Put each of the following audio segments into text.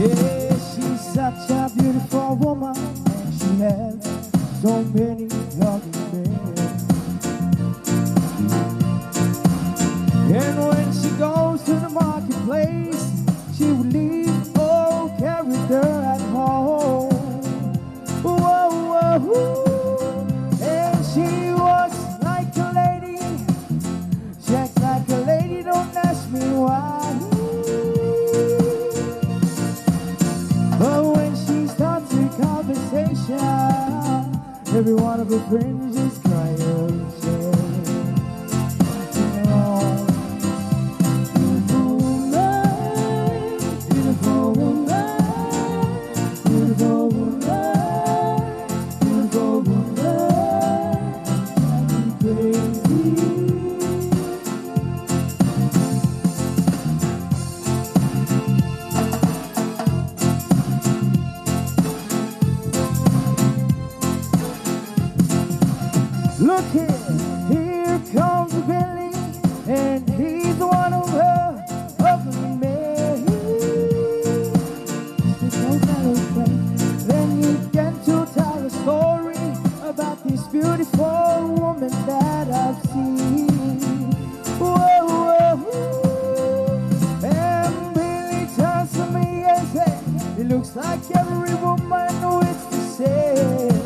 Yeah, she's such a beautiful woman, and she has so many young men. And when she goes to the marketplace, she will leave old character at home. Whoa, whoa, whoa. And she walks like a lady, she acts like a lady, don't ask me why. But when she starts a conversation, every one of her friends just cry and say, sing along. Beautiful woman, beautiful woman, beautiful woman, crazy. Look here comes Billy, and he's one of her ugly men. Then you get to tell a story about this beautiful woman that I've seen. Whoa, whoa, whoa. And Billy turns to me and says, it looks like every woman is the same.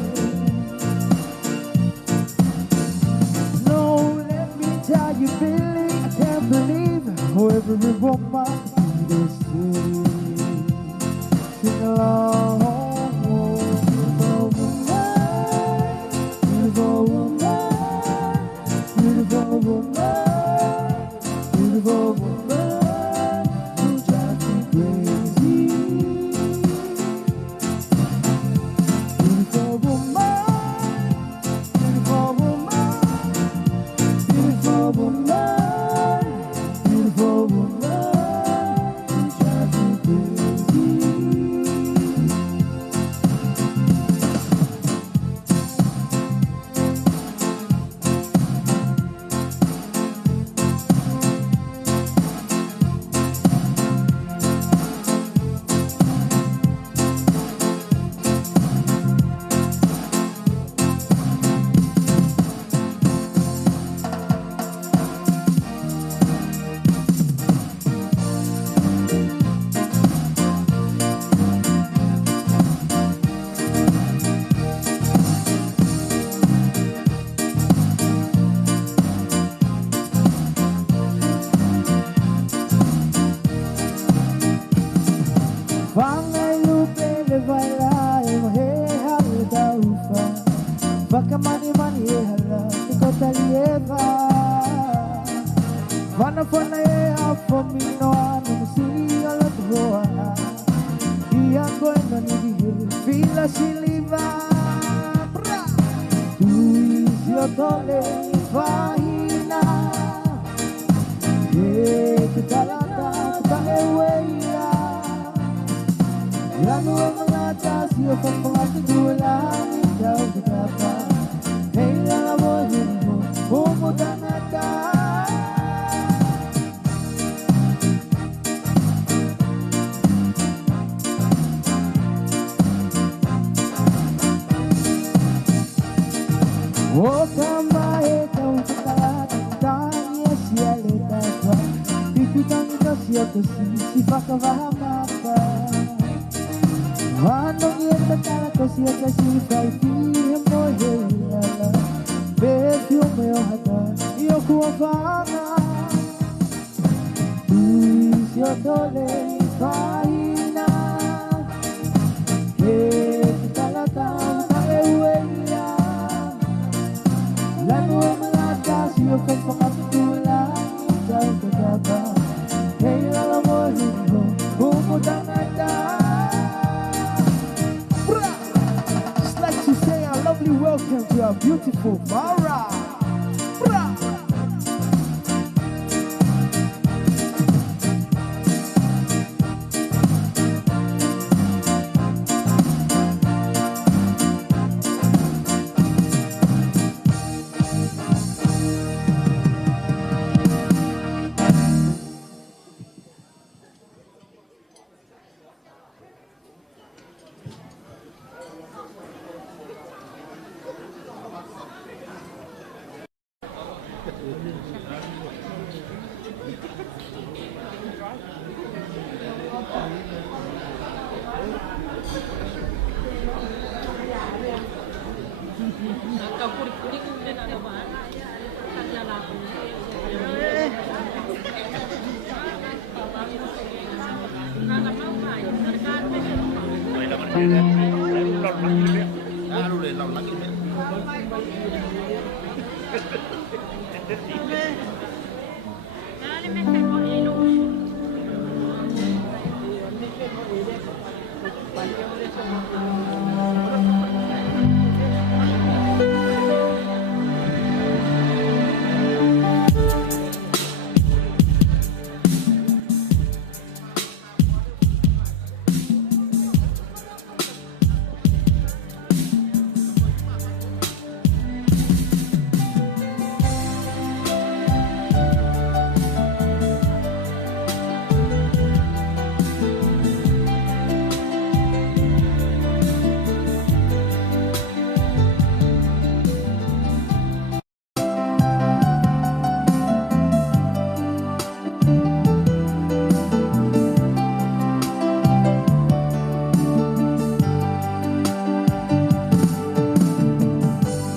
Tell you, Billy, I can't believe how every woman is sing. Sing along, beautiful woman, beautiful woman, beautiful woman, beautiful woman, you drive me crazy. Beautiful woman, beautiful woman. Beautiful woman, beautiful woman, you drive me crazy. Baka mani mani hala, tiko talieva. Vana fana ya fomino anu musiri ala toa. Iango eno nidihe, vila siliva. Tuizio tole vahina. Ketalata kaeweia. Lanu mengata sio pengatu dulang jauh betapa. Hey la bohemo, como danata. Oh kama kau cakap tanya siapa letak, pipikan kau siapa si fakah faham apa. Manong yan tatala ko siya kasi faifi mo yelala. Befyo mo yung hata, iyo kuwa fana. Tuisyo tole fahina. Talatang taeweya. Lalo ang mga tasyo kung pakatutulan ikaw kataba. Hey alam mo hindi bumudang ata. Welcome to our beautiful Mara.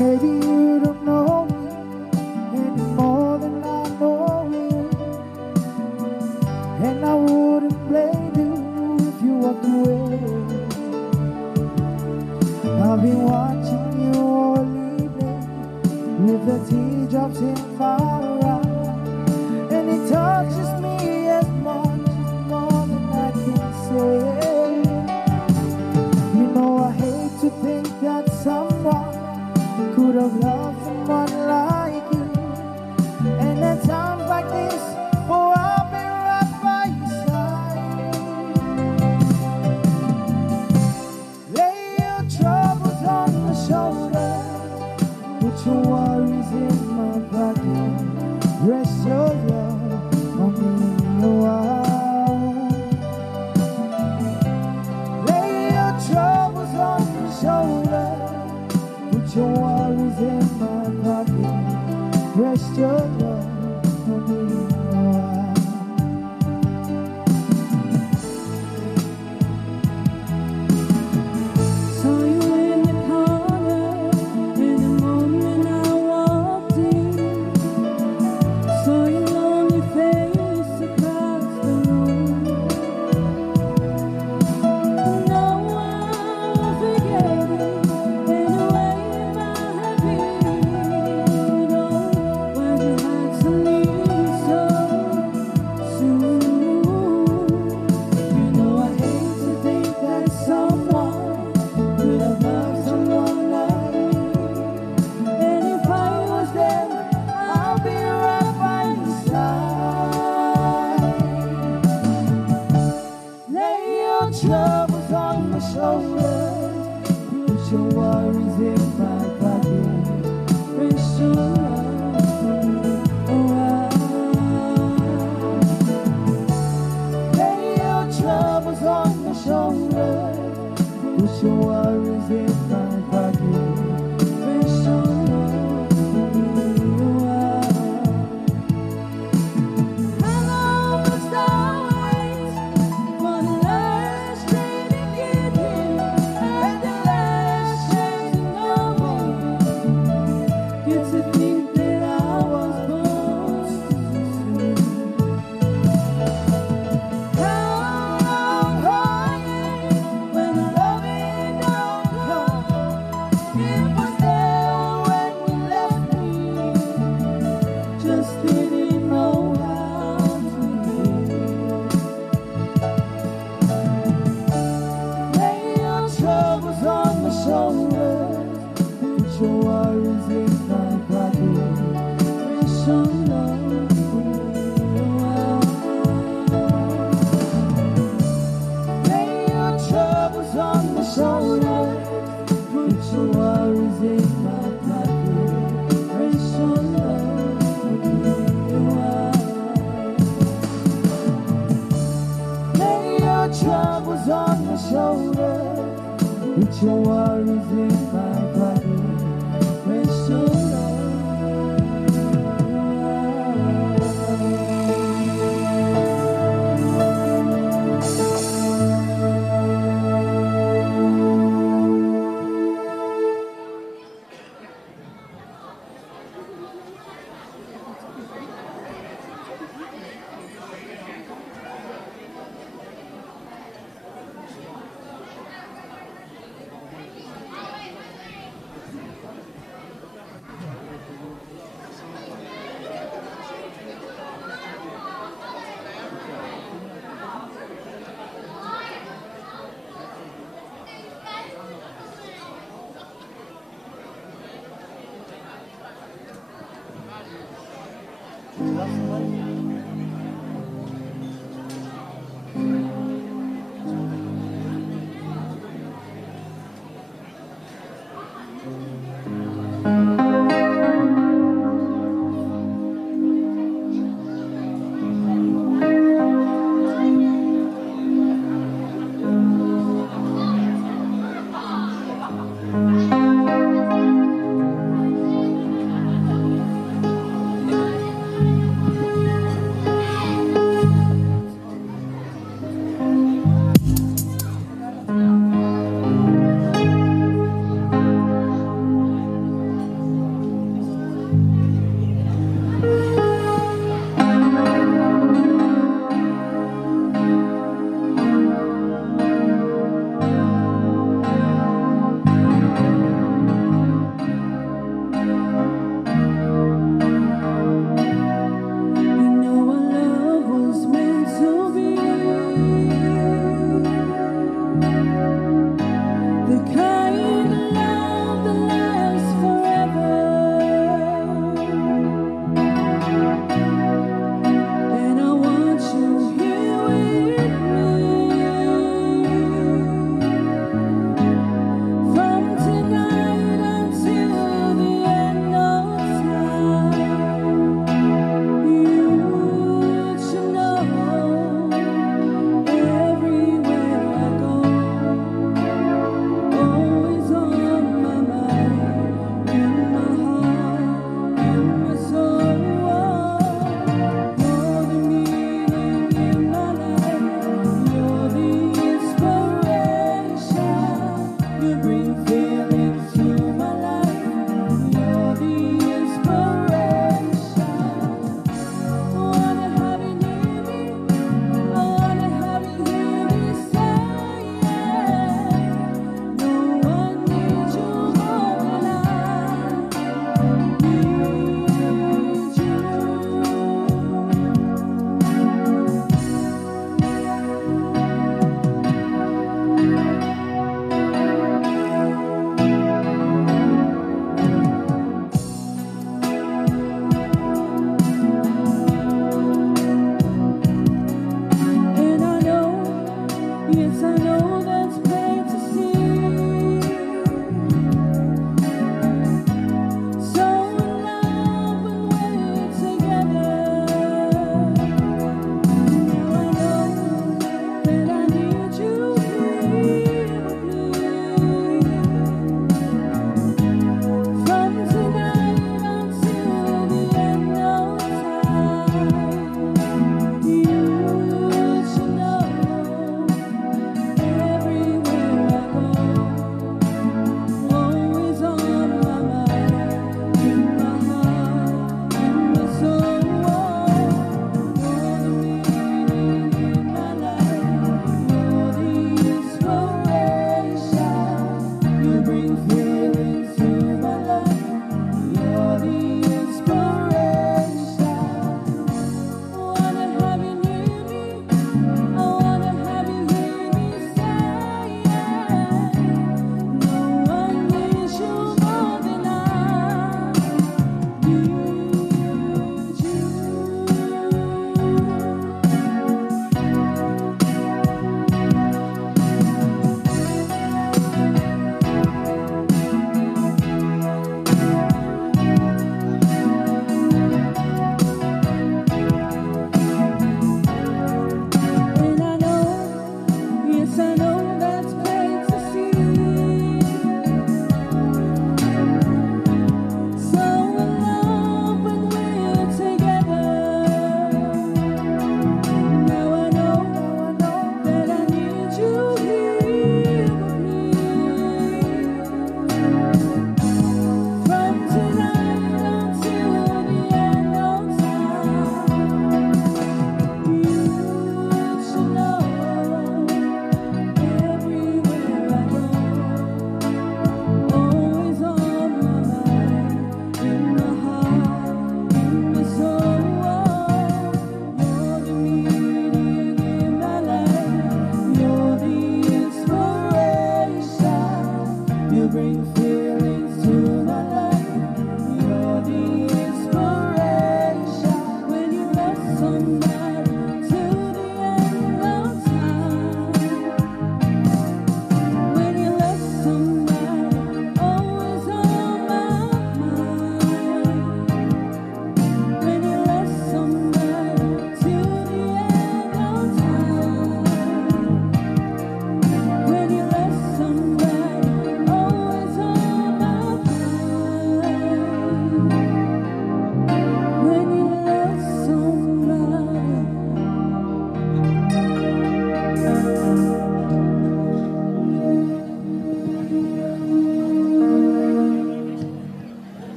Maybe you don't know me any more than I know you, and I wouldn't blame you if you walked away. I've been watching you all evening with the teardrops in my eyes, and it touches me as much as more than I can say. You know I hate to think that someone could have loved someone like you, and at times like this, oh, I'll be right by your side. Lay your troubles on my shoulder, put your worries in my pocket, rest your love on me a while. Lay your troubles on my shoulder, put your worries in my pocket, rest your love for me a while. Saw you in the corner in the moment I walked in. Saw your lonely face across the room. No one will forget it in a way if I had been. Oh, why'd you have to leave so soon? You know I hate to think that someone could have loved someone like me, and if I was there, I'll be right by your side. Lay your troubles on my shoulder, put your worries in my pocket, rest your love for me a while. Lay your troubles on my shoulder, put your worries in my pocket, rest your love for me a while. How long must I wait for the last train to get here, and the last chance to know it? Get to think that I was born too soon. How long are you when the loving don't come? It was there when you left me, just didn't know how to give. Lay your troubles on my shoulders, put your worries in my pocket, rest your love for me a while. Lay your troubles on my shoulders, put your worries in my pocket, rest your love for me a while. Lay your troubles on my shoulders, put your worries in my pocket, rest your love.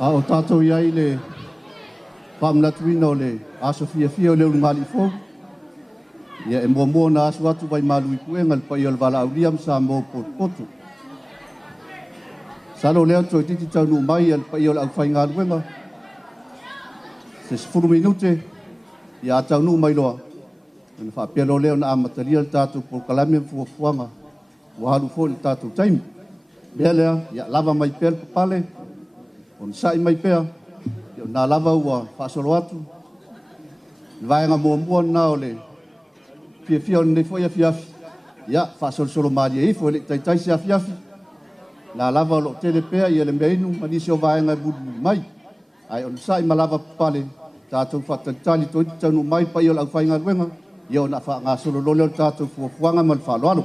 A o tātou iai le whaamnatuina o le aso fia o le ulungali fōu. Ia e mua na asu atu vai malu i puenga le pai o le wala aulia msa mō potu. Salo leo toi titi taunu mai al pai o le au whai ngā luenga. Se 10 minute ia taunu mai loa. Nā whaapelo leo na amataria le tātou po kalame fuafuanga. Wahalu fō le tātou taimi. Mea lea, ia lava mai pēl papale. On sai mai pea. Ia nā lava ua whaasolo atu. Vaenga mua na o le fia o nei foi afiafi. Ia, whaasolo maria ifo ele taitai se afiafi. Nā lava o lo tele pea ia le meinu manisi o vaenga budu mai. Ai on sai malava papale. Tātou whatatali toi tanu mai pa i o lau whainga ruenga. Ia o na wha ngā solo lole o tātou fuafuanga ma le whaaloalo.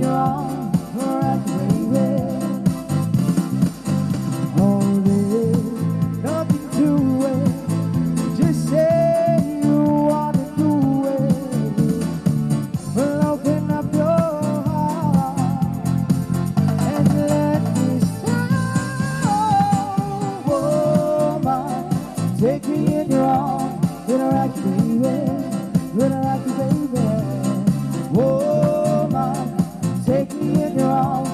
in your arms, rock baby. Oh, there's nothing to it. Just say you wanna do it. Well, open up your heart and let me start. Woman, take me in your arms, gonna rock you, baby, gonna rock you, baby. Woman, take me in your arms,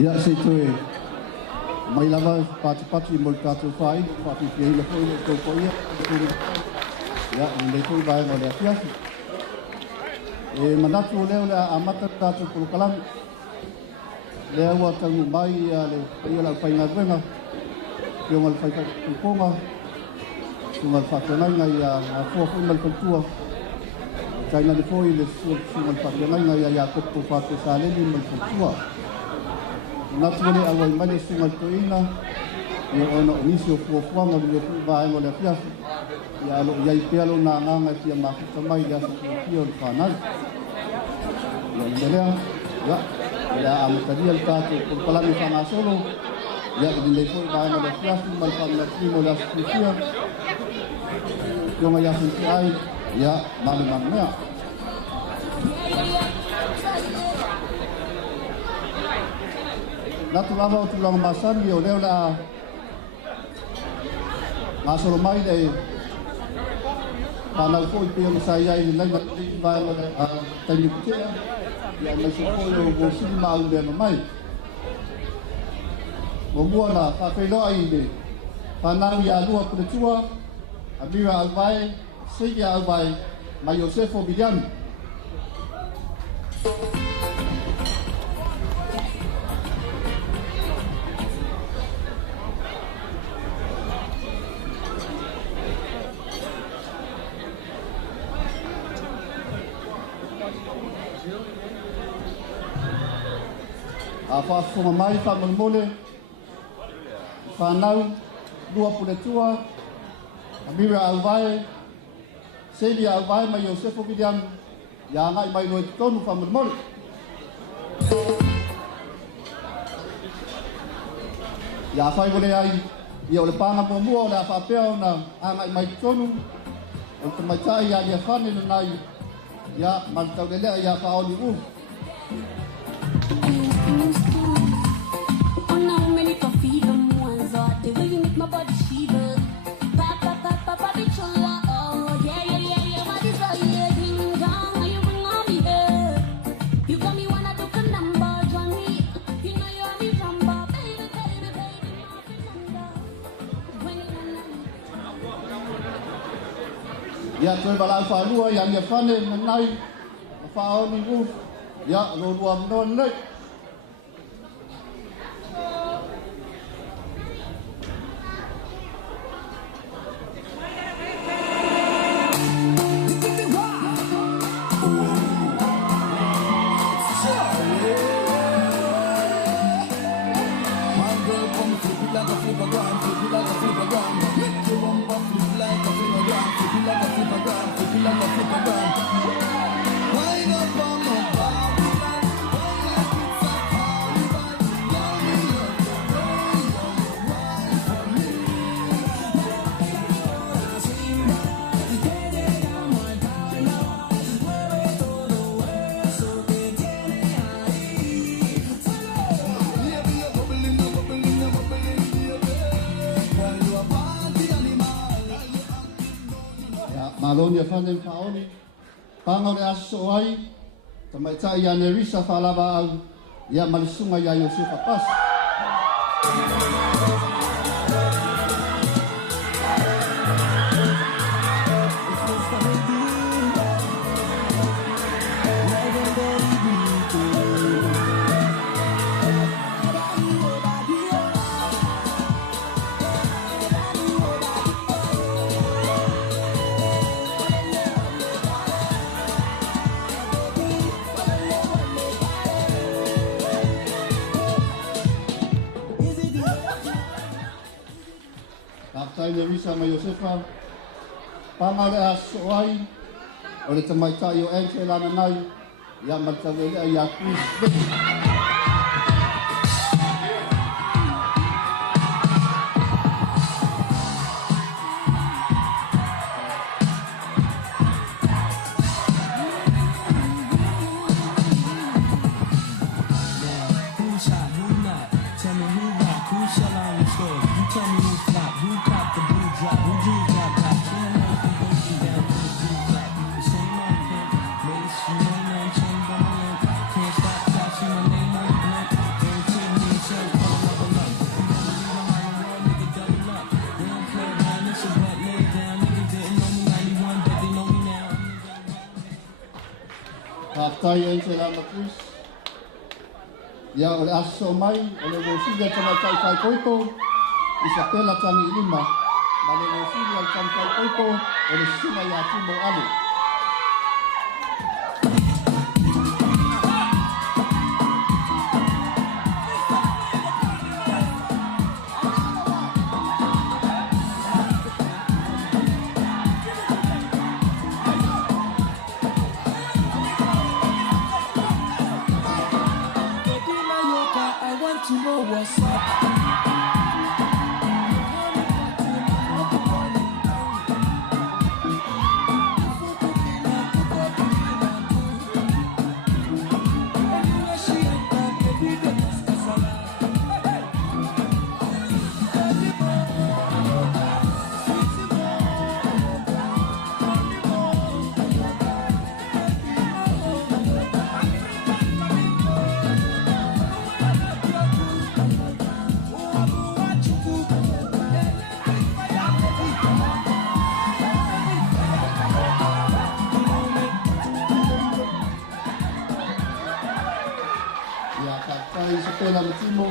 Ya se toe mai lava pati mo tato fai pati fiei la foi to foi ya le foi vai mo le fiasi e manatu le amata tato por kalam le wa tangu mai le ia la fai ngavena yo mal fai ka ponga sungal fatonai ngai a fo mal tua kai na le foi le sungal fatonai ngai ya ko po fato sale ni mal tua natule awal mali sungal toina yo ono nisio fuanga le vai mo le fiasi ya lo ya ipelo na nganga tia ma mai ya so kio fanal ya ya ya am tadi al tato por palami fanga solo ya que le foi vai mo le fiasi mal fanga primo la scriptura yo ma ya senti ai ya mali mamma Natu lava o tulang masari o leo la ngasolo mai le panau ko ipe o saya i lai vai o le tani kutea ya mai se ko o go sili mau le no mai mo buana fa felo ai le panau ya lua pretua abira albai sigi albai mai Josefo Bidan apa fuma mai fa mole fa nau dua puletua amira alvai seli alvai mai Josefo Bidan ya ngai mai no tonu fa mole ya fa gole ai ya ole panga mo la fa peo na ngai mai tonu o te mai tai ya dia fa ni nai ya man tau le ya fa oni ya toi bala fa lua yang ya fane menai fa oni ya lo dua non nei Malonia fane faoni panga le aso ai tamai tai ya nerisa falaba ya malisunga ya Yosefa pas Kaptai Nerisa ma Yosefa pamale aso ai ole tamai tai o ense lana nai ya matawele ya Chris Can't stop, Whaftai Angela Matris. Ia o le aso mai, o le wosile tama tai kai koito, isa pela tangi lima, ma le wosile al tama kai koito, o le sina ia timo alu. To know what's up. Pela matimo.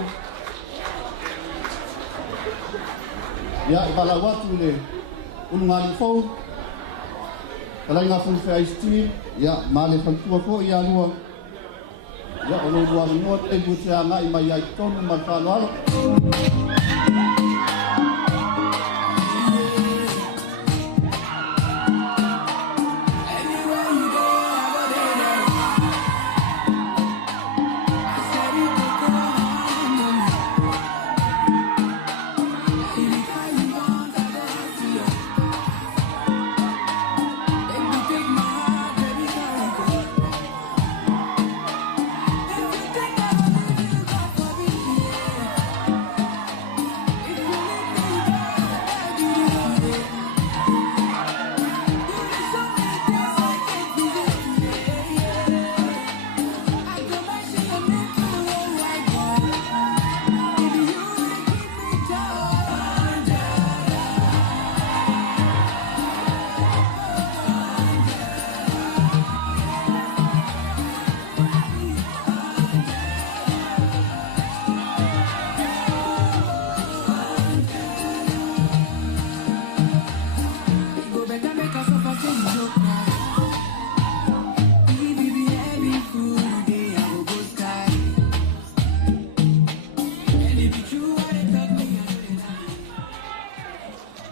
Ya ibala watu le unungali fo. Kala nga fu fa isti ya male fantua fo ya lua. Ya ono dua mo te buta nga ima ya tonu malfalo.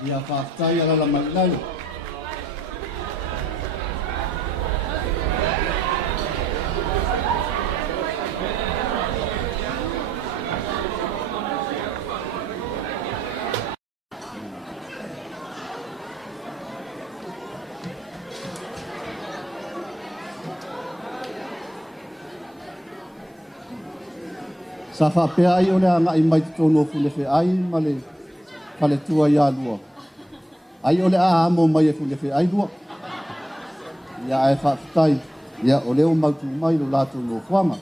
Ia whaftai ala la mailai. Sa whapea ai o le anga i mai tono fule fe ai male kale tua ia lua. Ai ole a amo mai e fule fe ai lua. Ia e whaftai. Ia ole o mautu mai lo lato no whanga.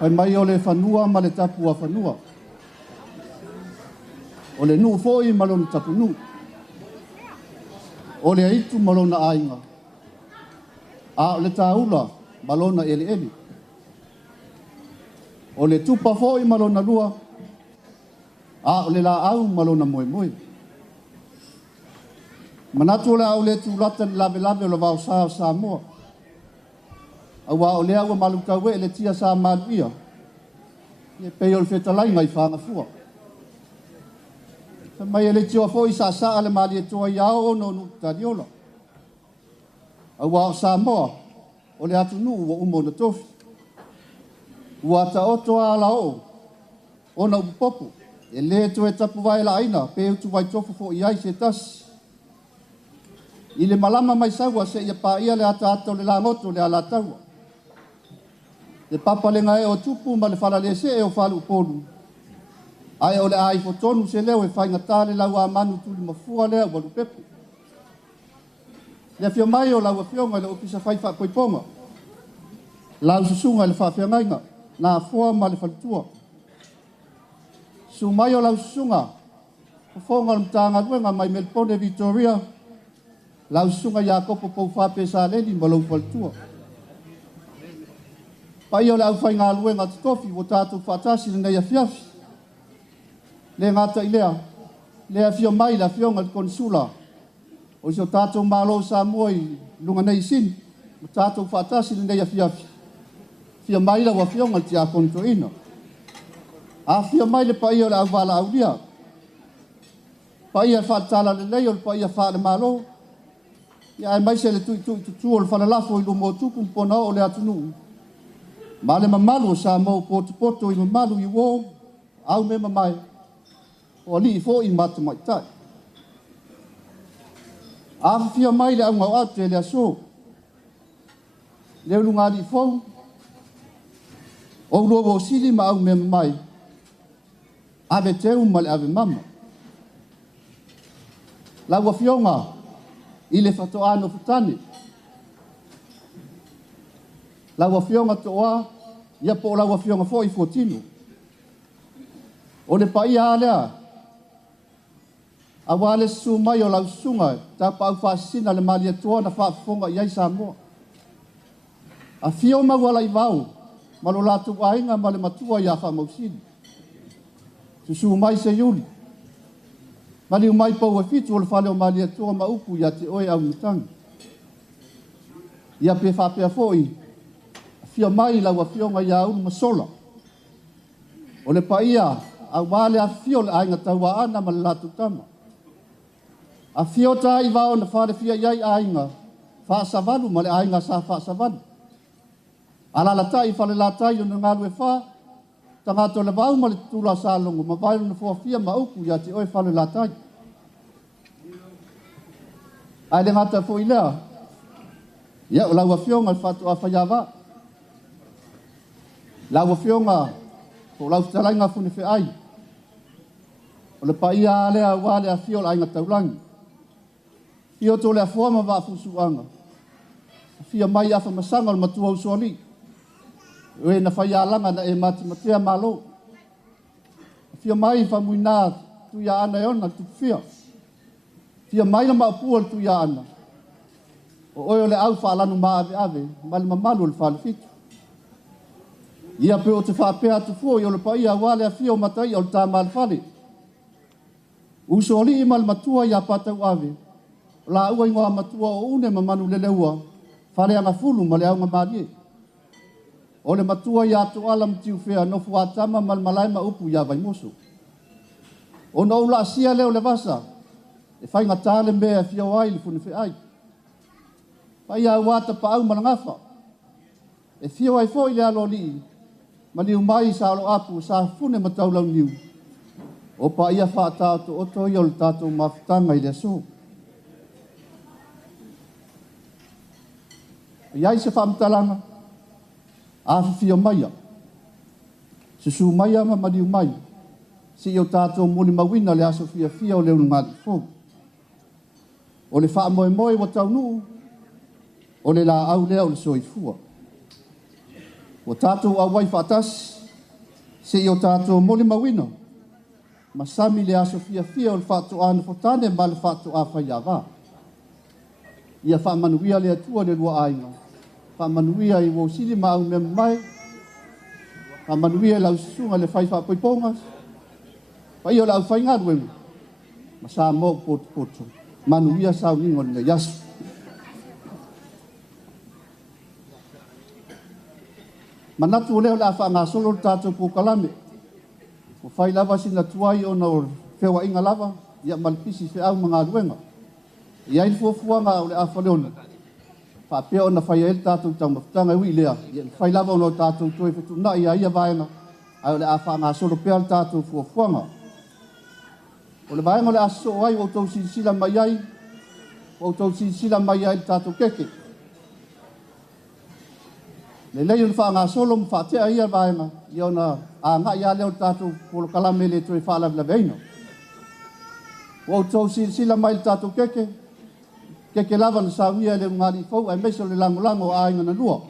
Ai mai ole whanua ma le tapu a whanua. Ole nu foi malona tapu nu. Ole aitu malona ainga. A ole taula malona ele ele. Ole tupa foi malona lua. A ole la au malona moe moe. Manatu ole au le tulata lave lave o la vau sa moa. Awa ole au malu kawe le tia sa maluia. Ie pei ole fetalai ngai whanga fua. Mai ele tio foi sa ale mali e toa iao no nu tariola. Awa sa moa ole atu nu wa umo na tofi. Ua ta oto a lao, ona upopu, e le to e tapu vai la aina, pe utu vai tofu fo iai se tas. I le malama mai saua se ia pa ia le ata ato le la ngoto le ala taua. Le papa le ngai o tupu ma le fala le se e o falu polu. Ai o le ai fo tonu se leo e fai ngata le lau a manu tuli mafua lea walu pepe. Le fio mai o lau a fionga le opisa fai fa koiponga. Lau susunga le fa fia ngainga. Na fua ma le falutua. Su mai o lau susunga. Fonga mtanga duenga mai Melbourne Victoria. lau sunga ia kopo pou whape sa leli ma lau paltua. Pai o le au whai ngā luenga te tofi o tātou whatasi le nei a fiafi. Le ngata i lea, lea fio mai la fionga le konsula. O iso tātou mālo sa mua i lunga nei sin, o tātou whatasi le nei a fiafi. Fio mai la wa fionga te a konto ina. A fio mai le pai o le au wala au lia. Pai a whatala le nei o le pai a whale mālo. Ia e mai se le tu o le whanalafo i lumo tuku mpona o le atunu. Ma le mamalu o sa mau poto i mamalu i wō, au me mamai. O li i fo i mata mai tai. A fia mai le au ngau atu e le aso. Le ulunga li fo. O uloa o sili ma au me mamai. Ave teu ma le ave mama. La ua fionga i le whatoano futane. La ua fionga toa, ia po la ua fionga fo i fotino. O le pai a lea, a wale su mai o lau sunga, ta pau whaasina le mali atua na whaafonga iai Samoa. A fio mawala i vau, malo latu ainga ma le matua ia whamausini. Susu mai se yuli. Mali umai pau e fitu o le whale o mali atua ma upu ia te oe au mutangi. Ia pe whapea foi, fia mai la wa fionga ia unu masola. O le paia, a wale a fio le ainga taua ana ma le latu tama. A fio ta i vao na whare fia iai ainga, wha savalu ma le ainga sa wha savalu. Ala la tai whale la tai o na ngalu e wha, tangato le vau ma le tula sa longo, ma vai na fua fia ma uku ia te oe whale la tai. Ai le ngata fo i lea, ia o lau a fionga le whatu a whaiawa. Lau a fionga, o lau tarainga fune fe ai. O le paia lea wale a fio la ainga taulangi. Fio to le a fuama wa fusuanga. Fia mai afa masanga o matua usoli. Ue na whaia langa na e mati matea malo. Fia mai fa muina tu ia ana e ona tu fia. Fia mai na maapua tu ia ana. O oe le au whaalanu maa ave, mali mamalu le whaale fitu. Ia pe o te whapea tu fua i o le paia wale a fia o matai o le tā mali whale. Usoli i mali matua ia patau ave. La ua ingoa matua o une mamanu le leua. Whale anga fulu ma le aunga marie. O le matua ia tu alam tiu fea no fuatama mal malai ma upu ia vai moso. O no ula sia leo le vasa. E whai ngatale mea fia wai le fune fe ai. Pai a wata pa au marangafa. E fia wai fo i le alo li. Ma liu mai sa alo apu sa fune matau lau niu. O pa ia whaata to oto i o le tatou mafutanga i le so. Iai se whamtalanga. Afi fia maia. Se su maia ma liu mai. Si i o tatou muli mawina le aso fia o leo ngati fo. O le wha moe moe wa tau nuu. O le la au lea o le soifua. O tātou a wai whaatas, se i o tātou moli mawina, ma sami le aso fia o le whātou anu fotane ma le whātou a whaiawa. Ia whaamanuia le atua le lua ainga, whaamanuia i wosili ma au mea mai, whaamanuia lau sunga le whai whapoipongas, pai o lau whaingaru emu, ma sa mo poto, manuia sau ningo le yasu. Manatu o leo la whaanga solo le tātou pōkalame. O whai lava sina tuai o na o whewa inga lava, ia malpisi whe au mga ruenga. Ia ili fuafuanga o le awha leona. Whapea o na whai el tātou tau mafutanga ui lea. Ia whai lava o na o tātou toi whetu na ia vaenga. Ai o le a whaanga solo pea le tātou fuafuanga. O le vaenga o le aso ai o tau sila mai ai. O tau sila mai ai le tātou keke. Le lei o whaanga solo mu whaatea ia vaenga. Ia ona a ngā ia leo tātou polo kalame le toi whaalavi la veina. O tau sila mai le tātou keke. Keke lava na sauia le ngāri fau. Ai meso le lango a inga na lua.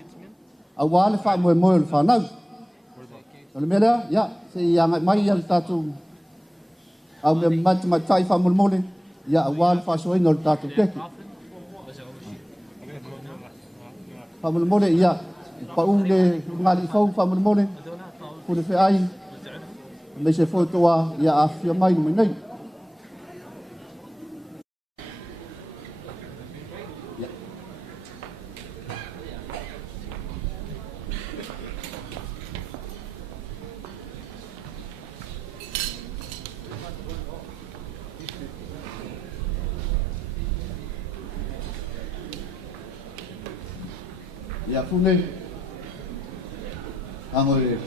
A wale wha moe moe le whanau. O le mea ia. Se ia mai ia le tātou. Au me mati mai tai wha mole mole. Ia a wale wha soina le tātou keke. whamole ia, paule, ngali fau whamole, kune whi ai, me se whotoa ia a whia mai nui nei. Ia fune, angore,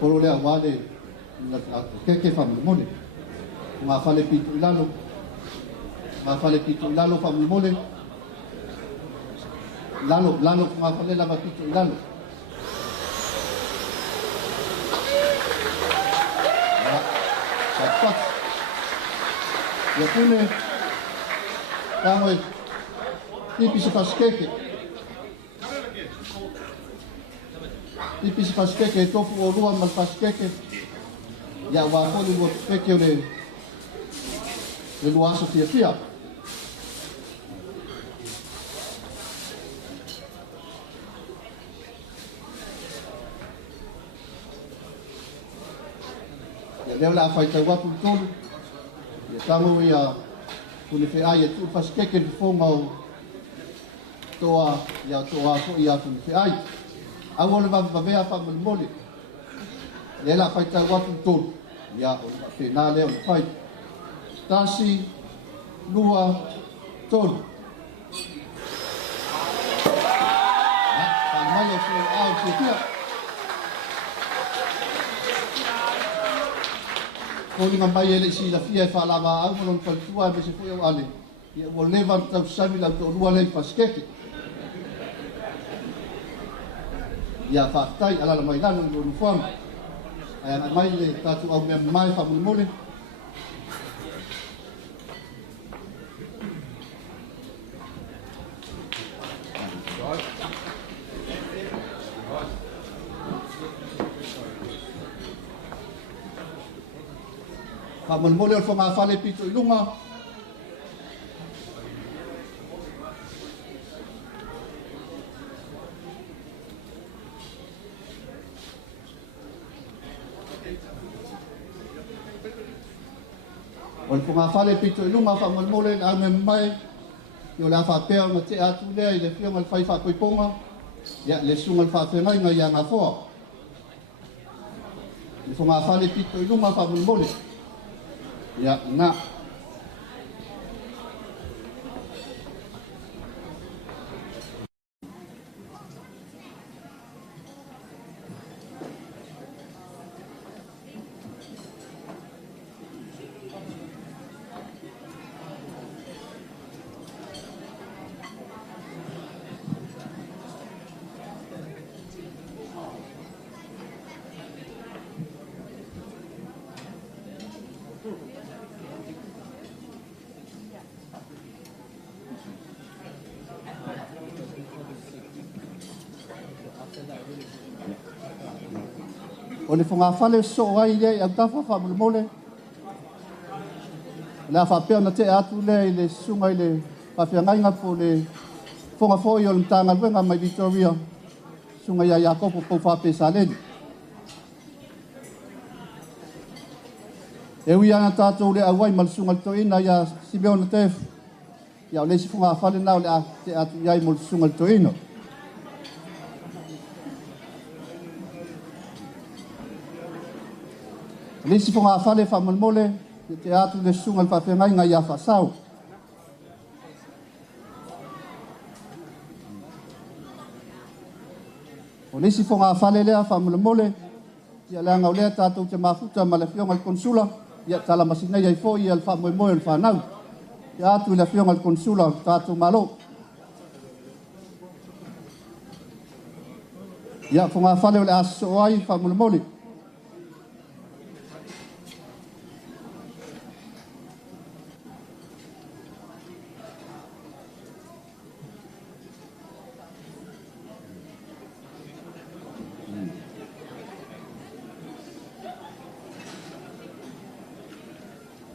koro lea wale, keke whamole, ngā whale pitu ilalo, whamole, lalo, ngā whale lava pitu ilalo. Ia fune, angore, tipi se paskeke, tipi se paskeke e tofu o rua mal paskeke. Ia wākoni ua paskeke o le luaso fia. Ia leo la whai tau wapu tonu. Ia tango ia kune whi ai e tu paskeke ni whonga o toa fo ia kune whi ai. Awole vavea whamole. Lela whai tau wapu tonu. Ia o whenā leo na whai. Tasi, lua, tonu. Whamai o fo au te pia. Kolinga mai ele si la fia e whalama au malon whaitua me se fo au ale. Ia ua lewa tau sami lau tō lua lei paskeke. Ia whaatai alala mai lano i lonu whanga. Ai ana mai le tatu au mea mai whamole. Whamole o whanga whale pito i lunga. O le whanga whale pito i lunga whamole na me mai. Io la whapea na te atu lea i le whionga le whai whakoiponga. Ia le sunga le whawhengai ngai a ngā whoa. Le whanga whale pito i lunga whamole. Ia na. O le whanga whale so ai lea i au tawha whamole. Le a whapea na te atu lea i le sunga i le whawhiangainga po le whonga fōi o le mtanga luenga mai Victoria. Sunga ia Iakopo pou whape sa leni. E ui ana tātou le awai mal sunga le toina ia Simeona tefu. Ia o le si whanga whale nao le a te atu iai mo le sunga le toina. Lesi whanga whale whamole, te atu le sunga le whawhengai ngai a whasau. O lesi whanga whale lea whamole, ia lea ngau lea tātou te mafuta ma le whionga le konsula, ia tala masinei ai fo ia le whamoemoe le whanau. Ia atu le whionga le konsula tātou malo. Ia whanga whale o le aso ai whamole.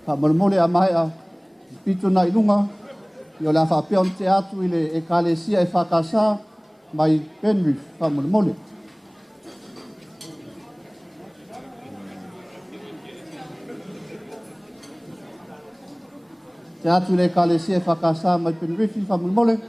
Whamole a mai a pito na ilunga, i o la whapea te atu i le ekalesia e whakasa, mai Penrith whamulimole. Te atu le kalesia e whakasa mai Penrith whamulimole.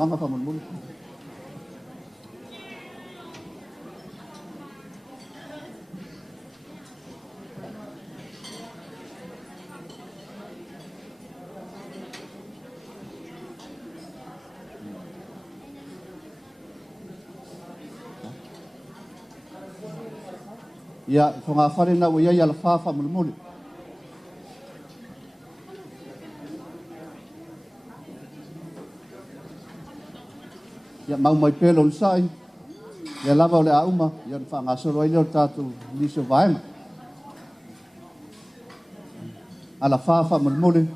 Manga whamulimole. Ia, so ngā whare na o iai ala whāwha mulimuli. Ia, mau mai pēlo ni sai. Ia lava o le a uma. Ia, ni wha ngā soro ai leo tātou liso vaenga. Ala whāwha mulimuli.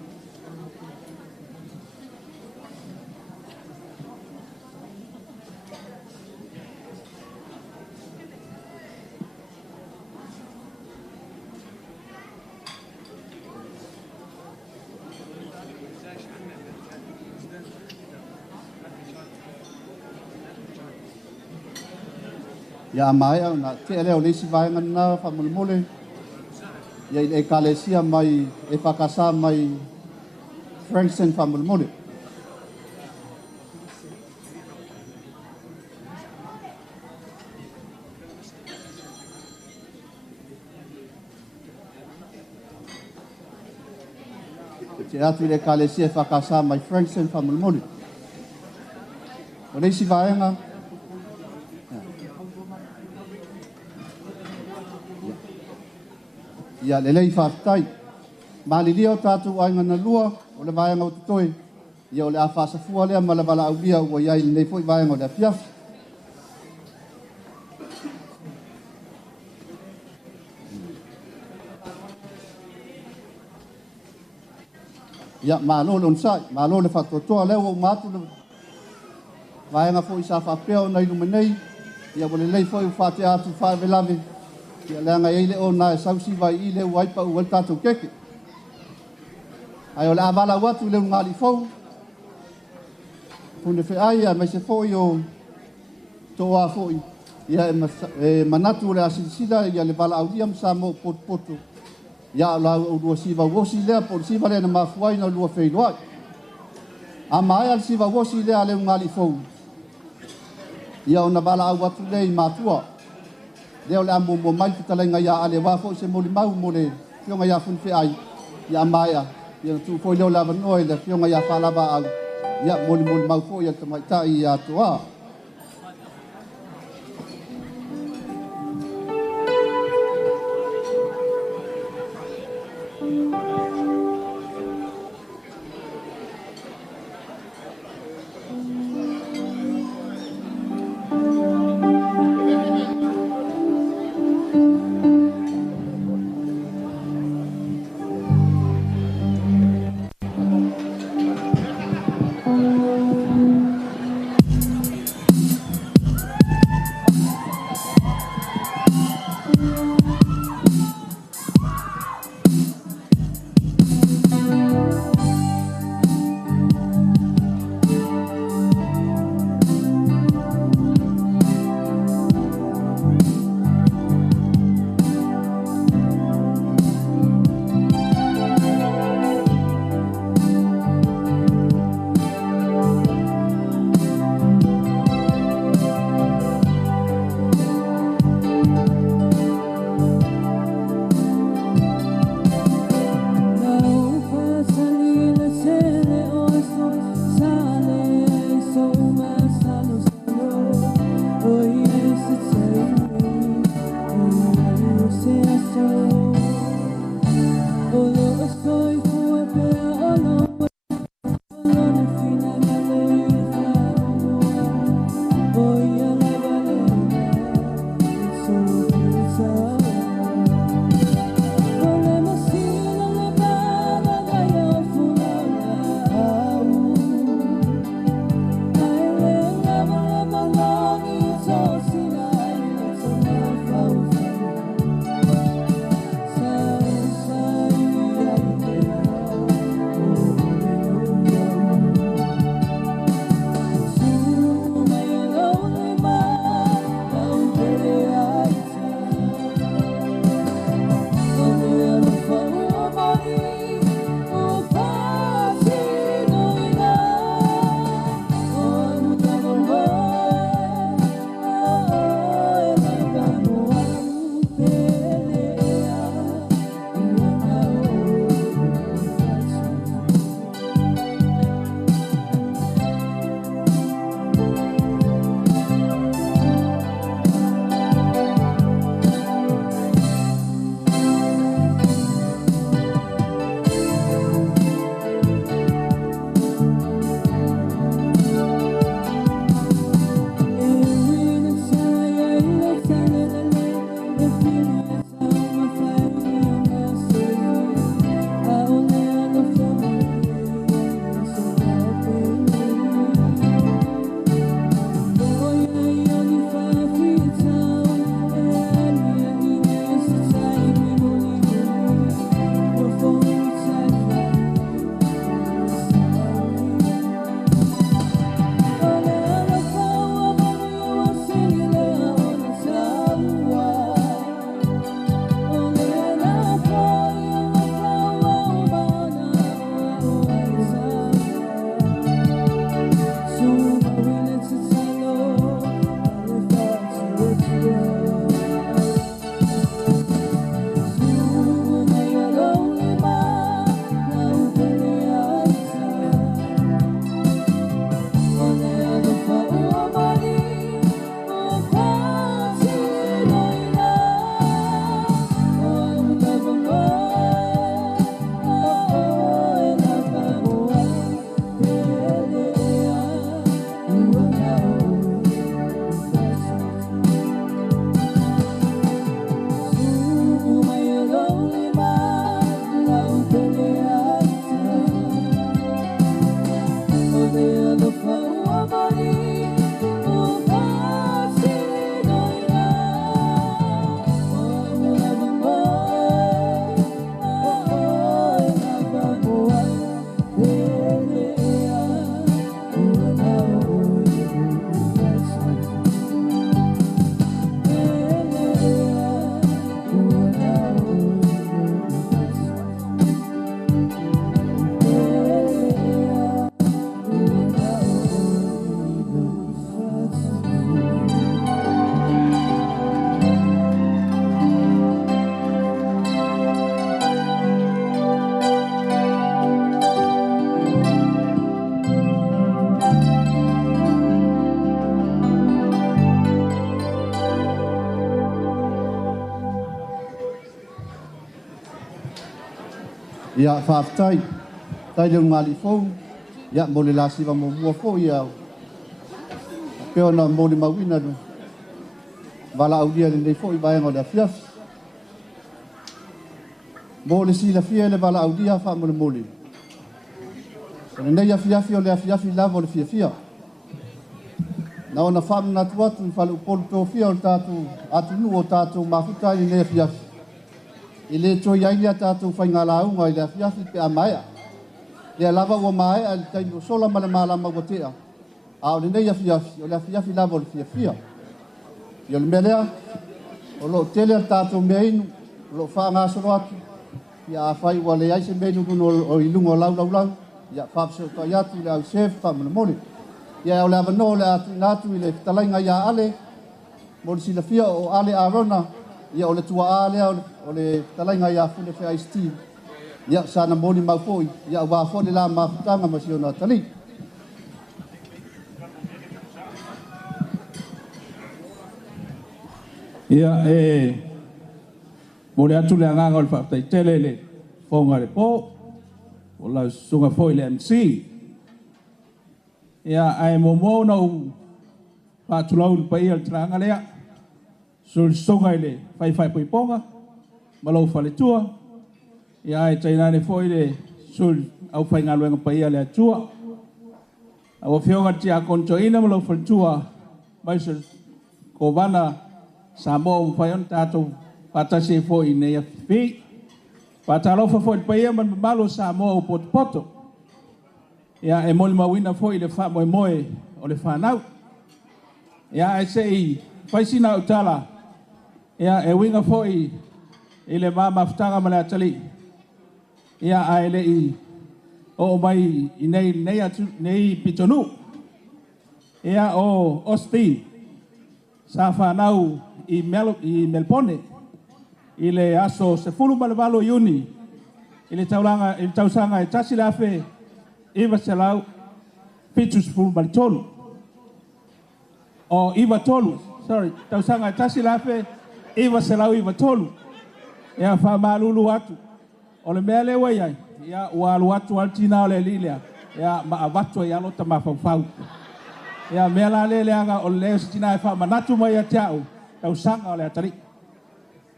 Ia mai au na te leo lesi vaenga na whamulimole. Ia e kalesia mai, e whakasa mai Frankson whamulimole. Te atu e kalesia e whakasa mai Frankson whamulimole. O lesi vaenga. Ia lelei whaatai. Maalilia o tātou ainga na lua, o le vaenga o tutoi. Ia o le a whaasafua lea malawala au lia o iai nei fwoi vaenga o le apiafi. Ia malo le onsai, malo le whatotoa leo o mātu le vaenga fwoi sa whapea o nei lumenei. Ia o le lei fwoi o whate atu whavelave. Ia leanga eile o na sausi vai i leu waipa u el tātou keke. Ai o le avala watu leu ngali fau. Pune whi ai a mai se fōi o toa fōi. Ia e manatu le asilisida ia le bala au diam sa mo poto. Ia la o lua siva wosi lea po siva lea na mafuai na lua wheiloai. A mai al siva wosi lea leu ngali fau. Ia o na bala au watu lea i matua. Leo le amo mo mai fitalenga ia ale wafo se moli mau mo le fionga ia funfe ai ia maia ia tu foi leo lava noi le fionga ia falava au ia moli mau fo ia tamai tai ia toa. ia whaafitai, tai leo ngali fou, ia mo le lasi wa mo mua fou ia. Peo na mo le mawina no, wala au dia le nei fou i vaenga le afiafi. Mo le sila fia le wala au dia wha mo le moli. Le nei afiafi o le afiafi lava o le fia fia. Na ona whamu na tuatu i whale upolu tō fia o le tātou atu nu o tātou mafuta i le afiafi. I le toi ai lea tātou whainga la unga i le afiafi pe a maea. Le lava ua maea le taimi o sola ma le malama ua tea. A o le nei afiafi, o le afiafi lava o le fia fia. I o le melea, o lo tele al tātou mea inu, o lo whaanga asoro atu. Ia a whai ua le aise mea inu o ilunga o lau lau lau. Ia whaapse o toi atu le au sef, whaamuna mone. Ia o le avano le atu inatu i le talainga ia ale. Mo le sila fia o ale arona. Ia o le tua alea o le talainga ia fune whea i Steve. Ia sana moni maupoi. Ia o wafone la mafutanga ma si o na tali. Ia mo le atu le anganga o le whaatai tele le whaunga le po. O la sunga foi le MC. Ia ai mo nau whaatulau le pai al tranga lea. So le songa le fai poiponga. Malau whale tua. Ia ai tainane foi le so au whai ngaluenga pai ale atua. Awa whionga tia konto ina malau whale tua. Mai so ko wana sa mo whai on tātou patase foi nei a whiwhi. Patalofa foi pai man malo sa mo poto. Ia e moli mawina foi le wha moe o le whanau. Ia e sei whaisina utala. Ia e winga foi i le mafutanga ma le atali. Ia a ele i o mai i nei pitonu. Ia o Osti sa whanau i Melpone. I le aso se fulu ma le valo iuni. I le tausanga e tasi le afe iwa se lau pitu se fulu ma le tolu. O iwa tolu, sorry, tausanga e tasi le afe iwa se lau iwa tolu. Ia wha malulu atu. O le mea le waiai. Ia ua alu atu altina o le lilea. Ia maawatu i alota mawhawhau. Ia mea la le leanga o le leo sitina e wha manatu mai a teau. Tausanga o le atari.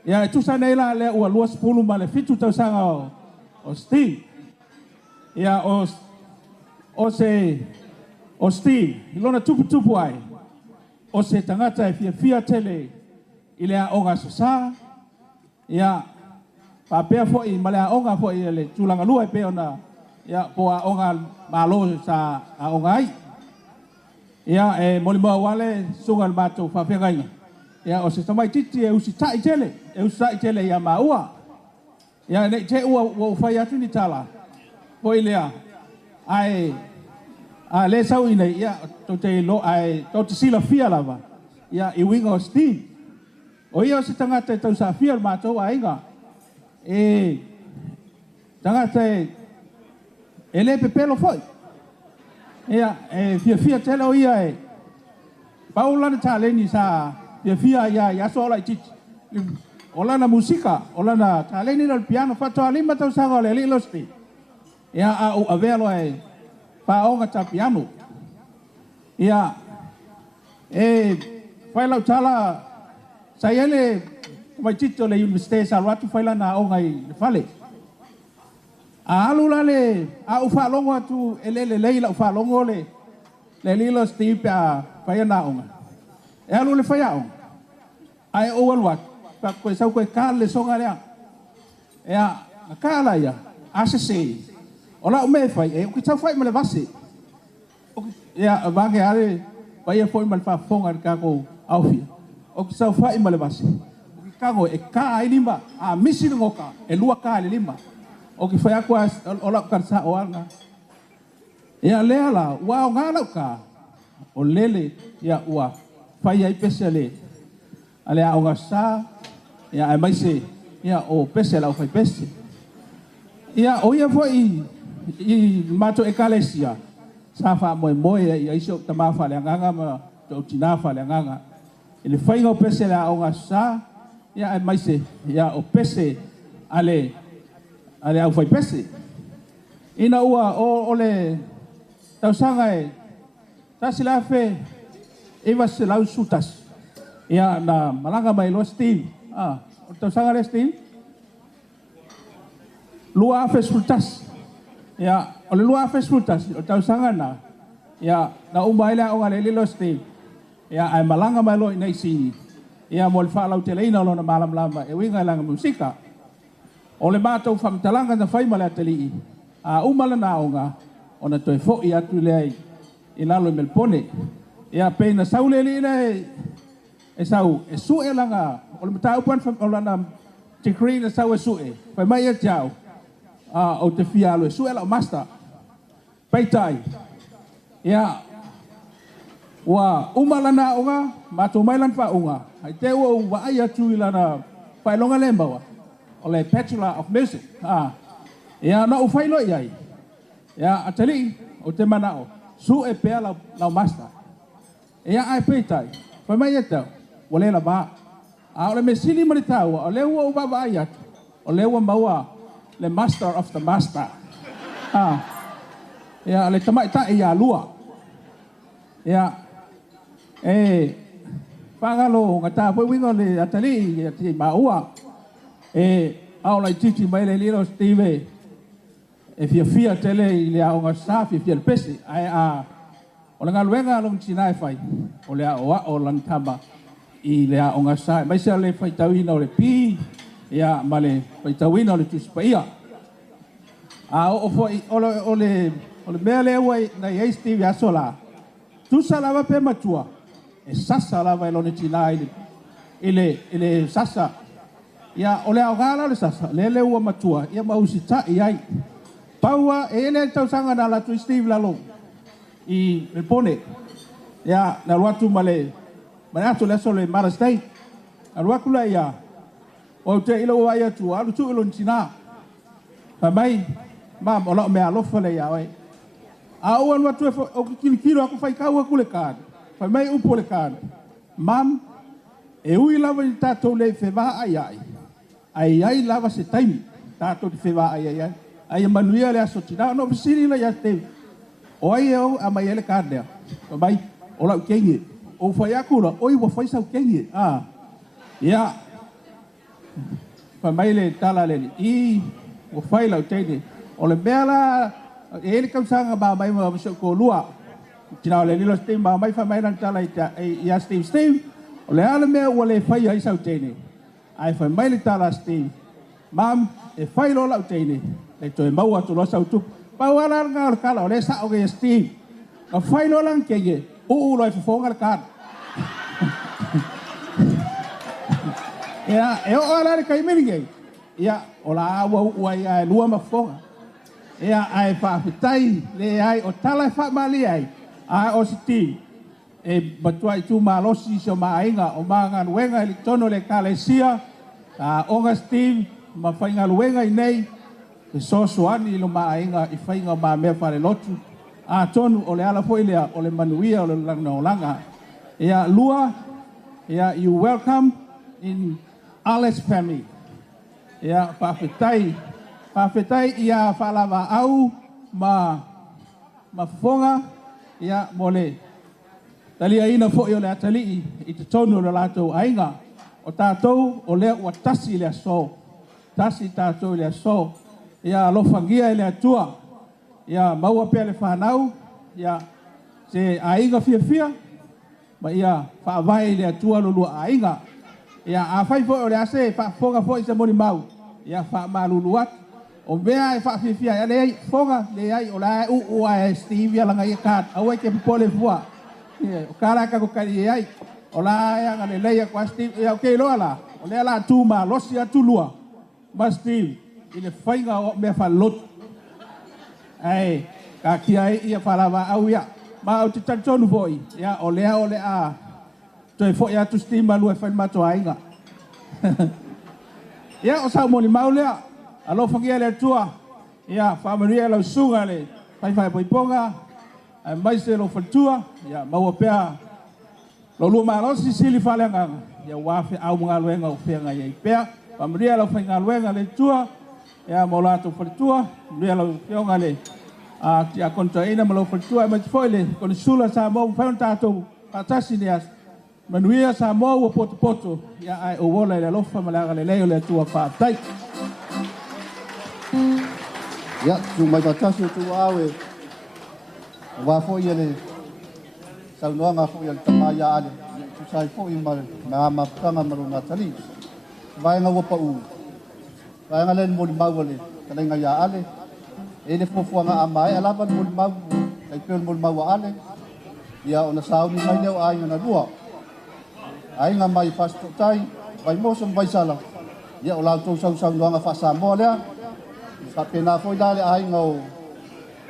Ia e tusa nei la le ua lua sepulu ma le fitu tausanga o Steve. Ia o Steve. Ilona tupu ai. O se tangata e fia tele. I lea onga sasa. Ia papea foi ma lea onga foi le tulanga lua e peona. Ia poa onga malo sa a onga ai. Ia e molimoa wale sunga le matou whawhia gainga. Ia o se tamai titi e usi tai tele. E usi tai tele ia maua. Ia ne te ua whai atu ni tala. Poi lea. Ai le sau ina ia to te lo ai to te sila fia lava. Ia I winga o Steve. O ia o se tangata e tau sa fia matou a inga. E tangata e le pepelo foi. Ia e fia tele o ia e. Paula na taleni sa fia ia so la titi. Ola na musika, ola na taleni na piano fato alima tau sa le lilo Steve. Ia a avelo e pa onga ta piano. Ia fai lau tala saya le mai tito le universite sa watu fai la na onga I le fale. A alu la le a ufa longo atu ele la ufa longo le lilo Steve a fai na onga. E alu le fai onga. Ai o wat pa ko sa ko ka le songa le. Ia ka la ia asese. Ola o me fai e o ki tau fai ma le vase. Ia vange ale vai foi mal fa fonga ka ko aufia. O ki tau fai ma le vase. O ki kago e ka ai lima a misi ngoka e lua ka le lima. O ki fai akwa ola ka sa o anga. Ia le ala wa ngala ka. O lele ia ua fai ai pesele. Ale a onga sa ia ai mai se ia o pesela o fai pese. Ia o ia foi I mato ekalesia sa fa moe I iso tama fa le nganga ma to tina fa le nganga ele fai ngo pese la onga sa ia mai se ia o pese ale ale au fai pese. Ina ua o le tausanga e tasi la fe eva se lau sutas. Ia na malanga mai lo Steve. O tausanga le Steve. Lua afe sutas. Ia o le lua afe sutas o tausanga na. Ia na umai la o ngale lo Steve. Ia ai malanga mai lo ina isi. Ia mo le whaalau te leina lo na malam lama e winga langa musika. O le mātou whamtalanga na whaima le ateli. A umala na onga o na toi fo i atu le ai i lalo i Melpone. Ia peina saule li ina e sau e sue langa o le mata upan o lana tikri na sau e sue. Pai mai e tiao o te fialo e sue la o masta. Peitai. Ia wa umala na onga mātou mailan wha onga. Hai te ua wa ai atu i lana whailonga le maua. O le Bachelor of Music. Ia na u whailo i ai. Ia atali o te manao. Su e pea lau masta. Ia ai peitai. Whai mai e tau. O le la ba. O le mesili mani tau. O le ua uwa ai atu. O le ua maua. Le Master of the Master. Ia le tamai ta ia lua. Ia whangalo ngata pui wingo le atali. Ia ti maua. Au lai titi mai le lilo Steve e fia tele i le aonga sa fia le pese ai o le ngaluenga long tina e fai o le o lantama i le aonga sa mai se le fai tawina o le pi ia ma le fai tawina o le tuspaia o foi o le mea le wai na i Steve ya sola tu salava pe matua e sasa lava lo ne tina i le sasa ia o le aogala le sasa le ua matua ia mausita'i ai paua e le tausaga na latu Steve lalo i Melpone ia na luatu ma le atu le aso le Mara State na luaku la ia o te ilo ai atu alu tu ilo ntina mai mam o lao mea alofa le ia ai a ua luatu o kilikilo aku fai kau aku le kāna mai upo le kāna mam e ui lava i tātou le whewaa ai ai lava se taimi tātou te whewaa ai ai manuia le aso tina no pisiri la ya te o ai o a mai ele kārdea o mai o lau kengi o whai akura oi wa whai sau kengi ia whai mai le tala le i o whai lau teine o le mea la e ele kausanga ba mai ma miso ko lua tina o le lilo Steve ba mai whai mai lan tala i a Steve o le ala mea ua le whai ai sau teine ai whai mai le tala Steve mam e whai lo lau teine le toi maua tu losa utu paua la nga o kala o le sa o ke Steve a whai lo lang kege u loi whafonga le kāna ia e o ala le kaimiringe ia o la awa uai ai lua mafonga ia ai whaafitai le ai o tala whaamali ai ai o Steve e batuai tu malosi so maainga o mga luenga i tono le kalesia onga Steve ma whainga luenga i nei e sosoani lo maainga i whainga ma mea whare lotu tonu o le ala foilea o le manuia o le langa ia lua ia you welcome in Alice family ia whawhetai ia whalava au ma fonga ia mole talia ina fo yo le atali i te tonu le latou ainga o tātou o lea ua tasi le aso tasi tātou le aso ia lofangia le atua ia maua pea le whanau ia se ainga fia ma ia whaavai le atua lulua ainga ia a whai fo o le ase whaafonga fo i se moni mau ia whaamaluluat o mea e whaafifia ia le ai fonga le ai o la ua e Steve langa i kat awai ke pipole fua o karaka ko kari ai o la ia ngale leia kwa Steve ia ke loa la o le ala tu ma losi atu lua ma Steve i le whainga o mea whalot ai ka ki ai ia whalawa au ia ma o te tantonu foi ia o lea o le a toi fo ia tu Steve ma lua whain mato ainga ia o sao moni mau lea alo whangia le tua ia whamaria lau sunga le whai poiponga mai se lo fatua ia maua pea lo lua malosi sili whalenganga ia wafe au mga luenga o whenga ia pea whamaria lau whainga luenga le tua ia mo lato falitua le lo fionga le a tia kontra ina mo lo falitua ma foile kon sula sa mo fa tato atasi ni as manuia sa mo o poto ia ai o wola le lofa malaga le leo le tua fa tai ya tu mai batasi tu awe wa fo yele sa no nga fo yele tamaya ale tu sai fo imal na ma kanga marunga tali vai nga wopa u vai nga len mo mawale kana nga ya ale ele fo fo nga amai ala ban mo maw kai pel mo maw ale ya ona sau ni mai leo ai na dua ai nga mai pasto tai vai mo som vai sala ya ola to sau sau nga fa sa mo le sa pena foi dale ai ngau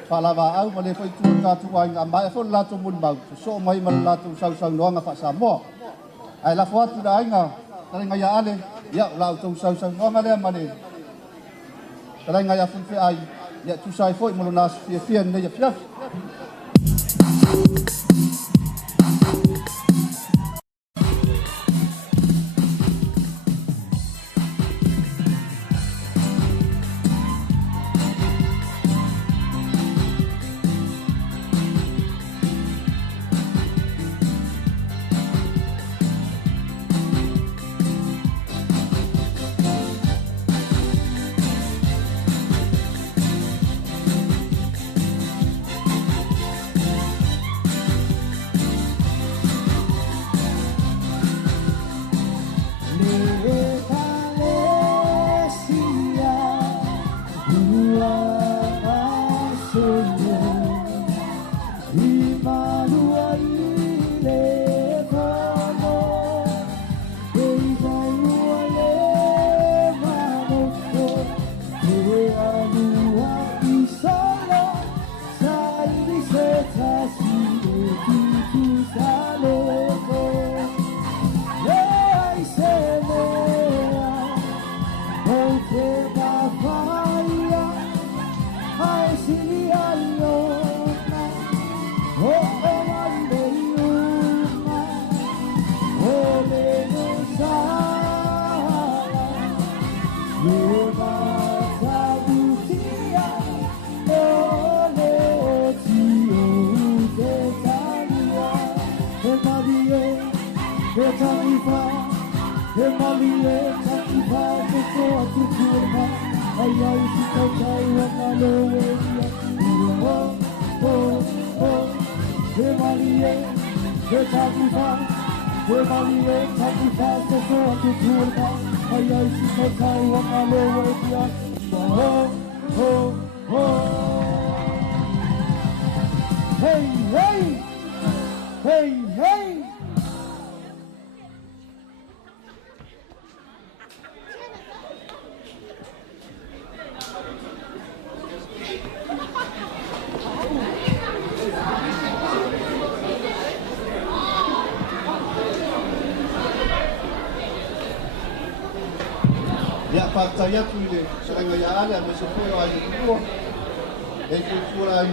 falava au male foi tu ka tu ai nga mai fo la to mun bau so mai mal la to sau sau nga fa sa mo ai la fo tu dai nga tare nga ya ale ya la to sau sau nga le mane tare nga ya fun fe ai ya tu sai foi mo na fie ne ya fiaf ya partaya tuile seranga ya ala me se foi ai tu e tu fura ai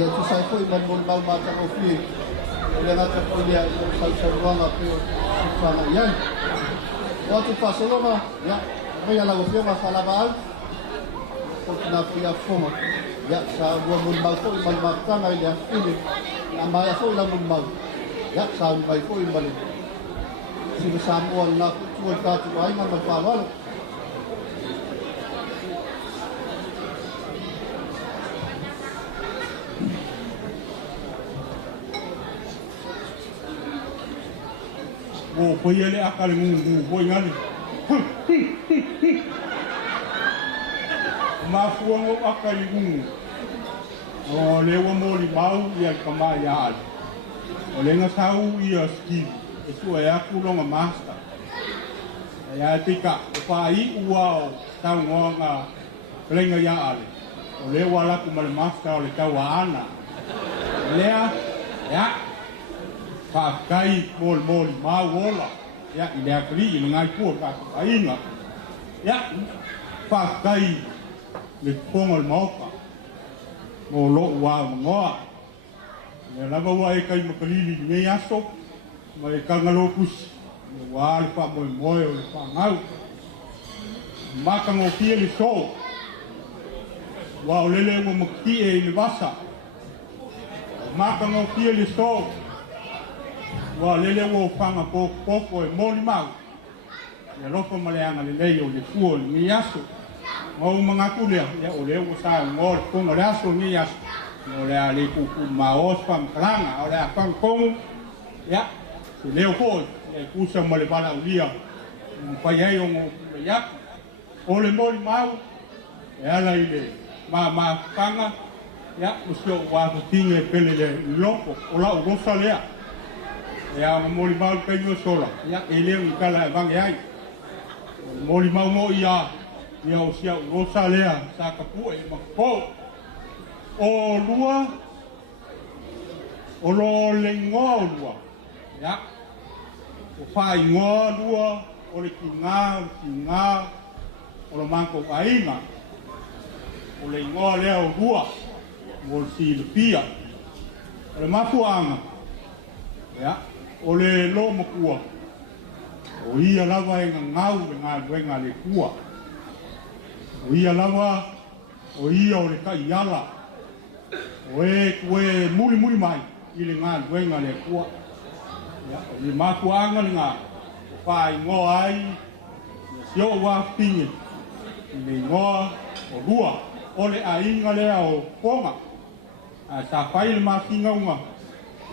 ya tu sai foi man mon mal mata o fi le na ta foi ya sa sa ronga pe fa na yan o tu fa solo ma ya me ya la gofio ma fa la val o na fi a foma ya sa mon mal foi mal mata na ya fi na ma ya foi la mon mal ya sa mai foi mal si sa mo na tu ta tu ai ma fa wala o foi ele akale ngu boi ngali ma fuango akale ngu o lewa moli mau ia kama ya o lenga sau ia ski e sua ya kulonga master ya tika o pai ua o tau ngonga lenga ya ale o lewa la kuma le master o le tau ana lea ya pa kai mol ma wola ya ile akli ile ngai pu ka ainga ya pa kai le pongol moka mo lo wa ngoa le lava wa kai makalili ne yaso mai kangalo kus wa pa mo o pa ngau maka ngo pie le so wa o lele ua maki e le vasa makanga o kia le sto wa lele ua fanga poko e moli mau ya lofa maleanga le lei o le fuo ni aso ngau mangaku lea ya o le ua sa ngol konga le aso ni aso o le a le kuku maos pam kalanga o le a pam kongu ya se leo foi e kusa ma le bala ulia pai ai o le ya o le moli mau e ala i le ma kanga ya o sio wa tinge pele le loko o la o rosa lea ya moli mau pe no sola ya e le i kala vange ai moli mau mo ia ia o sia o rosa lea sa kapu e ma ko o lua o lo le ngoa lua ya o fai ngoa lua o le kinga o lo manko ainga o le ngoa lea o lua o le silpia o le mafuanga ya o le lo makua o ia lava e ngau le ngā le kua o ia lava o ia o le kai ala Oe muli mai i le ngā luenga le kua. O le makuanga le ngā whai ngoa ai, sio wa pinge, i le ngoa o lua, o le ainga lea o ponga. Sa whai le makinga unga,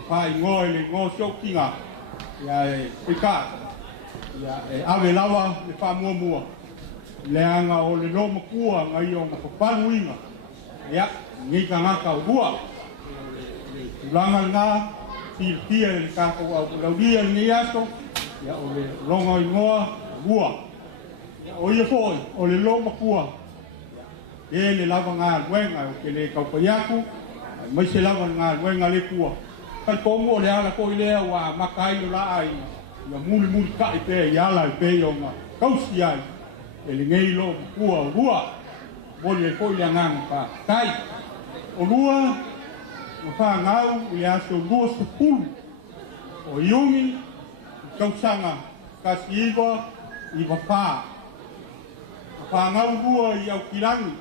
whai ngoa i le ngoa sio kinga, ia e pika, ia e ave lawa le wha mua. Le anga o le loma kua ngai o mapapalu inga, ia, ngi ka ngaka o lua ulanga ngā pia le kako au laudia ni aso ya o le longa i ngoa lua ya o ia foi o le loma kua e le lava ngā luenga o ke le kaupayaku mai se lava ngā luenga le kua kai kongo le ala ko ilea wa makai o la ai ya muli kai pe ya la pe o ngā kausi ai e le ngei lo kua o lua mo le ko ile nganga pa kai o lua o whangau i aso lua sepulu o iungi kausanga kasi iwa i wawha o whangau lua i au kirangi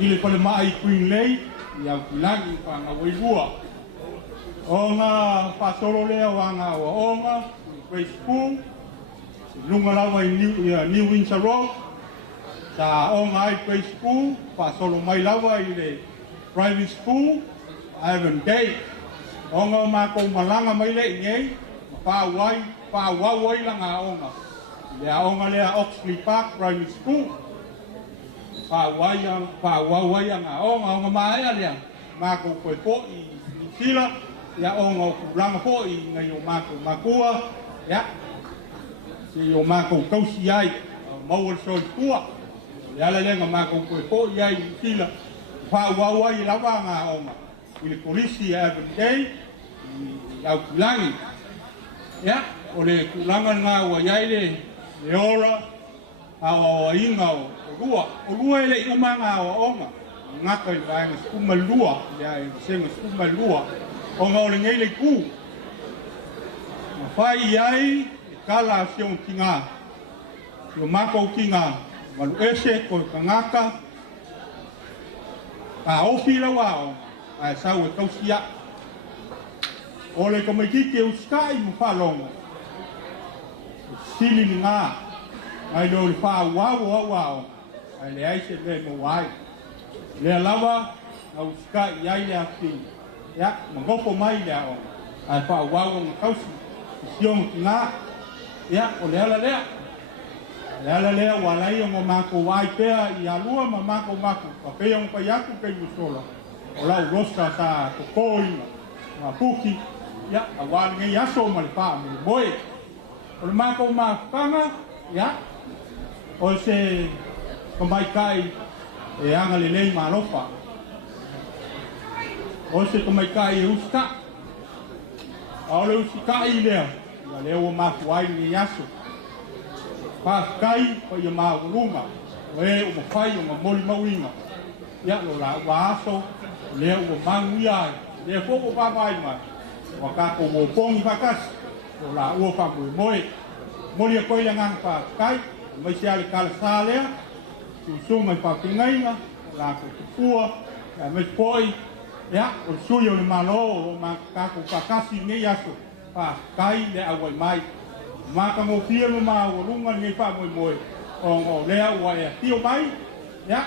i le pale mai Queen Lei i au kirangi whangau i lua o ngā whasolo lea wanga o onga i Grace Pool lunga lawa i New Windsor Road sa onga ai Grace School, pa solo mai lawa i le private school, Ivan Gate. Onga mako malanga mai le ngei, pa wai langa onga. Le onga le Oxley Park Private School. Pa wai anga onga mai ale. Mako koe po i sila, ya onga langa po i ngai o mako makua, ya. Si o mako kausi ai, mau so kua. Ya la lenga mako koe po ia i sila whauaua i lawa ngā onga i le polisi everyday i au kulangi ya o le kulanga ngā ua iai le ora awa inga o lua i le uma ngā onga ngaka i vaenga skuma lua ya i senga skuma lua onga o le ngei le ku ma whai iai e kala sion ki ngā yo mako ki ngā walu ese ko kangaka ka ofi la wao ai sa o tausia ole ko mai ki o sky mo falongo sili nga ai lo fa wao ai le ai se le mo wai le lava au sky ai le afi ya mo gopo mai le o ai fa wao mo kausi sion nga ya ole ala le Lala lea walai o mako wai pea i alua ma mako pa pea un payaku ke usola o lau rosta sa kokoi ma puki ya awal ngai aso mal pa mo boy o mako kanga ya o se komai kai e anga le lei malofa o se komai kai usta o le usta i lea ya leo mako wai ni aso Paskai pa ia maulunga o e o mawhai o ma moli mawinga ia lo la waaso lea o mangu iai lea koko papai mai wakako o pongi pakasi o la ua whamui moe moli a koile ngang Paskai mai se ale kala sa lea sunga i whakingainga, la ko tupua, ya me poi, ya, o sui o le malo, o ma kako kakasi nei aso, pa kai le awai mai. Ma ka mo fia no ma o lunga nei pa moi moi, o lea ua e tio mai, ya,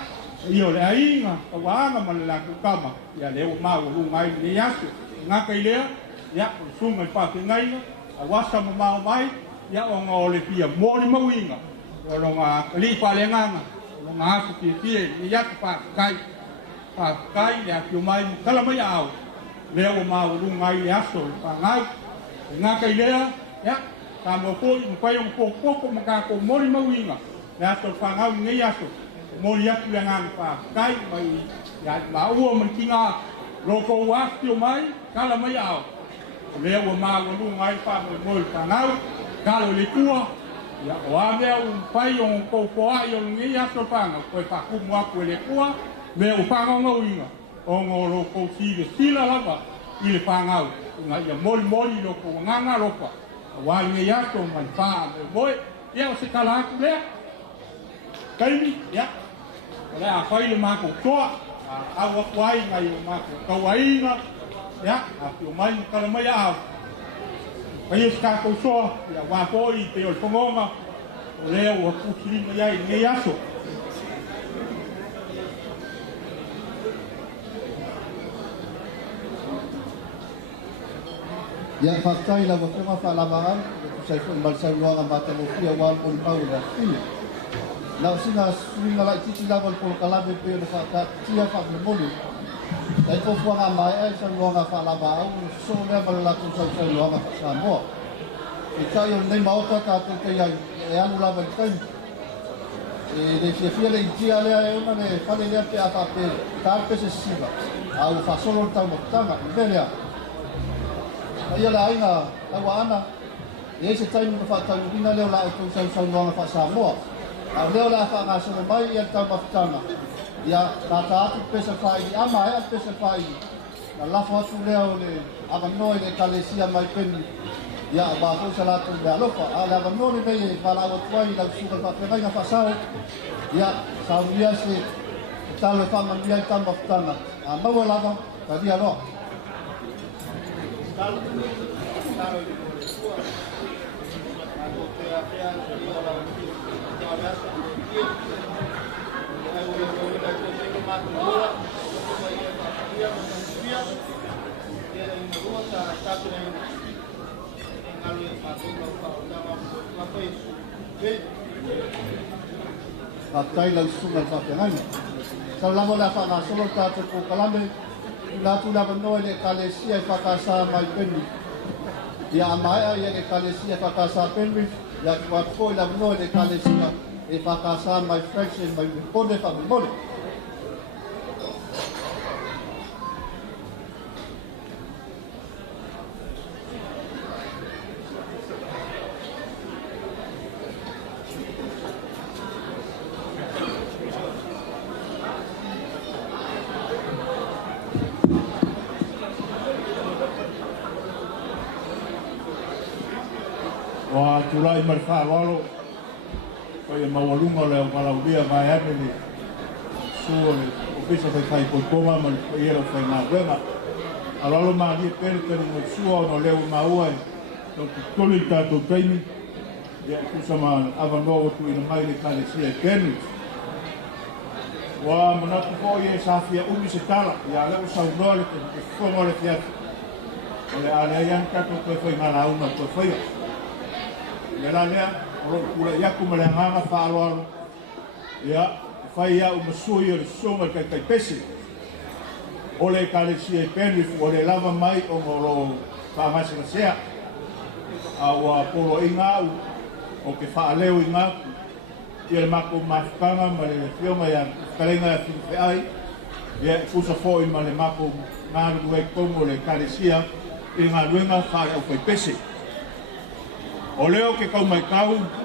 io le ainga, ka waanga ma le la kukama, ya le o ma o lunga ai nei aso, ngā kai lea, ya, o sunga i whakingainga, a wasa ma mao mai, ya o ngā le pia mori mawinga, o longa li whalenganga, o longa haku pia, ni yatu kai le aki o mai, kala mai au, lea o maa o runga i le aso, whangau, ngā kai lea, ya, ka mo poi, mpai o poko makako mori mawinga, le aso whangau ngai aso, mori atu le ngāna kai, mai, ya, ma ua man ki ngā, loko uafti o mai, kala mai au, lea o maa o runga i whangau, kalo le tua, ya o amea un pai o ko poa i o ngi aso panga ko pa ku mo ko le tua me o panga ngo inga o ngo ro ko si sila lava i le panga nga ya moli lo ko nganga lo pa wa ngi aso man pa me boy ya o se kala ku le kai ya le a fai le ma ko toa a wa kwai nga yo ma ko ka wai nga ya a yo mai kala mai a Pai ska ko so ya wa ko I te o fongonga le o ku kiri mai ai nei aso. Ya fakta ila wa kema fa labaran ku sai ko mal sai wa ma ta mo fia wa ko pa ula ini. Na sina swinga la titi la ko kala be pe fa ta tia fa mo moli. Dai ko fuanga mai ai sa luanga fa lava au so le ba la ku sa luanga sa mo. E tai o nei mauta ta te ia e anu lava i kai. E le fia le ia le e una ne fa le te a fa pe ta pe se siva. Au fa solo ta mo tanga bele. Ai la ainga la wana. E se tai mo fa ta ina le la ku sa luanga fa sa mo. Au le la fa ga so mai ia ta mo tanga. Ya tata pesa fai ama e pesa fai na la foto leo le ava noi le kalesia mai pen ya ba ko sala tu da lo fa ala ba noi be fala o twai la su ka pe ga fa sa ya sa dia se talo fa man dia tam ba tana a ma wala ba ta dia no talo talo Pakai lau sungai pakai Sau lama dah fana solo tak cukup kalame. Natu dah benda le kalesia pakasa mai peni. Ya amai ya le kalesia pakasa peni. Ya kuat ko dah benda le kalesia pakasa mai fresh mai pode fa mole. Wa tulai marfa walo ko ia mawalunga le o kalaudia mai ame ni suole o pisa kai ko koma ma ia o fai na wema alalo ma di pere tani mo suo no le ma ua to toli ta to taimi ya kusama ava no tu ina mai le kale sia ken wa mana ko ia safia umi se tala ya le o sa no le ko mo le fiat ole ala yan ka to fai na una to fai Nela lea, oro kula iaku malenganga whaaloalo. Ia, whai ia umasui o le songa kai pesi. Ole kalesia I penrifu, ole lava mai o moro whaamasi na sea. Awa polo inga au, o ke whaaleo inga. Ia le mako mafukanga, ma le whionga ia karenga ia whiwhi ai. Ia kusa fōi ma le mako ngāru e kongo le kalesia. I ngā ruenga whaare au kai pesi. O leo ke kau mai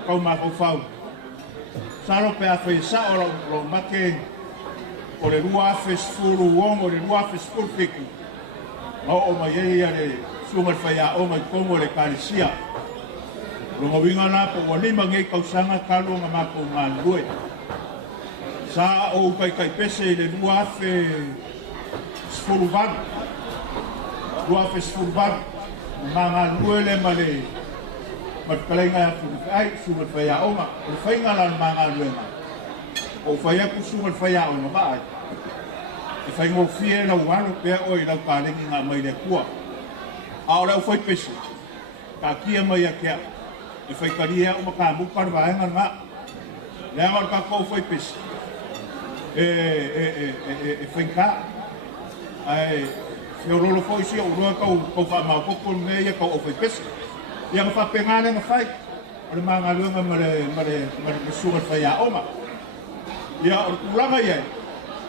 kau mai fau. Saro pe a fai sa o lo make o le rua afes furu wong o le rua afes furu fiku. O mai ia le sumar fai a o mai kongo le kalesia. Lo ngawinga na po o lima ngei kau sanga kalu nga mako ngā lue. Sa o kai kai pese le lua afe sfuruvan. Lua afe sfuruvan. Manga luele male. Mat kalenga ai sumat faya oma. O fainga lan manga luema. O faya ku sumat faya oma ba. E fai ngo fie na wano pe o i na kalengi nga mai le kua. Aora o fai pese. Ka kia mai akia. E fai karia o maka mukar vaenga nga. Le amal ka ko fai pese. E fai ka. Ai se o rolo foi si o roa kau fa ma ko kon me ia kau o fai pese. Ia fa pengana nga fai. O le manga luenga mare suga fai a oma. Ia o kulanga ia.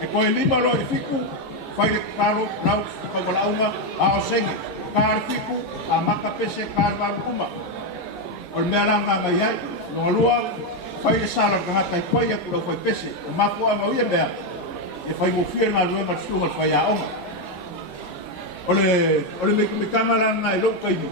E koe lima lo i fiku, fai le karo, rau, kaukalaunga, a o sengi. Kar fiku, a maka pese, kar varu kuma. O le mea ranga ngai ai, no alua, fai le sala kangata i koe aku lau fai pese. O mako a mauia mea, e fai mo fia ngā rue matsunga fai a oma. O le mekumikama ranga i lau kainu.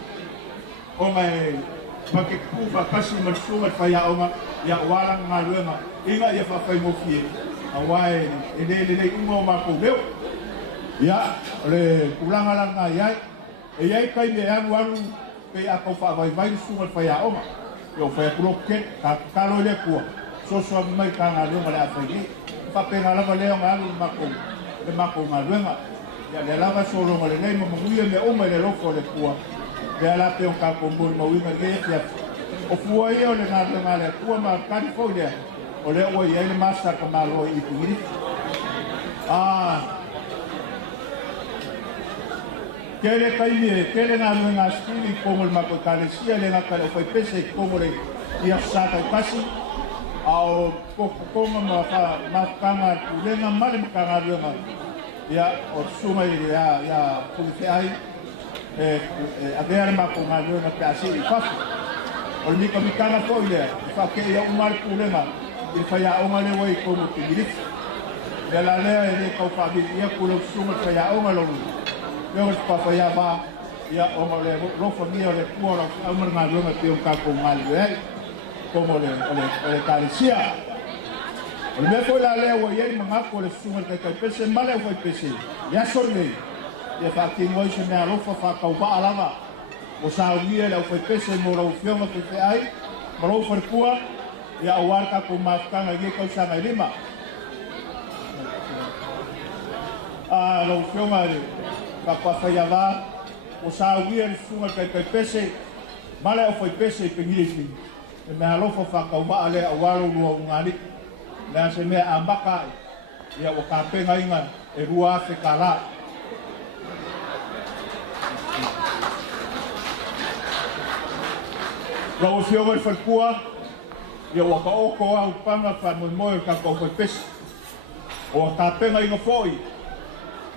O ngai, make kufa kasi matsunga fai a oma, ia warang ngā rue ma, inga ia fai mo fia. Awai ele umo mako meu ya le kulanga langa yai e yai kai me anu pe a ko fa vai sunga fa ya oma yo fa ku ke ka kalo le ku so mai ka nga le mala fa ni fa pe nga la le nga mako nga lenga ya le lava so lo le nei mo muye me o me le loko le ku ya la pe o ka ko mo mo wi me ya o fu ai o le nga le ku ma ka fo le o le o ia le masa ka malo i puri kele kele na nga skili como el mako kalesia le nga kale foi pese como le ia saka pasi ao como ma kanga le nga male kanga le nga ia o suma ia puli ai a ver mako nga le nga pasi i pasi o ni ka mikana foi le fa ke ia o mar problema il fai a oma le wai como te dirif de la lea e kau fa bi ia kulo suma fai a oma lo le pa fai a ba ia oma le ro fa mi le kuo a mar nga lo te un ka ko mal le como le carecia o me foi la lea wai e ma ko le suma ka pese male wai pese ya sorle ia fa ki moi se me ro fa ka ba alama o sa mi le o foi pese mo ro fioma que te ai mo ro fa kuo ia warka ko maskanga ge ko sanga lima lo fioma ka pa ya va o sa wien sunga ka pese mala o foi pese pengilisi me alo fa ka va ale awalo no ngani na se me ambaka ia o ka penga inga e rua se kala lo fioma fa kua ia waka oko au panga fa mo ka ko foi pese o ka penga inga foi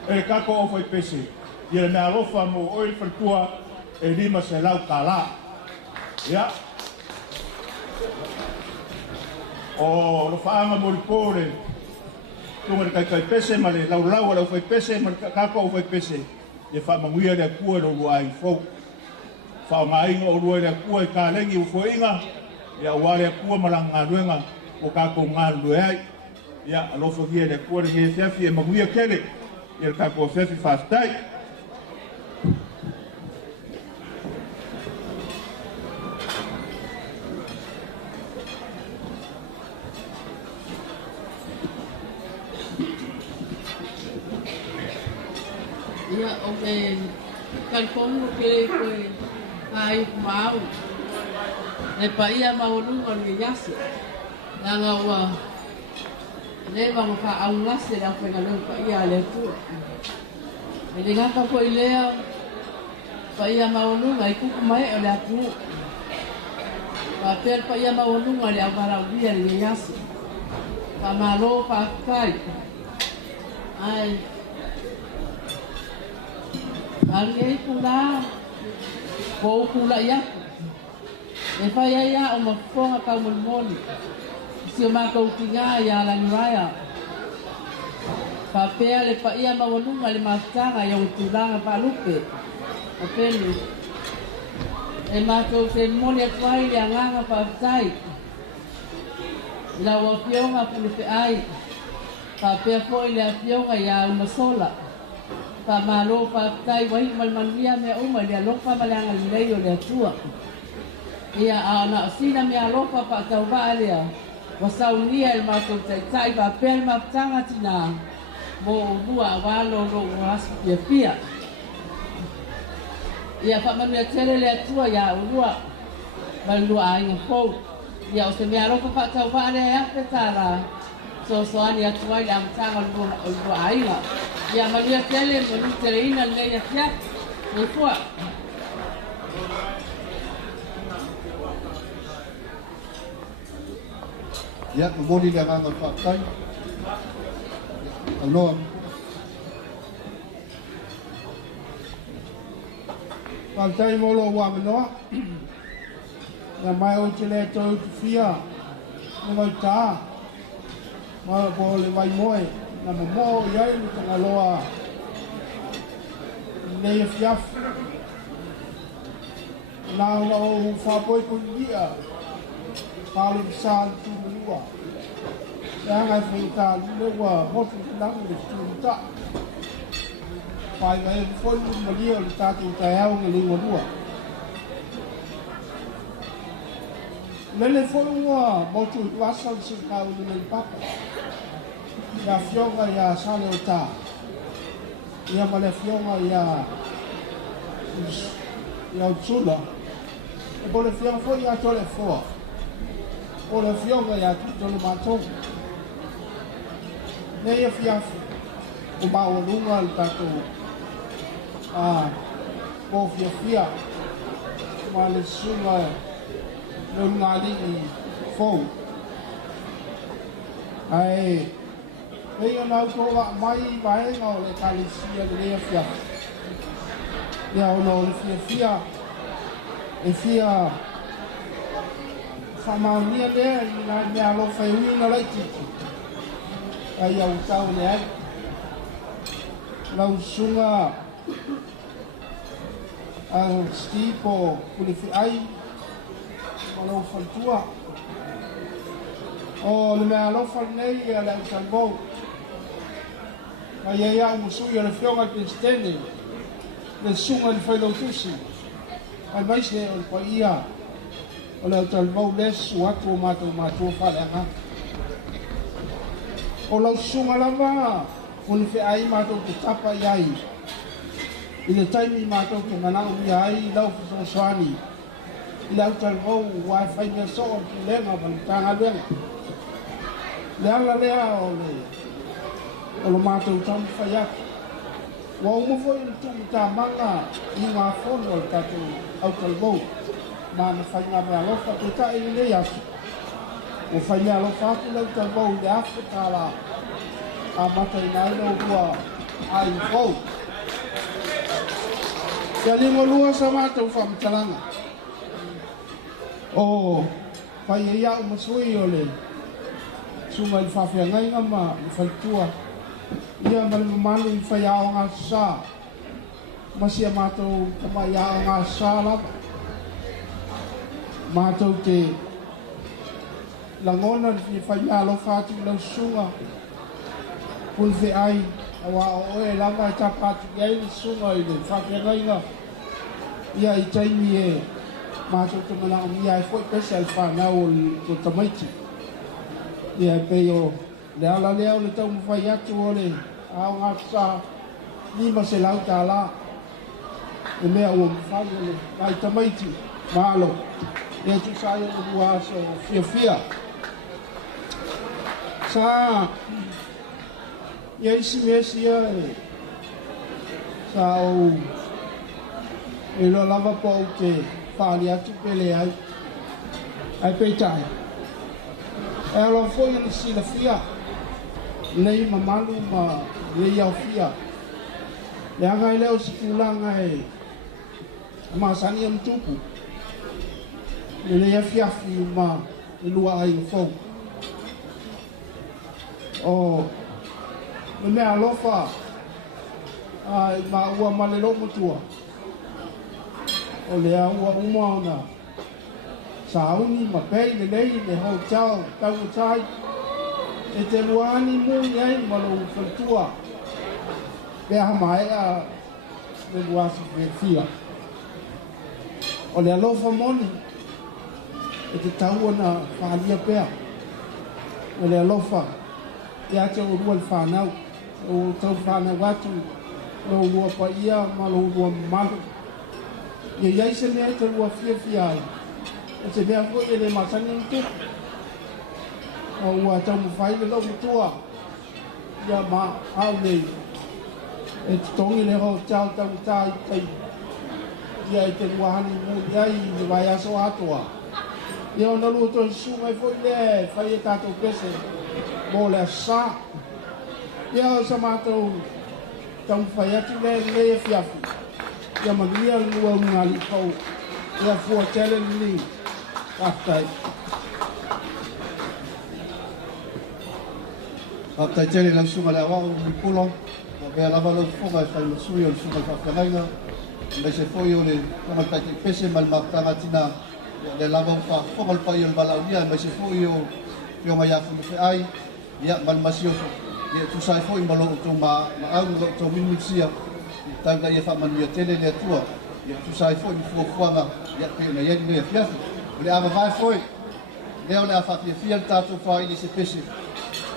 e ka ko foi pese ia na rofa mo oi fatua e lima se lau kala ia o lo fa anga mo pore tunga ka pese male lau foi pese ma ka ko foi pese e fa mo ia le ku lo ai fo fa mai o lo le ku e ka lengi o foi inga ia wale kua malanga luenga o ka ko ngalu ai ia lo fo vie le kua nge fiafi e maguia kele ia ka ko fiafi fastai ia o me kalpomo ke ai mau e pa ia maununga ni yasi nanga wa le vamos a un lase la fe galon pa ia le tu e le ngata ko ilea pa ia maununga i kuku mai o le atu pa per pa ia maununga le avara via ni yasi pa malo pa kai ai ai kula ko kula ya e fai ia o mafonga ka molmoli si o mako kinga ya la nuraya pa pea le pa ia mawalunga le matanga ya utulanga pa lupe pa pelu e mako ke moli a fai le anganga pa sai la wapionga pulupe ai pa pe foi le afionga ya una sola pa malo pa tai wai malmanuia me uma le alofa malanga lei o le atua ia ana sina me alofa pa tau valea wa saunia el mato tai pa per ma tanga tina mo bua walo lo was pia ia pa manuia tele le atua ya ulua malua ai fo ia o se me alofa pa tau valea pe tara so ani atua ia mtanga lo aiga ia malia tele mo teleina le ia fia no fua Ya kembali dia ngangkat faktai. Alnoam. Faktai molo wa menoa. Na mai o tele to fia. Na mai ta. Ma bo le mai moe. Na mo ia ni tanga loa. Ne fiaf. Na o fa poi kundia. Paling besar tu dua. Yang ai kita lewa hotu nang di tunta. Pai mai foi melia ta tu taeu ngali dua. Lele foi wa motu wasal sikau dengan papa. Ya fionga ya salota. Ya male fionga ya tsula. Boleh fionga foi ya tole foi. O le fionga ya tuto le matou. Nei fiaf o mau lunga le tato. O fia ma le sunga le ngali i fou. Ai ei ona ko mai vai ngau le kalisia le fiaf. Ya ono le fia e fia Famaunia le na lo fai una la tiki. Ai au tau le ai. Lau sunga al stipo kulifi ai. Malo fantua. O le mea lo fai nei e le salvo. Ai ai musu le fionga kristene. Le sunga le fai lo tusi. Ai mai se o paia. Oleh talbau les waktu matu falenga. Olau sunga lama pun fi ai matu tapa yai. Ile taimi matu ngana yai lau fswani. Ile talbau wifi ne so lenga bantanga lenga. Lala lea ole. Olo matu tam fayak. Wa mo foi tum tamanga inga fono tatu au talbau. Mana fanya alofa kita ini ya. O fanya alofa tu lau tambau le Afrika la. Amata ina ino ua ai fou. Ya limo lua sama tu fam talanga. O fanya ya umasui ole. Suma il fafia ngai ngama faltua. Ia malu fanya nga sa. Masih mato kamaya nga sa la. Matou te langona ni fanya lo fatu lo sunga pun fe ai awa oe langa tapatu ai sunga ile fakya ngai ia itaimi e matou te mana mi ai foi special fa na o to tamaiti ia pe yo le ala le o le tau fanya tu ole a nga sa ni ma se lau ta la e me o fa le ai tamaiti malo ya tu saya berdua so fia sa ya isi mesia sa o elo lava po ke fali atu pele ai petai elo foi ni si la fia nei mamalu ma le ya fia ya ngai leo sikulang ai masani am tupu le ia fiafi ma lua ai fo o le mea alofa ai ma ua malelo mutua o le ua umauna sauni ma pei le nei le ho tau tau tai e te luani mu ai ma lo fatua pe ha mai a le luasi pe fia o le alofa moni e te tau na whalia pea o le alofa e ate o rua le whanau o tau whanau atu lo lua pa ia ma lo lua malu ia iai se mea te lua fia ai e se mea fo e le masani utu o ua tau mawhai le lau mutua ia ma au nei e te tongi le ho tau tau tai tai ia e te luahani mu iai le vai aso atua ia o nalu to sunga e foi le fai e tatou pese mo le sa ia o sa matou tau fai atu le e fiafu ia magia lua ngali kau ia fua tele ni aftai aftai tele la sunga le awa o pulo o be la valo fonga e fai sui o sunga fa fanga me se foi o le kama tai pese mal maktanga tina le lava fa fonga pa yo bala dia me se foi o yo ma ya fu fe ai ya mal masio ia tu sai foi malo to ma au to minutia tanga ia fa mania tele le tua ia tu sai foi fu fuanga ia pe na ia ni fia le ava vai foi le ona fa fia tatu fa ini se pese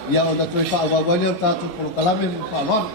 ia ona to fa wa le tatu por kalame fa lon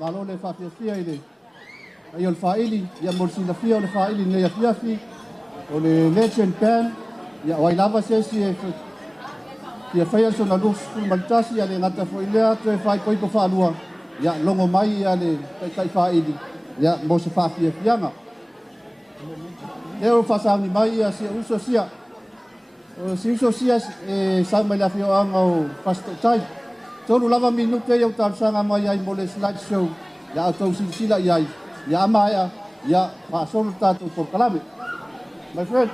Malo le fia ile. Ai ol faili, ia morsi la fia o le faili ne ia fi. O le legend pen, ia o lava se si ia fai so na luz maltasi ia le ngata fo ile tre fai koi ko fa lua. Ia longo mai ia le kai faili. Ia mo se fa fia fianga. Leo fa sa ni mai ia se uso sia. O si uso sia sa mai la fia anga o fasto tai. Tolu lava minute eu tar sanga mai ai mole slide show. Ya tau sila iai. Ya maya ya pa solo tatu por kalame. My friend.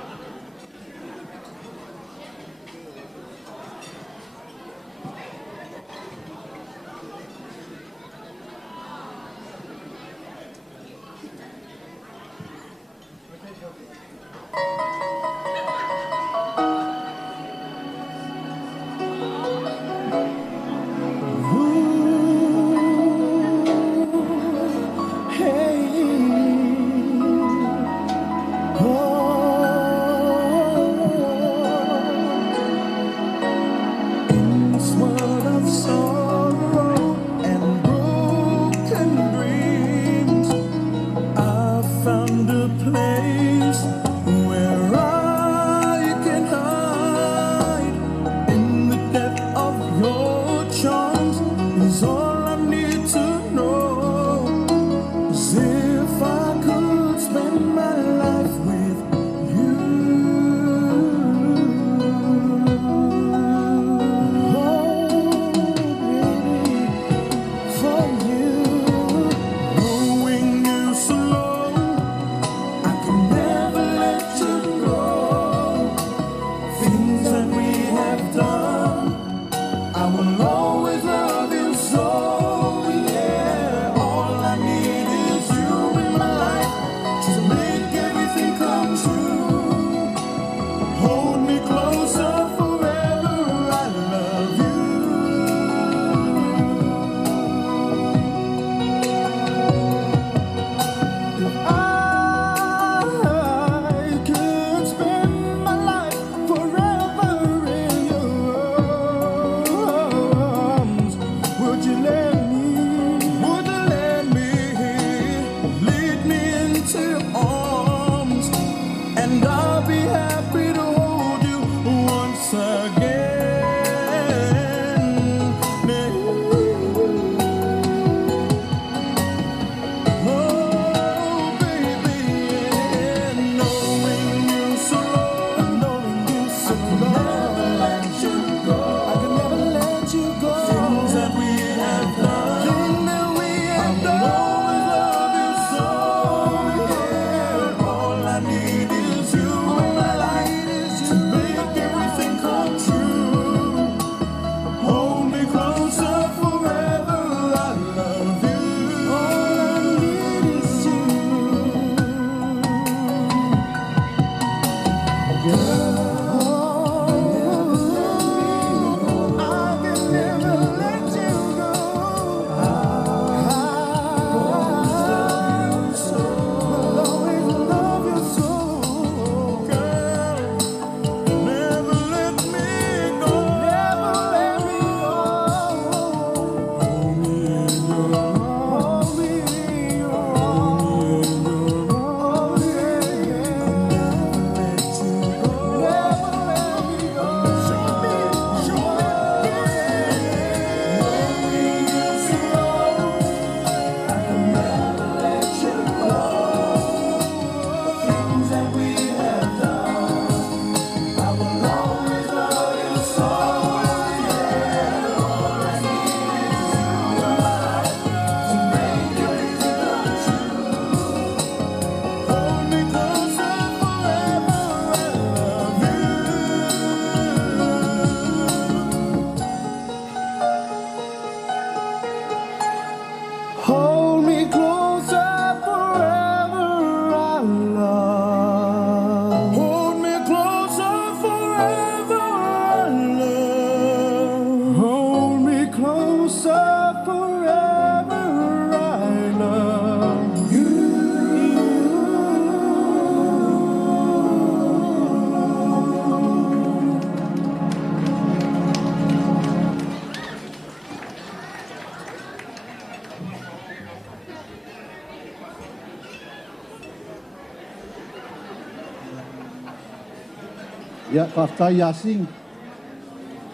Ia whaftai a sing.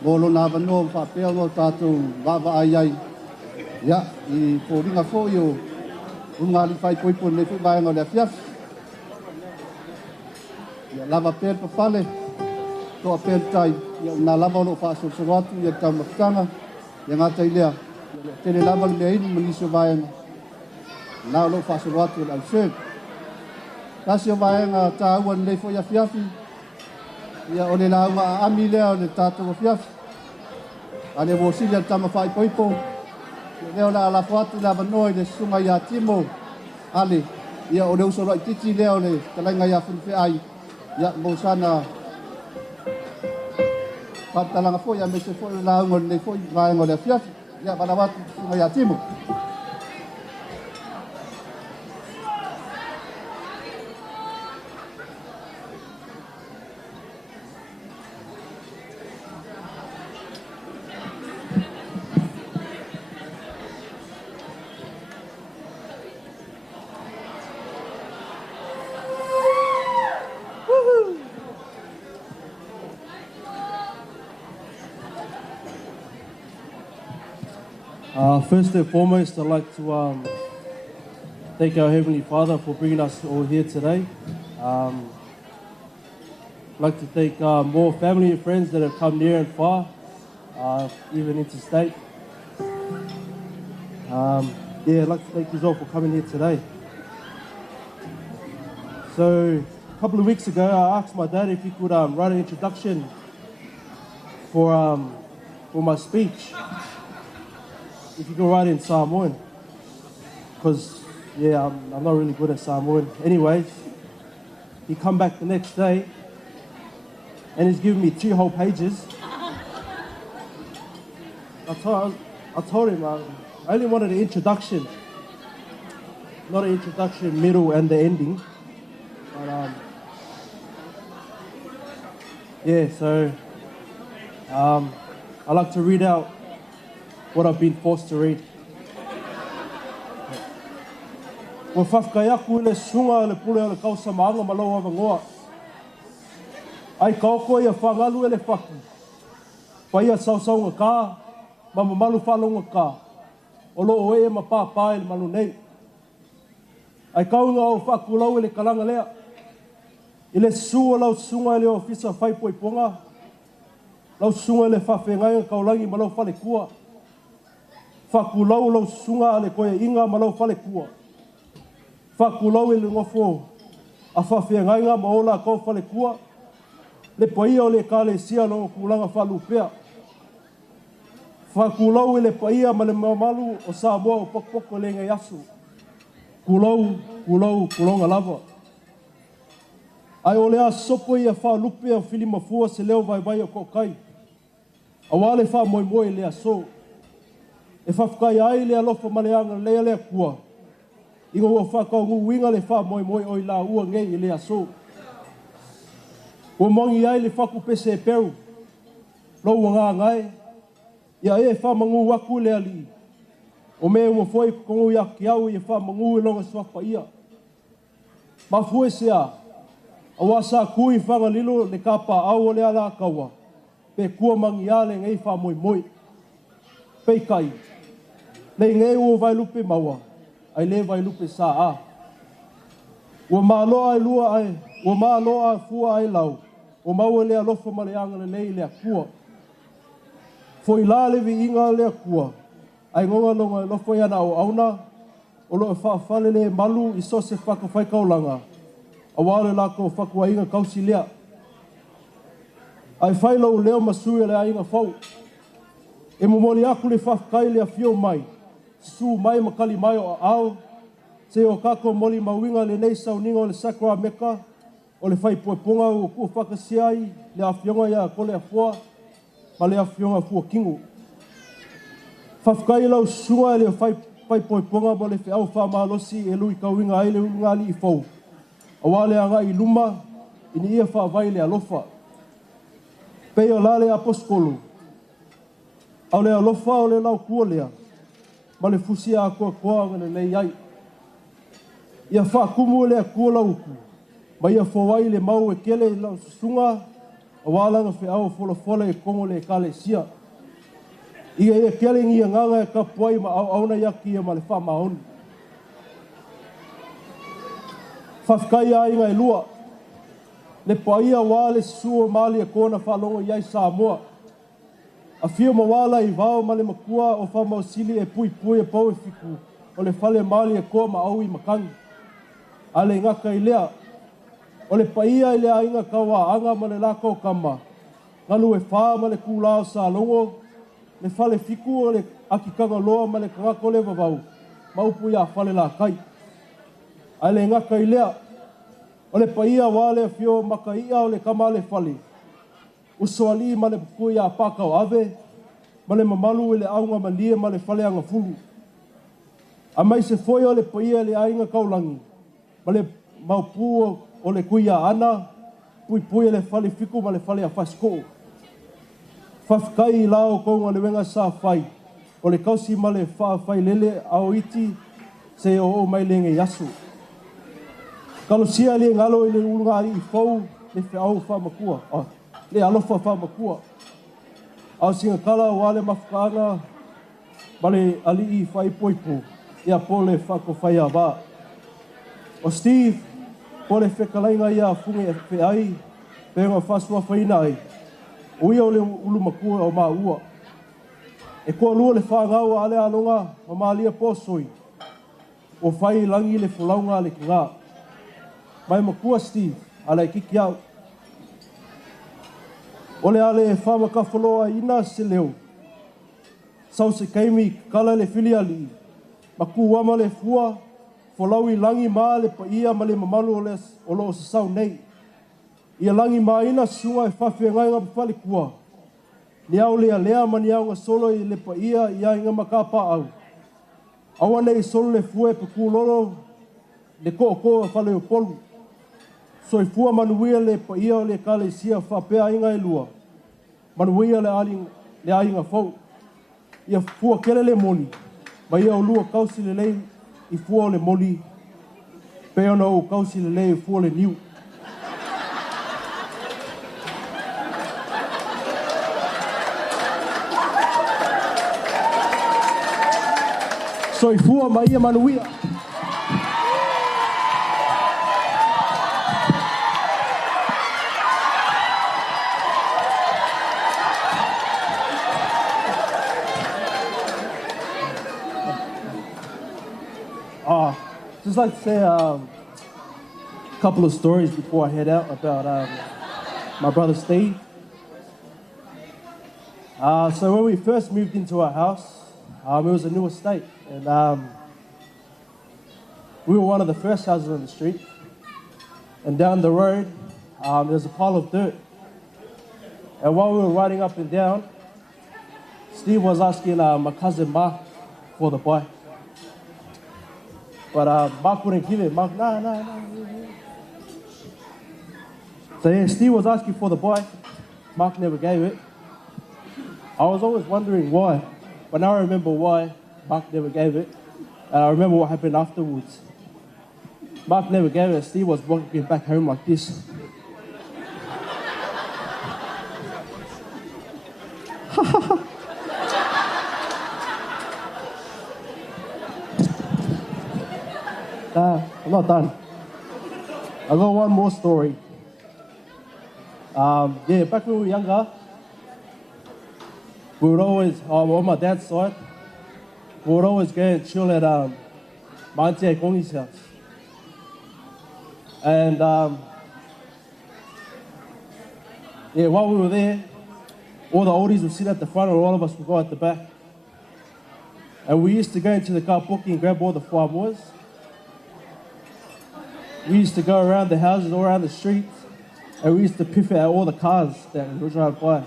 Ngolo nā wano whapea no tātou wawa ai ai. Ia i pōringa fō i o ungali whai poipo ne fu vai ngole fiaf. Ia lava pel papale. Toa pel tai. Ia nā lava no whaaso soratu ia tau makitanga. Ia ngātai lea. Tene lava le ini maniso vai ngā. Nā lo whaaso soratu ia au sēn. Kasi o vai ngā tā uan le fo ia fiafi. Ia o le la ua ami lea o le tātou o fiafi. Ale wo sili al tama whai poipo. Leo la ala fuatu la vanoi le sunga ia timo. Ale, ia o le usoro i titi leo le talainga ia funfe ai. Ia mo sana patalanga fo ia mese fo la ungo le fo vai ngole fiafi. Ia bala watu sunga ia timo. First and foremost, I'd like to thank our Heavenly Father for bringing us all here today. I'd like to thank more family and friends that have come near and far, even interstate. I'd like to thank you all for coming here today. So, a couple of weeks ago, I asked my dad if he could write an introduction for my speech. If you can write in Samoan, because I'm not really good at Samoan. Anyways, he come back the next day and he's given me 2 whole pages. I told him I only wanted an introduction, not an introduction, middle, and the ending. But so I like to read out what I've been forced to read. Wa whafkai aku le sunga le pule o le kausa maanga malo ava ngoa. Ai kaoko ia whangalu le whaki. Paia sausaunga ka, mama malu whalonga ka. O loo e ma pāpā le malu nei. Ai kaunga o whakulau le kalanga lea. I le sua lau sunga le ofisa whaipoi ponga. Lau sunga le whawhengai kaulangi malo whale kua. Whakulau lau sunga le koe inga malau whale kua. Whakulau le ngofo a whawhengai ngā maola kau whale kua. Le paia o le kāle sia lo kulanga whalupea. Whakulau le paia ma le mamalu o Samoa o pokpoko le ngai asu. Kulau, kulonga lava. Ai o lea sopo ia whalupe o whilima fua se leo vai o kokai. A wale wha moi lea so. E whafkai ai lea lofa maleanga lea kua. Ingo ua whakau nguinga le wha moi oi la ua ngei lea so. Ua mongi ai le whaku pese e peru. Lo ua ngā ngai. Ia e wha mangu waku lea li. O me ua foi kongu ia ki au i wha mangu i longa swapa ia. Ma fue sea. A wasa kui whanga lilo le kapa au o lea la kaua. Pe kua mangi ale ngei wha moi. Pei kai. Nei ngei ua vai lupe maua. Ai le vai lupe sa a. Ua maaloa ai lua ai. Ua maaloa fua ai lau. O maua lea lofa maleanga le nei lea kua. Foi la le vi inga lea kua. Ai ngonga longa lofa iana o auna. O lo e whaafale le malu i so se whakawhai kaulanga. A wale lako whakua inga kausi lea. Ai whailau leo masui le a inga fau. E momoli aku le whafkai lea fio mai. Su mai makali mai o au. Se o kako moli mawinga le nei sauninga o le sakra meka. O le whai pueponga o kua whakasiai. Le a fionga ia kole a fua. Ma le a fionga fua kingu. Whafkai lau sunga le whai pueponga mo le whiau whamalosi e lui kauinga ai le ungali i fau. A wale anga i luma. Ini ia whaavai le alofa. Pei o la le aposkolu. Au le alofa o le lau kua lea. Ma le fusia a kua ngana nei ai. Ia whaakumu le a kua lauku. Ma ia whawai le mau e kele lau sunga. o wālanga whi au wholawhola e kongo le kale sia. Ia e kealing ia nganga e ka puai ma au auna iaki ia ma le wha maoni. Whawhikai a inga e lua. Le paia wā le sua mali e kona whalongo iai Samoa. A whio ma wala i vau ma le makua o wha mausili e pui pui e pau e whiku o le whale mali e koa ma au i makangi. A le ngaka i lea. O le paia i lea inga kawa anga ma le lako kama. Ngalu e wha ma le kūlao sa longo. Le whale whiku o le akikanga loa ma le kangako le vavau. Maupu ia whale la kai. A le ngaka i lea. O le paia wale a whio maka ia o le kama le whale. Usoali ma le pukui a pakau ave, ma le mamalu i le aunga malia ma le whale anga fulu. A mai se foi o le paia le ainga kaulangi, ma le maupu o le kuia ana, pui pui le whale whiku ma le whale a whasko. Whawhikai i lao konga le wenga sa whai, o le kausi ma le whawhai lele au iti, se o mai le nge yasu. Kalosia le ngalo i le ulunga i fau, le whiau whamakua. Le alofa whamakua. Au singa kala wale mafukanga, male ali i whai poipo, ia pole whako whai a wā. O Steve, pole whekalainga ia funge e whiai, penga whasua whaina ai. Uia o le ulumakua o mā ua. E koa lua le whangau a le alonga, ma maalia pōsoi, o whai langi le whulaunga le kinga. Mai makua Steve, ala e kiki au. Ole ale e whamaka wholoa ina se leo. Sau se kaimi kala le whili ali. Maku wama le fua, wholau i langi maa le pa ia ma le mamalu o loo se sau nei. Ia langi maa ina sunga e whawhi ngai ngā pawhali kua. Ni au lea lea ma ni au ngā solo i le pa ia inga makapa au. Awa nei solo le fua e paku lolo, le ko whale o polu. So i fua manuia le pa ia o le kale sia whapea inga e lua. Manuia le ainga fau. Ia fua kele le moli. Ma ia o lua kausi le lei i fua o le moli. Pea ona o kausi le lei i fua le niu. So i fua ma ia manuia. Just like to say a couple of stories before I head out about my brother Steve. So when we first moved into our house, it was a new estate, and we were one of the first houses on the street. And down the road, there's a pile of dirt. And while we were riding up and down, Steve was asking my cousin Mark for the bike. But Mark wouldn't give it. Mark, no. So yeah, Steve was asking for the bike. Mark never gave it. I was always wondering why. But now I remember why Mark never gave it. And I remember what happened afterwards. Mark never gave it. Steve was walking back home like this. I'm not done. I got one more story. Back when we were younger, we would always, on my dad's side, we would always go and chill at my auntie Kongi's house. And while we were there, all the oldies would sit at the front and all of us would go at the back. And we used to go into the car bookie and grab all the four boys. We used to go around the houses, all around the streets, and we used to piff out all the cars that we would drive by.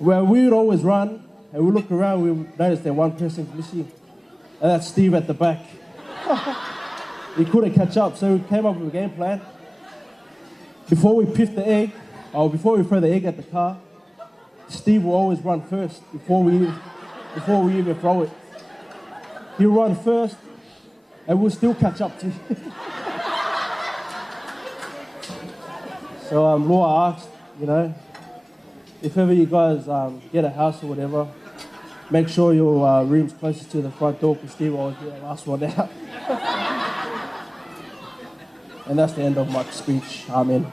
Well, we would always run, and we look around, we would notice that one person's missing, and that's Steve at the back. He couldn't catch up, so we came up with a game plan. Before we piff the egg, or before we throw the egg at the car, Steve will always run first before we even throw it. He'll run first, and we'll still catch up to him. So Laura asked, you know, if ever you guys get a house or whatever, make sure your room's closest to the front door because Steve always be the last one out. And that's the end of my speech. Amen.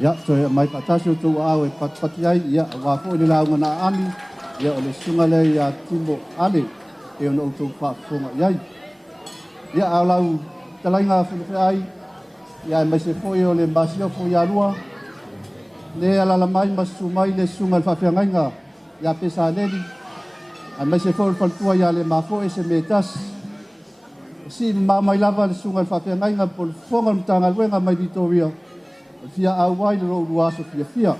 Ya, so mai patasu tu awe patpatiai ya wa fo ni la ngana ami ya ole sungale ya timbo ale e ono tu fa funga yai ya alau talainga fu ai ya mai se fo yo le basio fo ya lua le ala la mai masu mai le sungal fa fianga ya pesa leli a mai se fo tua ya le mafo ese metas si mama lava le sungal fa fianga por fonga mtanga wenga mai Victoria fia awai le ro ruaso fia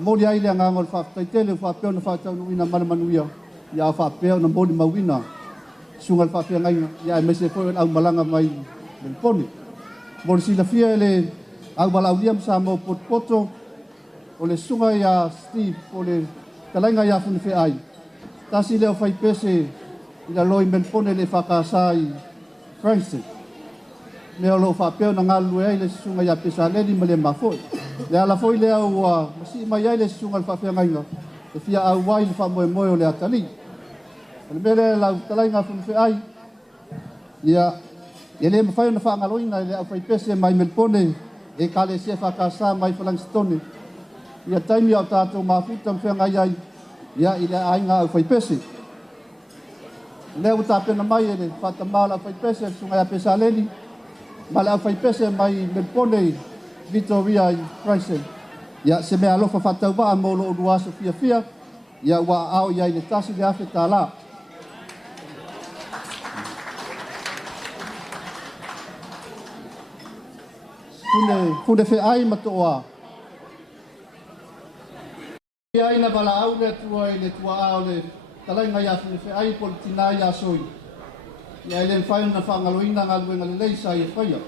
mo dia ile nga ngol fa taitele fa pe no fa tau ina manuia ya fa pe no bodi mawina sungal fa fia ngai ya me se foi au malanga mai del poni mo si la fia le au balau diam sa mo poto o le sunga ya Steve o le talainga ya fun fe ai tasi le fa pese ila loi men pone le fa ka sai Francis me lo fa pe na ngalu ai le sunga ya pesa le di mele mafoi le ala foi le au masi mai ai le sunga fa fe ngai e fia au wai fa mo le atali le mele la talainga fun fe ai ya ele me fa na fa ngaloina le au fa pese mai mel pone e kale se fa ka sa mai falang stone ya taimi au tato mafuta fe ngai ai ya ile ai nga au fa pese le u ta pena mai ele fa ta mala fa pese sunga ya pesa le ni mala fai pese mai Melbourne Victoria Crescent ya se me alofa fatau ba mo lo dua so fia ya wa au ya ile tasi de afeta la fune fe ai matoa ya ina bala au le tua au le talainga ya fe ai politina ya soi ya ile fai na fangaloina ngaluenga le leisa ia faia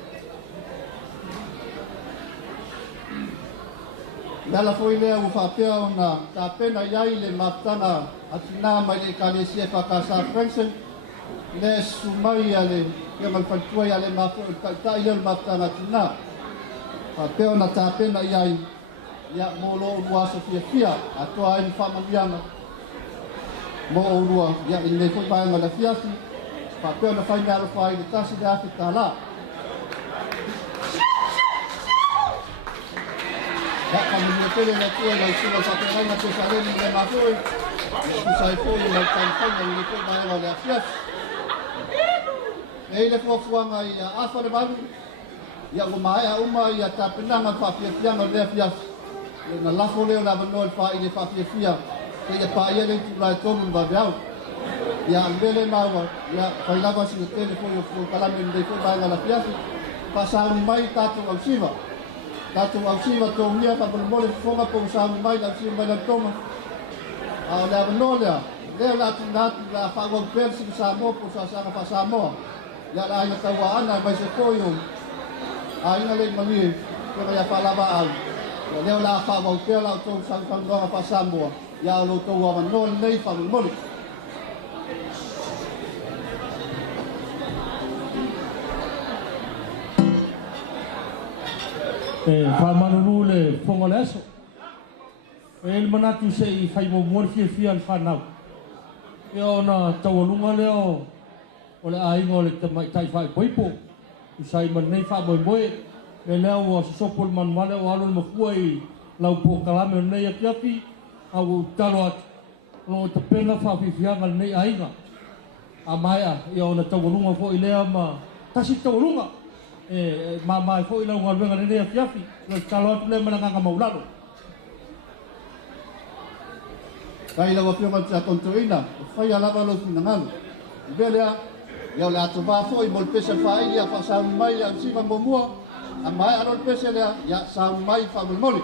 dala foi le u fapea na ta pena ya ile matana atina mai le kale se fa casa Francis le sumai ale ya mal fatua ya le mafu ta ile matana atina fapea na ta pena ya molo ua so fia atoa en fama biana mo ua ya ile foi pa ngala fiasi papel na fai ngalo fai de tasi de afita la ya kami ni pele na tua na sula sa tena na pesa le ni na foi ku sai foi na tan tan ni ko ba na le fias ele fo fuanga ia afa de balu ya go mai a uma ya ta pena na fa fia na le fias na la fo le na no fa ile fa fia ke ya pa ia le tu la tomu ba biao ya mbele mawa ya failava si telefone ko kala mende ko ba ngala fiasi pasang mai tatu au siva to mia pa mole fonga po sang mai la siva la toma a la nola le la tinatu la fa go persi sa mo po sa fa mo ya la ina tawa ana ba se koyo a ina le mali ko ya falava al le la fa go pela to sang go fa sa mo ya lo to wa no nei fa mole whamanuru le whonga le aso. E il manatu se I whai mo muari fia al whanau. E o na tawalunga leo o le ainga o le tai whai poipo. Usai man nei wha moi moe. E leo o sosopol man wale o alo mafua I lau po kalame o nei akiapi. Au talo atu. Lo te pena whawhiwhianga nei ainga. A maia e o na tawalunga fo I lea ma tasi tawalunga. Mai foi la ngol venga ne fiafi lo talo le malanga maulado kai la wapio ma ta tontoina fai ala ba lo finangalo belea ya la to ba foi mol pesa fai ya fa sa mai ya si va mo a mai aro pesa ya sa mai fa mol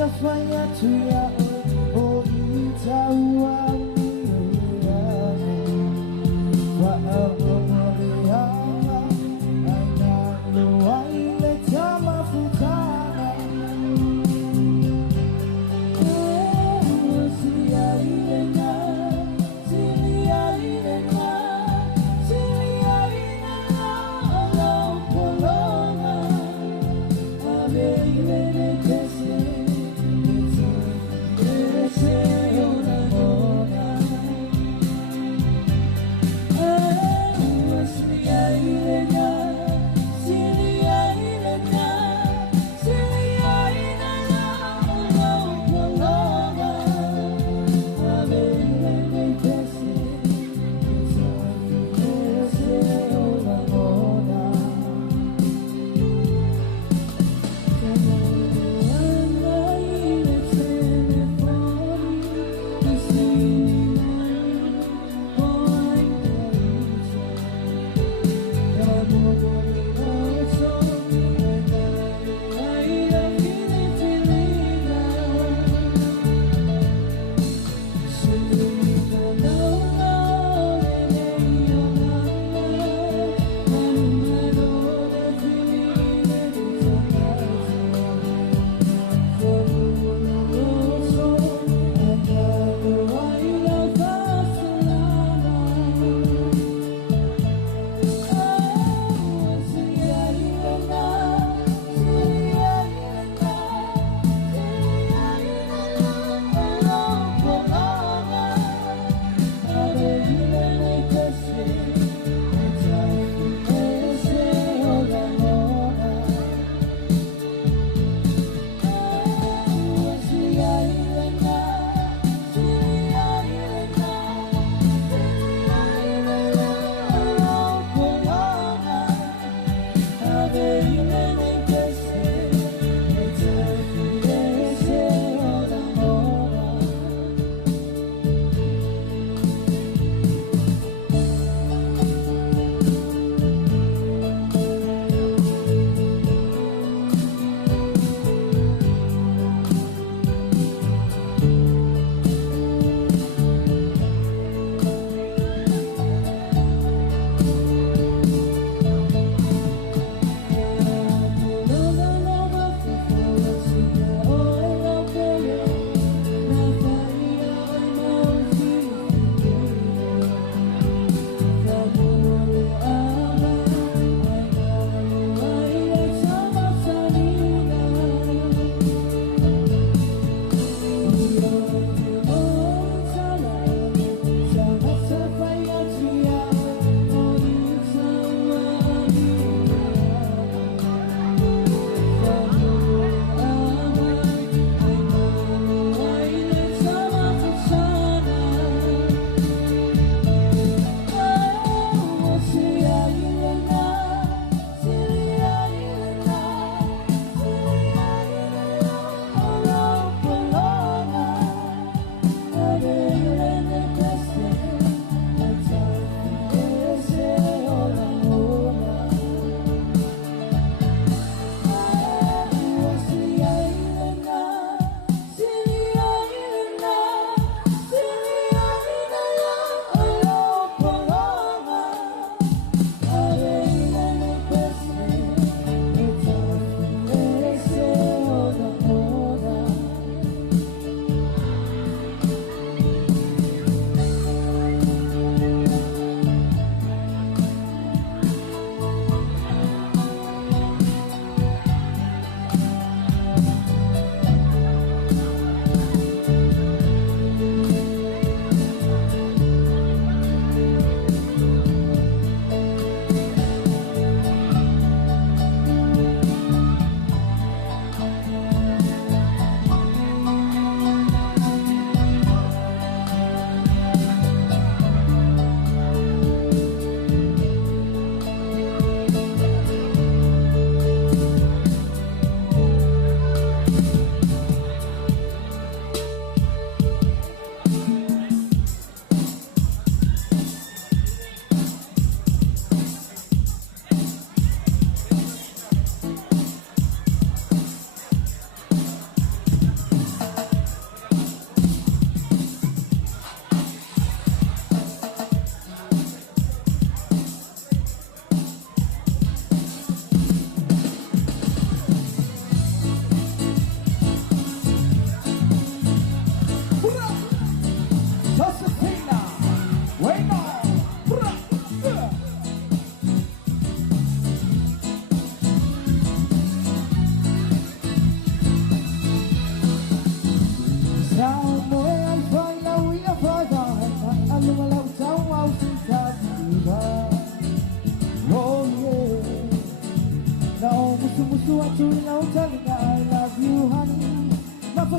itafanya tuyaone, oh itaua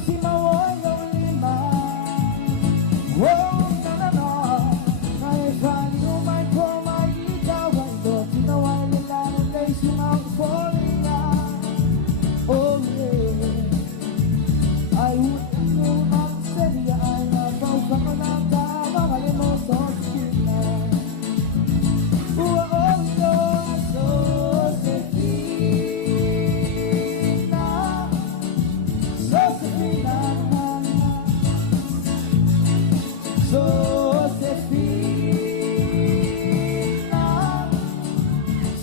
si mawai ng lima. Oh, na na na. Kahit value my poor, my ikawan doon. Sinaway nila ng days yung ang falling na. Oh yeah, I wouldn't go on steady. I love both of them and I'm mga emotions na. Oh, no, so Sefina, so Sefina, so Sefina,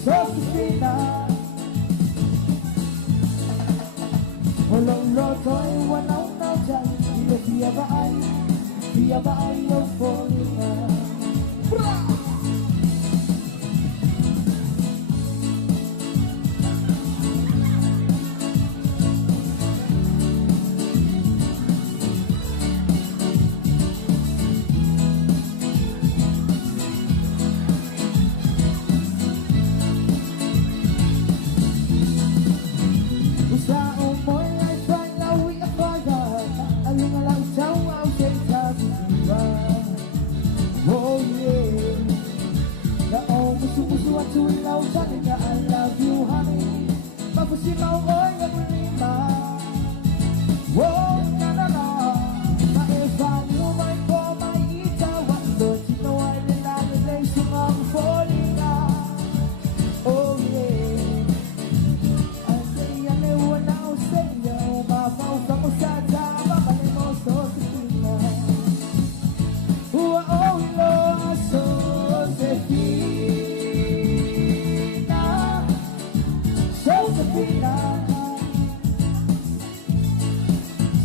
so Sefina. Walang loto'y wanaw na dyan. Siya ba ay yung falling na? Oh yeah, na puso at sulaw sa kanya. I love you honey, mapusimaw oy ang lima. Oh na na na, ma-value my po, may itawan doon. Sinaway nila nilay sumang falling na. Oh yeah, I say yan ay wala o sa inyo. Mapaw ka mo sa dama, malimoso sa tina. Oh, Lord, so Sefina, so Sefina,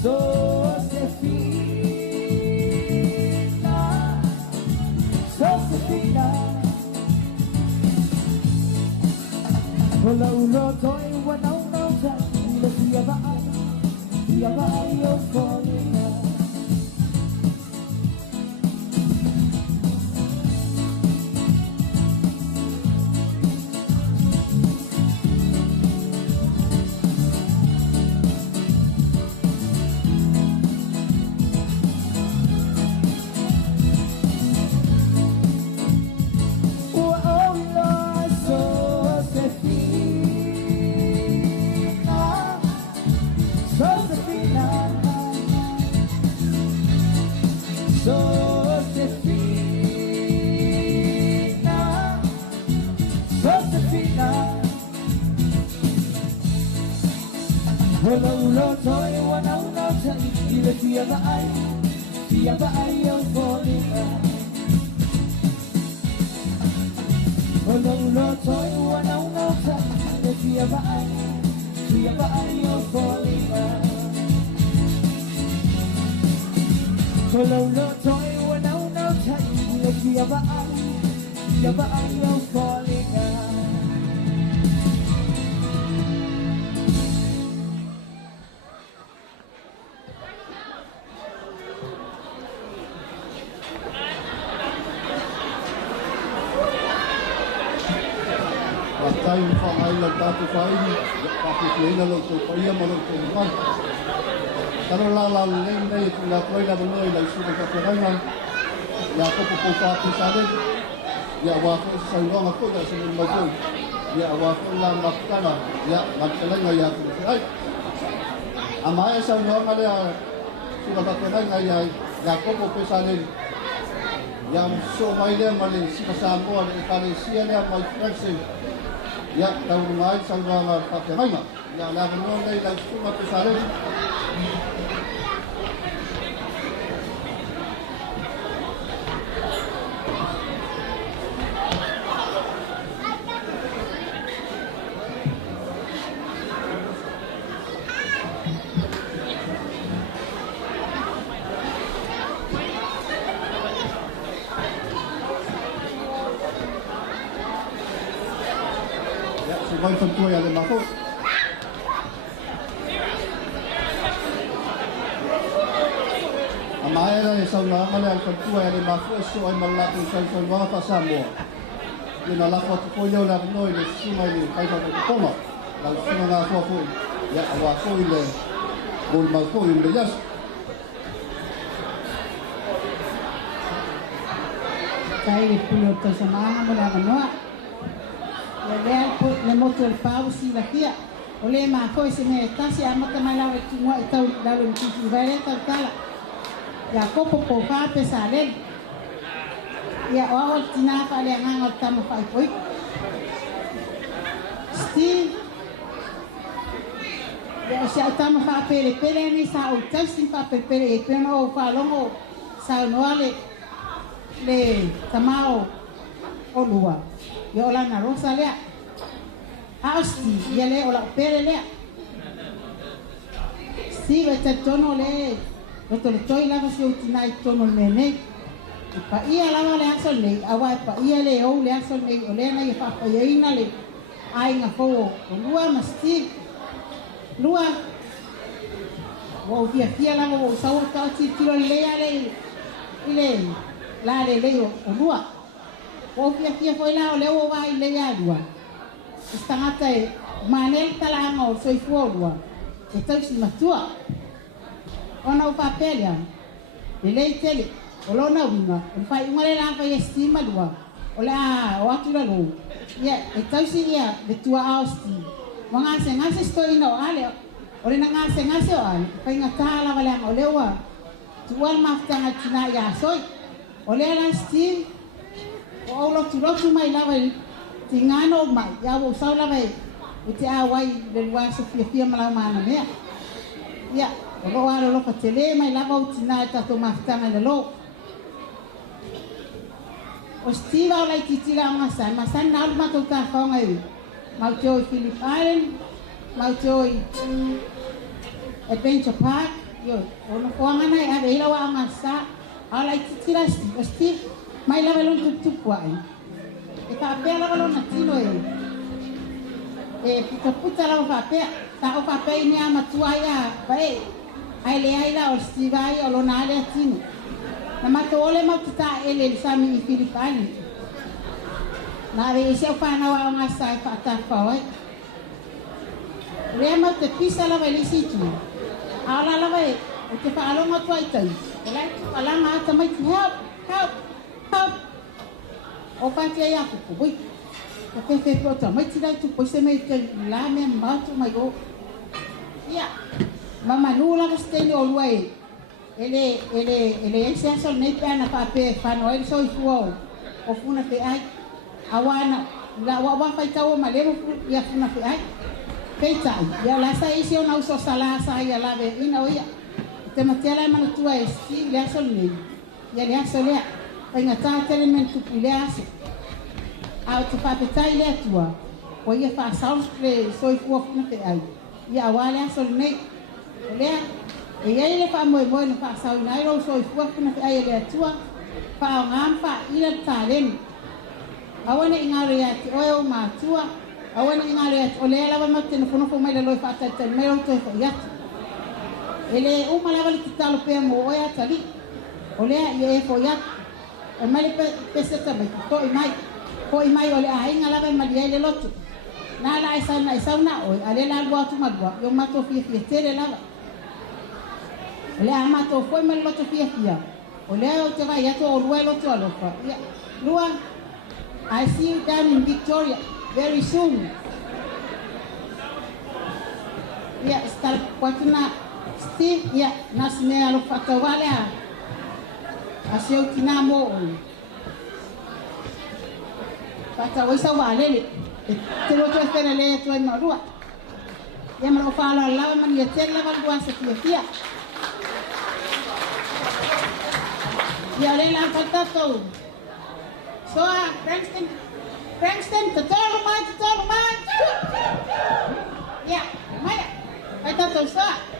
so Sefina, so Sefina. Wala ulo to'y wanaw na dyan. Siya ba ay yung falling na? Walang loto'y wanaw na dyan. Siya ba ay yung falling na? Walang loto'y wanaw na dyan. Siya ba ay yung falling na? Walang loto'y wanaw na dyan. Siya ba ay yung falling na? Tayo pa ay nagtato pa ini, kapit na lang so paiya mo lang so man. Pero lalaleng na ito na koy na bunoy na isu ng kapirangan. Ya ko po pa sa din. Ya wa ko sa ngong ako na sa mga. Ya wa ko lang makana. Ya magkalan nga ya ko. Ay. Amaya sa ngong ala sa kapirangan ya ko po sa din. Yang so may din malin si kasamo ang Indonesia niya my friends. Ya, tahun lain saya pakai mana? Ya, lagu nonton lagu cuma pesaran. Quay phần cuối là lên báo phúc. Amaya na isang na ang phần cuối là lên báo phúc. So ay malaki isang phần mga pasamo. Yung nalakot po nyo na pinoy na sumay ni kay sa pagkakoma. Lang sumay nga po po. Ya awa ko ile. o ma ko i le yas kai le pulo to sama mo la noa le moto el pau si la kia o le ma ko se me tasi a mata mai la tu mo e tau la lo tu vai ta tala ya ko po fa pe sa le ya o tina fa le nga ta mo fa koi sti ya se ta mo fa pele ni sa o tasi fa pele e peno fa longo sa no le tamao o lua yo la na rosa le asti ya le o la pere le si ve te tono le o to le toi la se utina i tono mene pa ia la le aso le awa pa ia le o le aso le o le na ia fa pa ia ina le ai nga fo o lua masti lua o via la o sa o ta ti tiro le ya le ile la le o lua o kia foi la o le o vai le ya lua stangata e manel tala ngo soi fuolua e tau si matua ona o papelia e lei tele o lona winga o fai ngale la fa estima lua o la o atula lo ia e tau si ia de tua austi manga se ngase sto ino ale o le ngase o ale fai ngata la vale o le wa tual maftanga tina ya soi o le la sti o lo tu mai lava tingano mai ya o sa lava e te awai le wa so fia mala mana mea ya o lo aro lo patele mai lava o tina ta to maftanga le lo o stiva o la titila masa na ma to ta fa ngai ma to Philip Allen ma to Adventure Park yo o no ko ngana e ave ila wa masa ala titila sti mai lava lo tu kwai e ka pe la lo na tino e puta la va pe ta o pa pe ni ama tuaya vai ai le ai la o stivai o lo na le tino na matole ma kita ele sami Filipani na ve se fa na wa ma sai pa ta fa wai re ma te pisa la vai si tu ala la vai o te fa lo ma tuai tai la ala ma ta mai help o pa te ya ku bui o te prota mai tira tu po se mai te la me ma tu mai go ya mama nula ko ste o luai ele ese aso nei pana pa pe fa no ele soi fuo o funa te ai awana la wa fa tau ma le ya funa te ai peita ya la sa isi o na uso sala sa ya la ve ina o ya te matela ma tu ai si le aso nei ya le aso le ainga ta tele tu pileas au tu pa petai le tua o ia fa saus le soi fuo funa te ai ya wale aso nei le e ai le fa mo no fa sa na ro so fu na ai le tua fa ngam fa ila talen awane ingare ya ti o ma tua awane ingare ya o le la ma te no fo mai le lo fa ta te me ro to ya ele o ma la vale talo pe mo o ya tali o le ye fo ya e mai pe se ta mai to i mai o le ai ngala ba ma le lotu na la isa na o ale la gua tu ma gua yo ma to fi tele la le amato foi mal loto fia o le o te vai ato o ruelo to alofa ya lua I see you down in Victoria very soon ya star kwatuna sti ya nasne alofa to vale a seu tinamo pata o sa vale le te lo to espera le to en rua ya me lo fa la lava man ya te lava gua se fia ya le la patato so Frankston total man ya maya patato so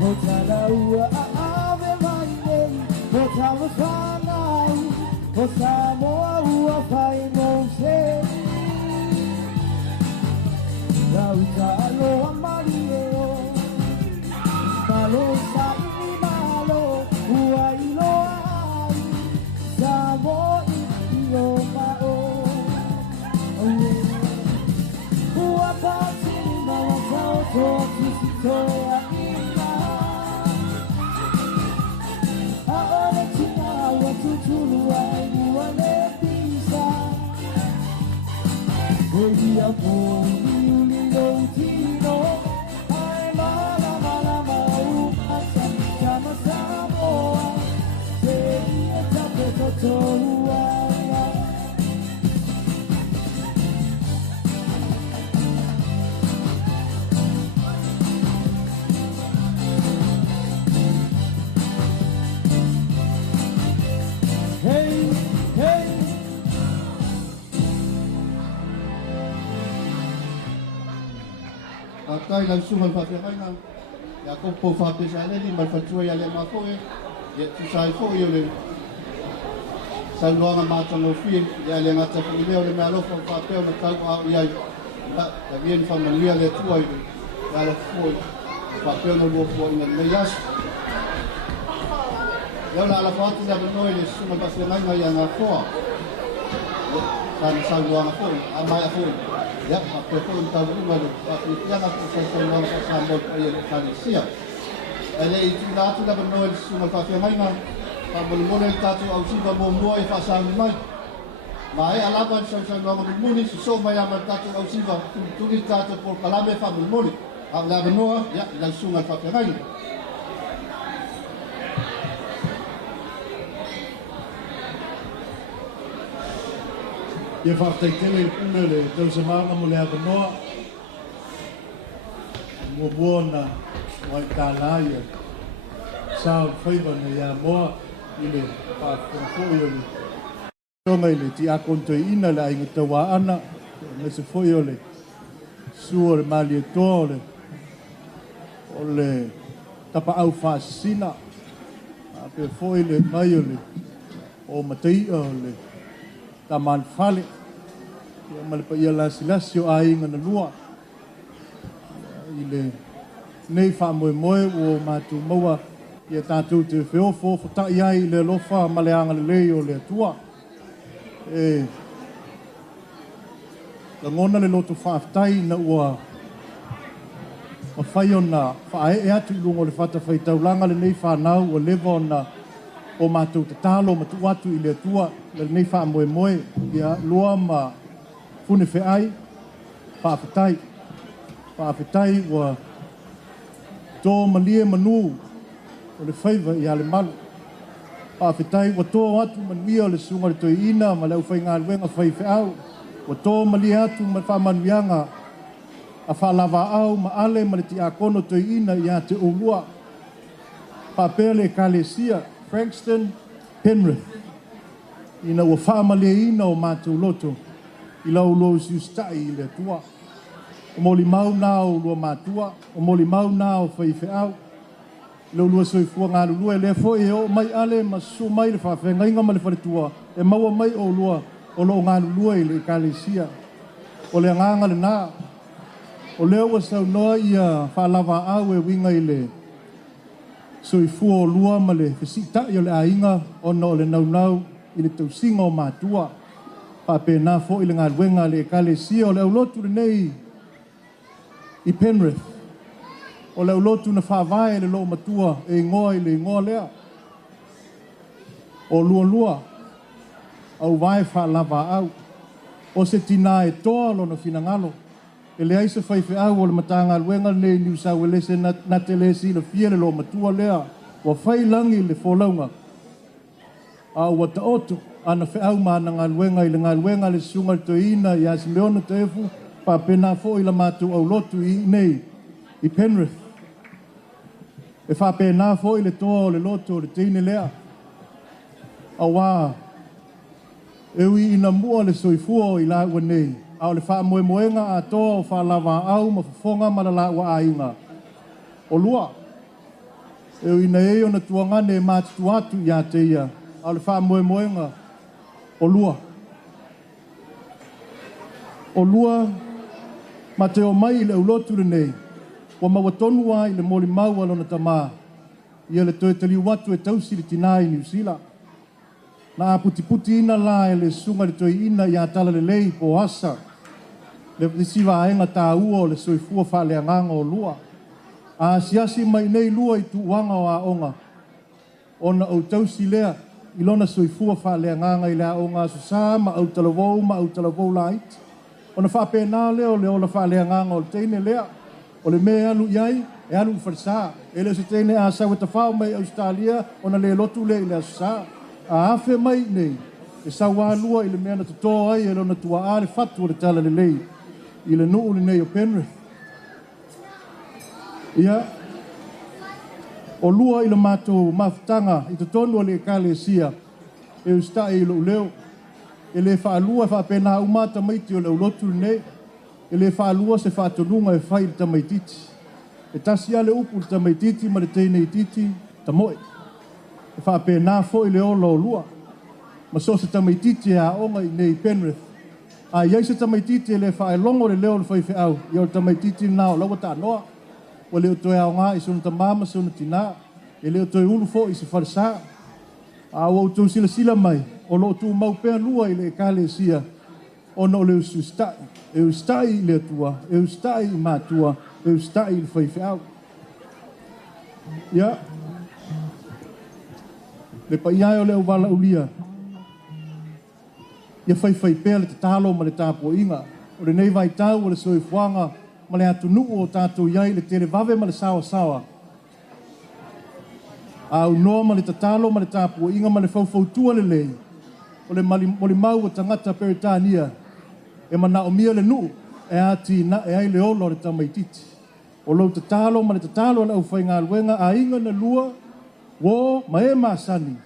Hotala ua ave mai nei, hotawa whanai, ho Samoa ua whai mose. Rau ta aloha mari e o, malo sa ini malo, ua iloa ai, Samoa i o mao. Ua pātini mawa tau toa kisi toa ina. Aole tina wa tutulu ai ua le pisa. Hei a pōni uli o tino. Ai mala mala mau asa kama Samoa. Te ia tape totohu ai. Tai lang suman fa kai na ya ko po fa pe sa le mal fa chua ya le ma ko ye tu sai ko yo le sa lo nga ma tong fi ya le nga ta ko le le ma lo fa pe o ta ko ya ta bien fa man le tu ai ya le fo fa pe no lo fo ina le yas ya la fa tu ya no le suman pa se nga ya nga fo sa lo nga fo ama ya fo ya, apa pun tahu malu. Yang aku sesuai sambut ayat Malaysia. Ada itu dah tu dah bernol semua kafe mainan. Kamu mulai tatu awsi kamu mulai fasal mai. Mai alapan sesuai kamu mulai sesuai mayam tatu awsi kamu tulis tatu por kalame kamu mulai. Ada bernol ya langsung kafe mainan. Ia whakataitele i puna le tausa maanga mo le haka noa. Mua buona wai tālaia. Sao whaiva na ia moa i le whakataitele o le. Tonga i le ti akonto i ina le ainga tawa ana. Me se foi o le sua le mali e toa o le tapa au whaasina. A pe foi le mai o le o matai o le taman fale ia male pa ia lasi o ainga na lua ile nei fa moe o matu maua ia tātou te whiofo ta iai le lofa maleanga le leo le tua la ngona le loto whaafitai na ua o whai ona whae e atu lungo le whata whai taulanga le nei whanau o lewa ona o mātou te tālo matu atu i le tua le nei wha moe ia lua ma fune wheai whaafitai ua tō malie manu o le whaiva i ale malu whaafitai ua tō atu manuia o le sunga le toi ina ma leu whai ngā luenga whai wheau ua tō malie atu ma whamanuianga a whaalawa au ma ale ma le ti a kono toi ina i a te ulua whaapele Kalesia Frankston, Penrith. Ina ua whaamaleina o mātou loto i lau lo siustai i le tua. O moli mau nao lua mātua, o moli mau nao whaiwheau. Lau lua soifua ngā lua e le fo e o mai ale ma su mai le whawhenga inga ma le wharetua. E maua mai o lua o lo ngā lua i le Kalesia. O le nganga le nā. O leo wa sau noa ia whaalawa au e winga i le so i fua o lua ma le whesita i o le ainga o no le naunau i le tausinga o mātua. Pape nā fo i le ngā luenga le Kalesia o le aulotu le nei i Penrith. O le aulotu na whaawae le lo matua e ngoa i le ngoa lea. O lua au wae whaalawa au. O se tina e toa lo na finangalo. E le aisa whaiwhi au o le matanga luenga nei New South Wales na te le si le fia le lo matua lea. Wa whai langi le wholaunga. A ua ta oto ana whi au mana ngā luenga i le ngā luenga le sunga le toina i asi leona te efu pa pena fo i la mātou au lotu i nei i Penrith. E wha pena fo i le toa o le loto o le teine lea. A wā ewi ina mua le soifua o i la ua nei. A le wha moe moenga a toa o wha lava au ma whafonga ma la ua ainga. O lua, E ina e ona tuangane e mātutu atu ia te ia. A le wha moe moenga o lua. O lua ma te o mai i le ulotu le nei. Wa mawatonu ai le moli mau alona tamā. Ia le toe tali watu e tausi le tina i New Zealand. Na puti puti ina la e le sunga le toi ina i atala le lei po asa. Le siwa aenga tā ua o le soifua wha le anganga o lua. A siasi mai nei lua i tu wanga o a onga. Ona au tausi lea, ilona soifua wha le anganga i lea onga susā, ma au talavou la iti. Ona wha pēnā leo le ola wha le anganga o le teine lea. O le me alu iai, e alu ufarisa. E le se teine a sawe ta whao mai Australia, ona le lotu le i lea susā. A afe mai nei, e sawa lua i le mea na tutoa ai, e lona tua a le fatu o le tala le lei. I le nuu le nei o Penrith. Ia, o lua i le mātou mafutanga, i te tonu o le kale sia, e ustai i lo leo. E le whaalua whapena umata maiti o le ulotu nei, e le whaalua se whaatonunga e whai le tamaititi. E tasi ale upu le tamaititi, ma le teine i titi, ta moe. E whapena fo i le ola o lua. Ma so se tamaititi a onga i nei Penrith. A iai se tamaititi e le whaelongo le leo le whaife au, i o le tamaititi nao lawa ta noa. O leo toe au ngā i sona tamama, sona tina. E leo toe ulu fo i se wharisa. A o tau sila mai, o lo tu mau pēr lua i le kale sia. O no leo su stai. E ustai i le tua, e ustai i mātua, e ustai i le whaife au. Ia. Le pa iai o leo wala ulia. Ia whai pēr le te talo ma le tāpua inga. O le nei vai tau o le soifuanga, ma le atu nuu o tātou iai le tere vave ma le sawa. Au noa ma le tatalo ma le tāpua inga ma le whaufautua le lei. O le moli mau o tangata Peritania. E mana o mia le nuu, e ati na e ai le olo le tamaititi. O lau tatalo ma le tatalo la ufai ngā luenga a inga na lua, wo ma e masani.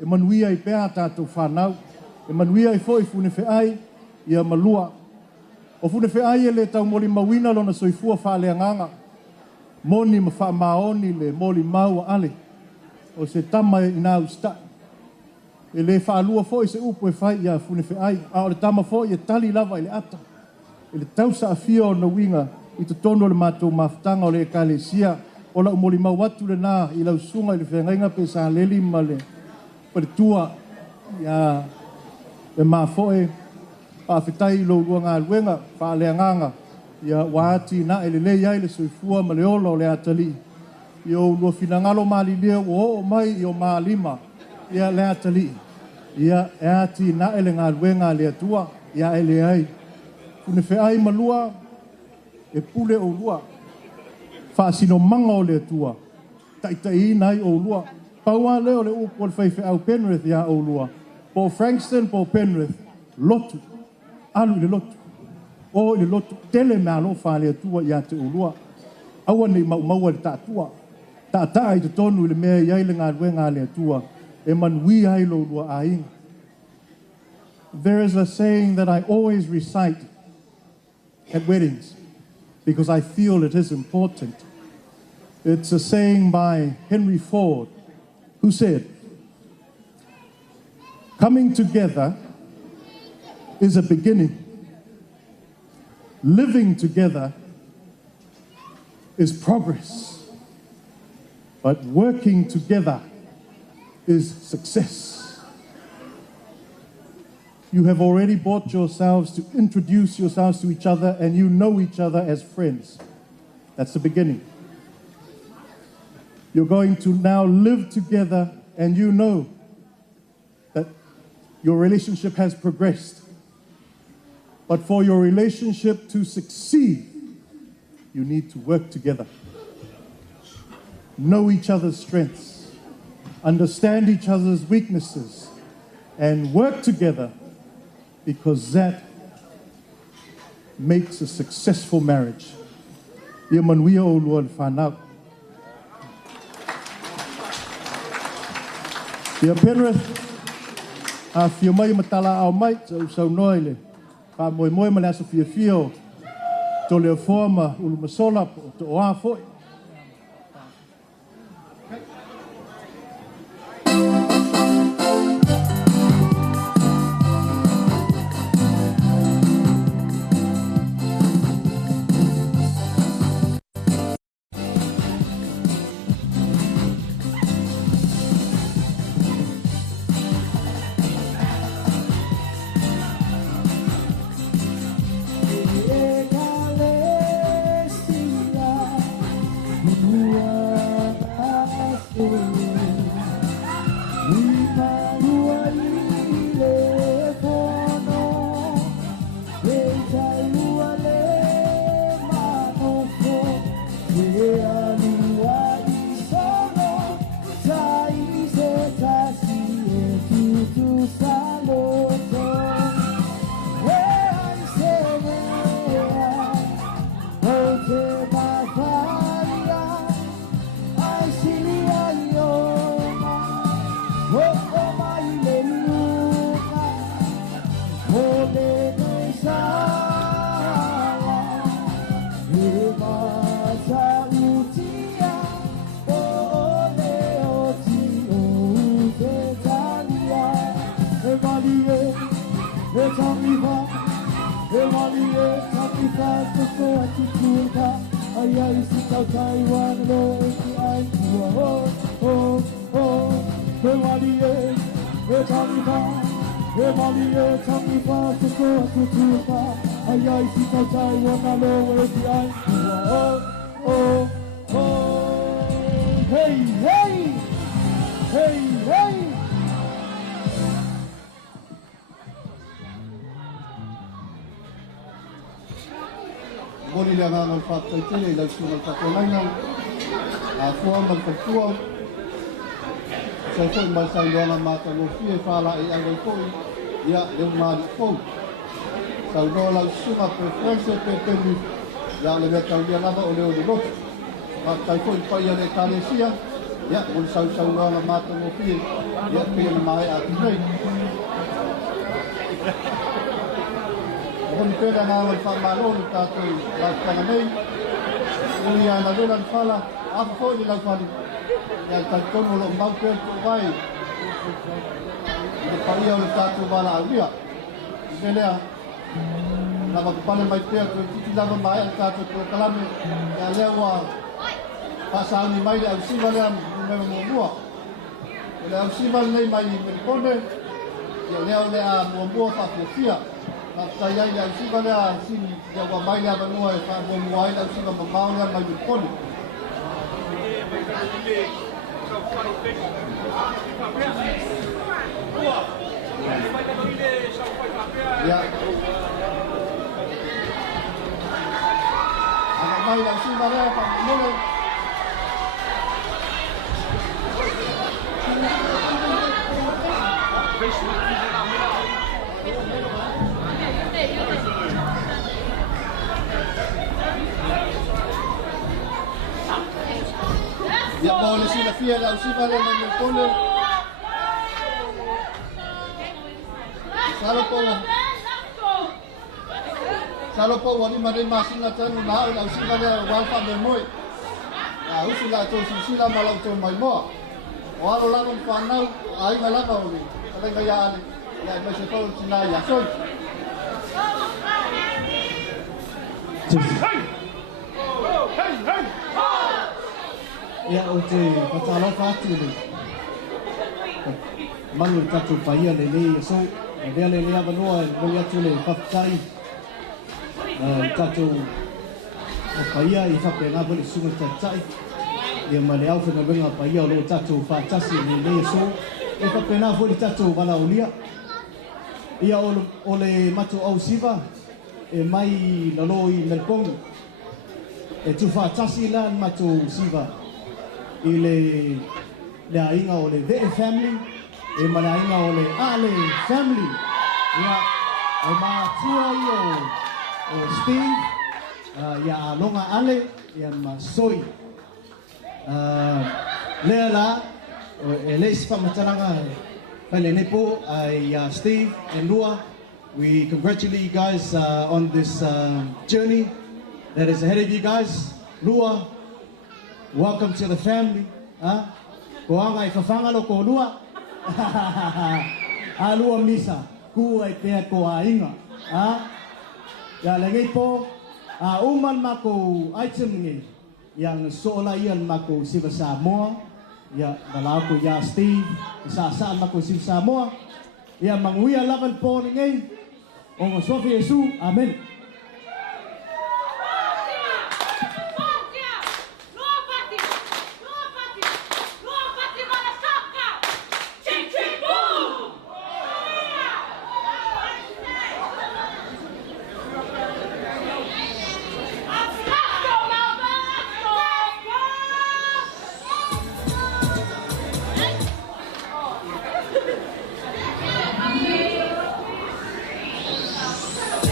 E manuia i pēa tātou whanau. E manuia i fo i fune ai, ia malua. O fune ai e le tau moli mawina lona soifua whaalea nganga. Moni ma wha maoni le moli mau ale. O se tama i nā usta. E le whaalua fo i se upu e whai ia fune ai. A o le tama fo i e tali lava i le ata. E le tausa a fia o na winga i te tono le mātou mafutanga o le kale sia. O la umoli mau watu le nā i lau sunga i le whengainga pe sa leli ma le. Pare tua ia e mafoe. Pa fitai lo lua ngā luenga, pa lea nganga. Ia waati na ele le iai le soifua ma le ola o le atali. Ia o lua finangalo maali lea o mai i o maalima. Ia le atali. Ia e ati na ele ngā luenga le atua. Ia ele ai. Kune ai malua e pule o lua. Whaasino manga o le atua. Taitai nai o lua. Paua leo le upo le whaife au Penrith ia o lua. Po Frankston, po Penrith. Lotu. Alu le lotu. O le lotu. Tele me alo whale atua ia te ulua. Awa nei maua le tātua. Tātai te tonu le mea iai le ngā ruenga le atua. E manui ai lo lua a inga. There is a saying that I always recite at weddings because I feel it is important. It's a saying by Henry Ford who said, "Coming together is a beginning. Living together is progress. But working together is success." You have already brought yourselves to introduce yourselves to each other and you know each other as friends. That's the beginning. You're going to now live together and you know that your relationship has progressed. But for your relationship to succeed, you need to work together. Know each other's strengths, understand each other's weaknesses, and work together because that makes a successful marriage. Ia manuia o lua le whanau. Ia Penrith, a fia mai matala au mai, sau noile. Pa moe moe ma le aso fia fio, to leo forma ulu masola, to oa foi. Boni le nganga whātai tele lau sunga whakolaina. A kua magpapua. Sa koi mai sai luanga mata no fie whala e angai koi. Ia leo maari koi. Sau no lau sunga preference pe peni. Ia le mea tau lia lava o leo de lotu. Whatai koi pai ane Kalesia. Ia un sau luanga mata no fie. Ia pia na mai a tinei. Hon peda na wal fa malon ta tu la kana nei ni ana dolan fala afo ni la fali ya ta kono lo maupe vai ni paria o ta tu bala avia belea na ba pale mai pe tu ti la mai ta tu kalame ya lewa pasa ni mai le si vale me mo bua le si vale nei mai me pone ya le a mo bua fa fia. Saya yang suka dah sini jawa bayar banua, kalau muai dah suka membawa yang maju pun. Ya. Anak mai yang suka dah pak mulai. Ya boleh sila fia lau si vale me pone. Salo po wali mare masina tanu na lau si vale wal fa me moi. Ah usila to sila malau to mai mo. Walo la non fa nau ai mala ka oli. Ada gaya ali. Ya me se to sina ya soi. Hey hey. Ya ote patalo fatu le malu tatu paia le le so dia le le abanua le atu le papai tatu paia I fa pena boli sunga tatai dia male au fena benga paia lo tatu fa tasi le le so e fa pena boli tatu bala ulia ia ole matu au siva e mai laloi melpong e tu fa tasi la matu siva ile le ainga o le Ve'e family e ma le ainga o le Ale family ia o mātua I o Steve ia alonga Ale ia ma soi lea la e leisi whamataranga pele nepo ia Steve and Lua. We congratulate you guys on this journey that is ahead of you guys. Lua, welcome to the family. Ko anga I whawhanga lo ko lua. A lua misa. Kua I pēr ko a inga. Ya lengai po. A uman mako item ngi. Yang sola ian mako Siva Samoa. Ya dalau ko ya Steve. Saan mako Siva Samoa. Ya manguia laban po ngi. O Sofi Yesu. Amen.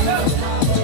Yeah.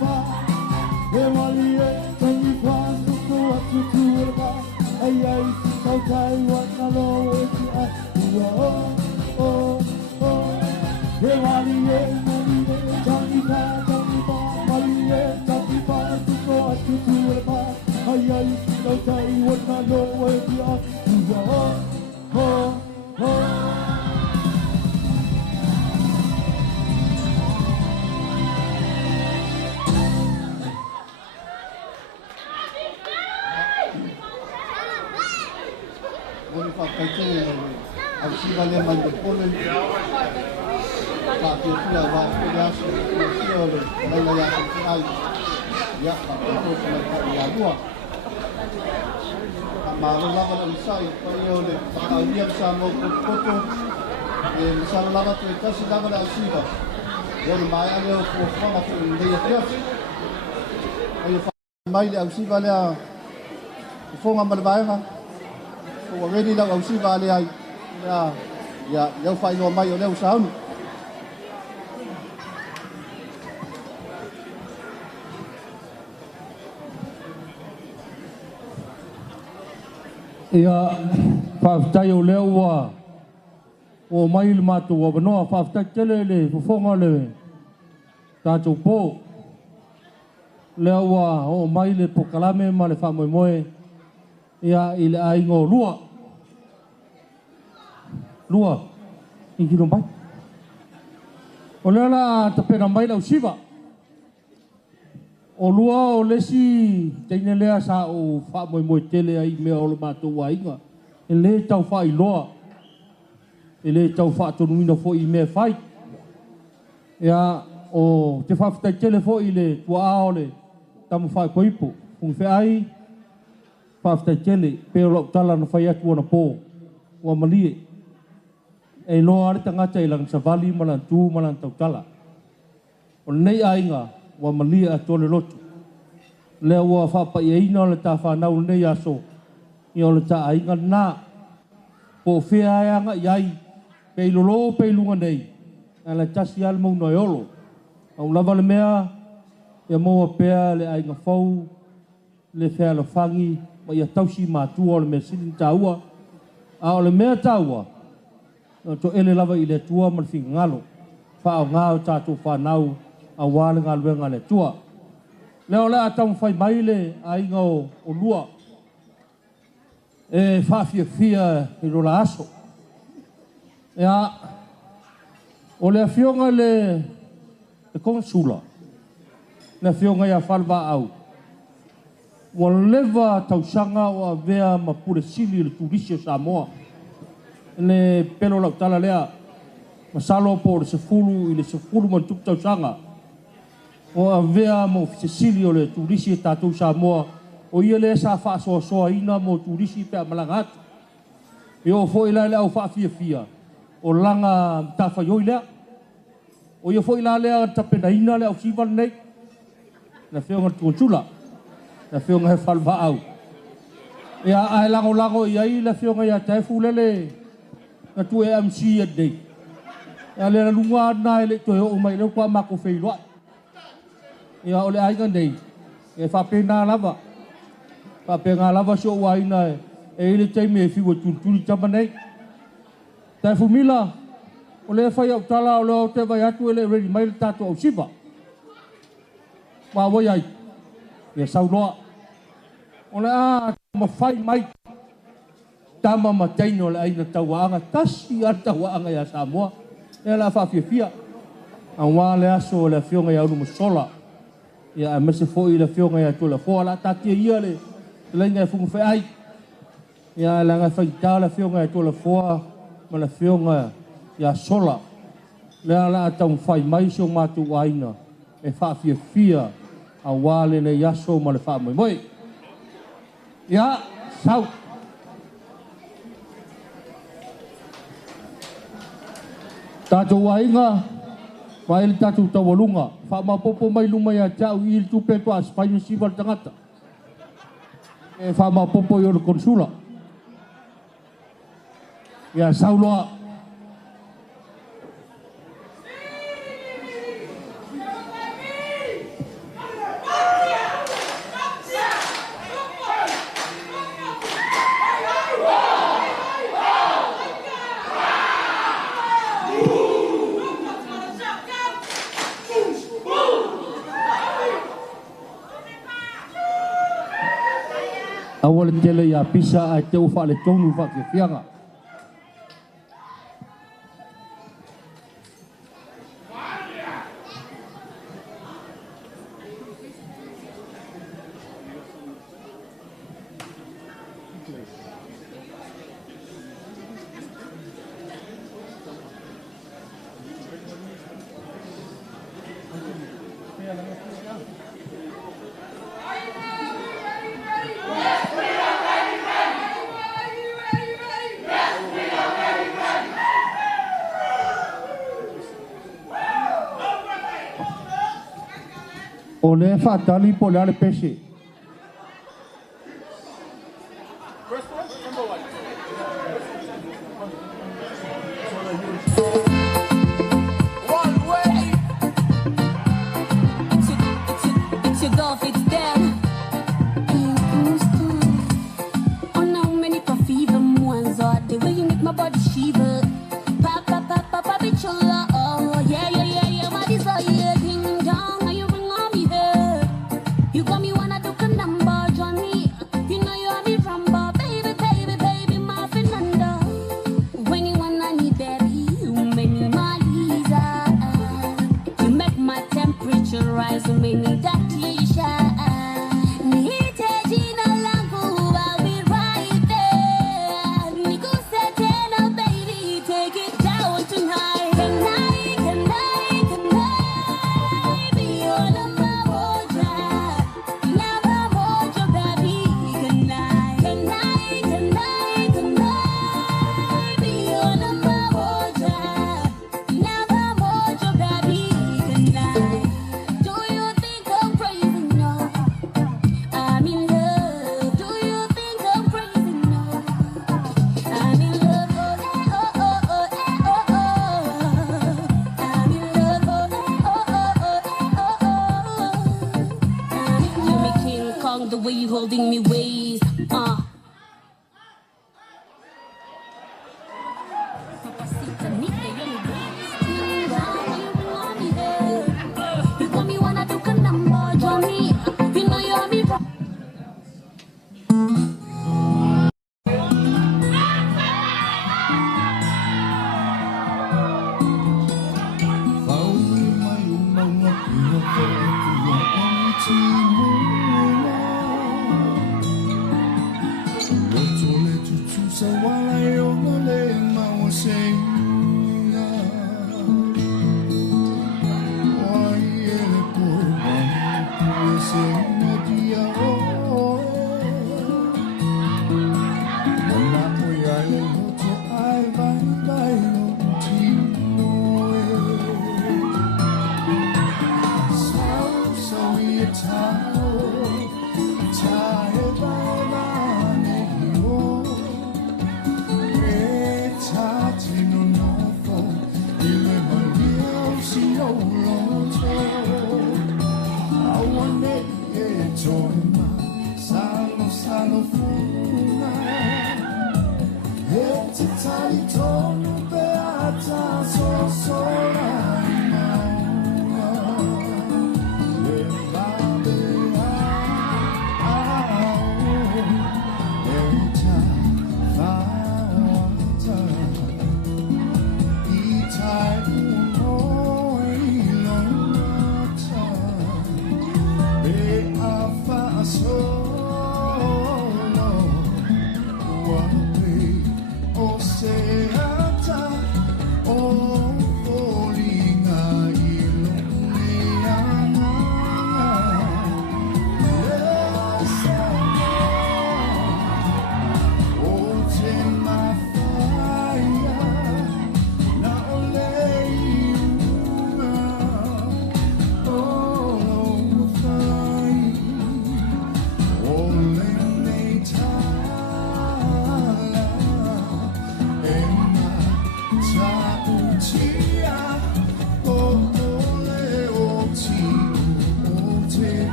fa e mali e tangi fa tuko atu tuwa ai ai kau tai wana lo e ti a oh e mali e tangi fa mali e tangi fa tuko atu tuwa ai ai kau tai wana lo e ti a Ang sibale man de polen ka pia wa ya su sio le na ya su ai ya ka ko ko ya dua ma lo la ba ang sai pa yo le ka ya sa mo ko ko e sa la ba to ka si la ba ang siba yo le mai ano ko fa ma to de ya ya ai fa mai le ang siba le fo nga ma ba ha ko ready la ang siba le ai ya leo fai no mai o leo saunu ia whaftai o leo wa o mai le matu wa wanoa whaftai tele le fufonga le tātou pō leo wa o mai le pokalame ma le whamoemoe ia i le aingo lua i kilo mai o lea la ta pena mai lau siva o lua o lesi teine lea sa o wha moe tele ai mea o le mātou wa inga e le tau wha i loa e le tau wha tonuina fo i mea whai ia o te whawhitai tele fo i le tua ao le tamu whai koipo kung whi ai whawhitai tele pero lau tala na whai atu ana pō ua malie e loa ari tangata i lang savali malan tu malan tautala. O nei ainga wa malia a tole lotu. Lea ua whapa i eina o le ta whanau nei aso i o le ta ainga nā. Po whea anga iai pei lolo pei lunga nei. A le tasi al mau noi olo. Au lava le mea ia maua pea le ainga fau le whea le whangi ma ia tausi mātua o le mea silin taua. A o le mea taua to ele lava i le tua ma le fingalo fa o ngao tātou whanau a wale ngā luenga le tua leo le atau whai mai le a inga o lua e whawhia fia i rola aso ea o le fionga le konsula le fionga ia whalwa au wa leva tausanga o a vea ma pure sili le turisio Samoa ne pelo lau tala lea masalo po le sefulu man tuk tau sanga o a vea mo fisesili o le turisi e tātou Samoa o ia le sa wha soa ina mo turisi pe a malangatu e o fo ila le au wha fia o langa tawha yoi lea o ia fo ila lea tapena ina le au sivan nei na whionga tuantula na whionga he whalwa au ia ae lango ia i la whionga ia taifu lele na tu e MC a dei ya le lunga na le to o mai le kwa mako fei lo ya ole ai ga dei e fa pena lava so wa ina e le tai me fi wo tu tama nei ta fumila ole fa ya tala ole te va ya tu ele ready mai ta to o siba wa wo ya ya sau lo ole a ma fai mai tama mataino le aina tauanga tasi a tauanga ya Samoa e la fia a wale aso le fionga ya ulu musola ya mese fo i le fionga ya tu la fo la tatia ia le lenga fungu fe ai ya la nga faita le fionga ya tu la fo ma le fionga ya sola le ala tau fai mai so matu aina e fia a wale le yaso ma le fa moi ya sau tātou wainga, mai le tātou tawalunga, wha mapopo mai luma ia tau i il tupe toa Spainu Siva le tangata. E wha mapopo i o le konsula. Ia sauloa. Awal tele ya pisa ai te ufa le tonu fa ke fianga. O le fa tali po le ale pese. It's your golf, it's them. Oh, now many coffee, even ones are the way you make my body shiver. Papa, papa, papa, bitch, oh, yeah, yeah, yeah, yeah, my desire, ding dong. You got me wanna do a number, Johnny. You know you have me rumba, baby, baby, baby, my Fernanda. When you wanna need, baby, you make me my Lisa. You make my temperature rise, you make me that Lisha. Nihitaji langu, I'll be right there. Nikusete baby, take it down tonight. Can I be your number? The way you holding me waist, You got me wanna do a number, Johnny. You know you have me wrong. So while I only my sing, why you sing Nadia?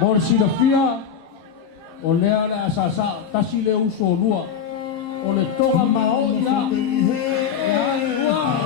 Mor silafia o lea le asasa tasi le uso lua o le toga mao ia e atua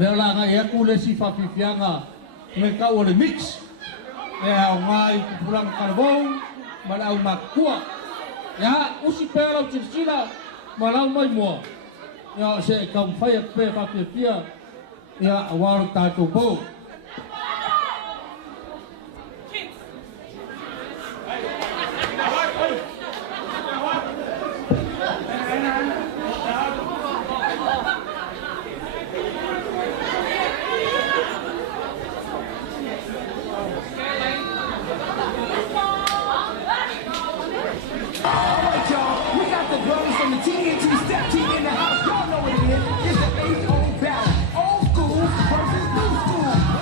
lea la ngai aku le si fafifianga me ka o le mix e au ngai kupurang kalabou ma le au makua ya usi pera o tirsila ma lau mai mua ya se kam fai e pe fafifia ya awaro tātou bou TNT in the house, y'all know what it is. It's the age-old battle. Old school versus new school.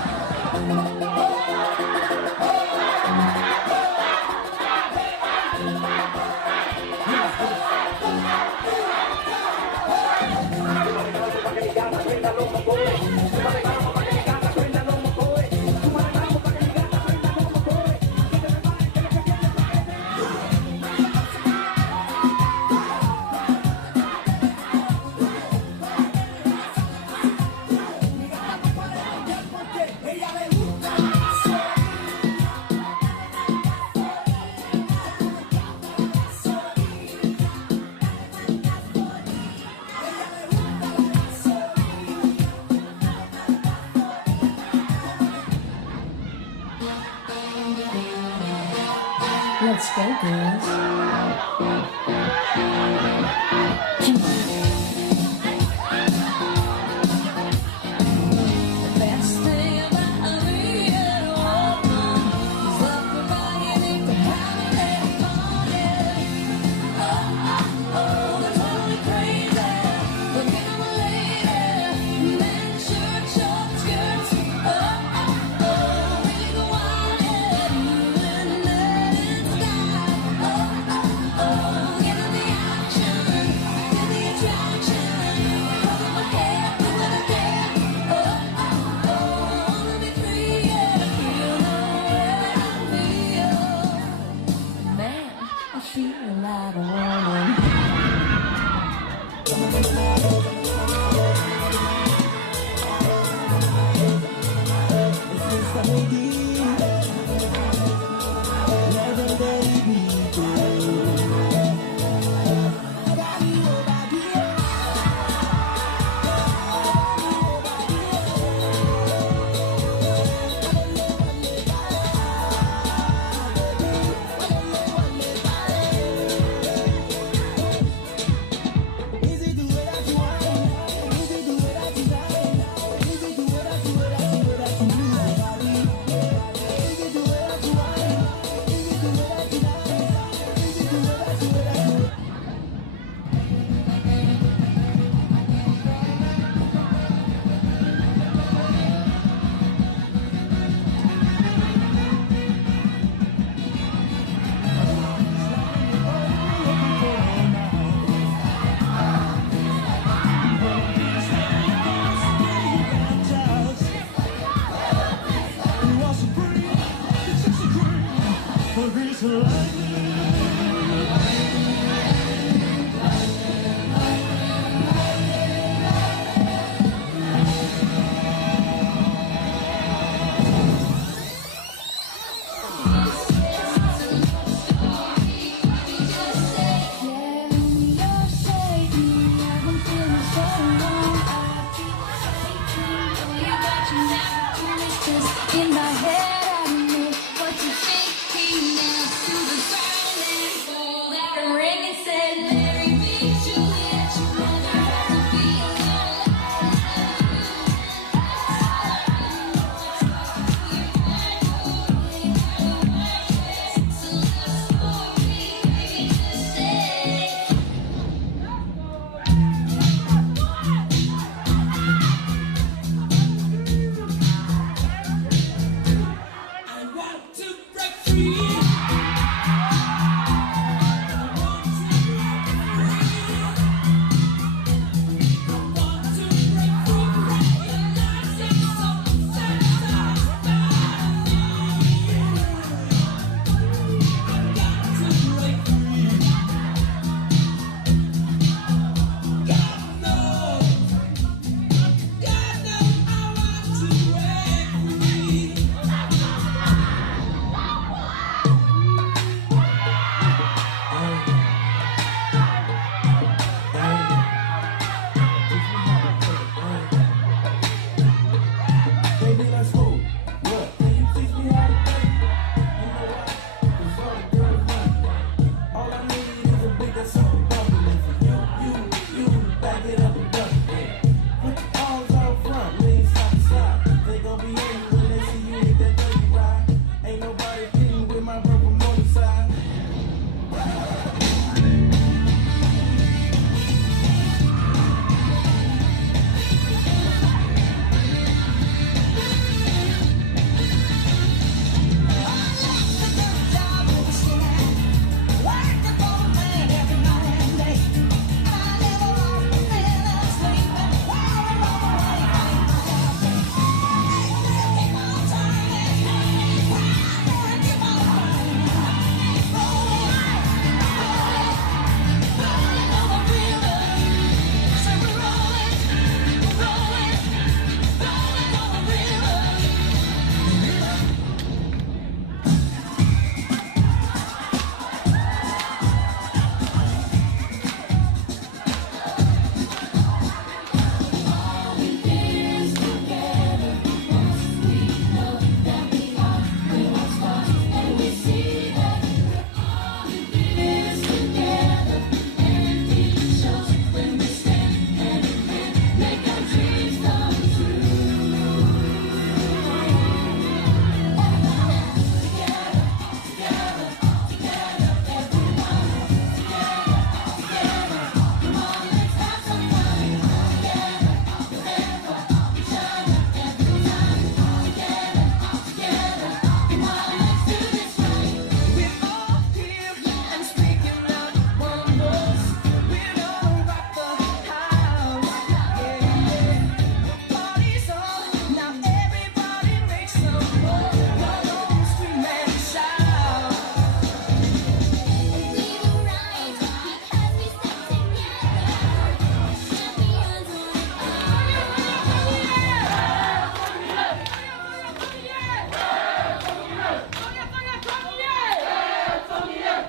Let's go, girls. Come on. The best thing about being a woman is that everybody needs to have a little party. They're totally crazy. Look at my lady, men shirt, short skirts. Really go wild and moving that inside. Get in the action, get the attraction. Cover my head with what I can. Wanna be free and feel the way that I feel. Man, I feel like a woman. In my head, I know what you're thinking. Now to the ground.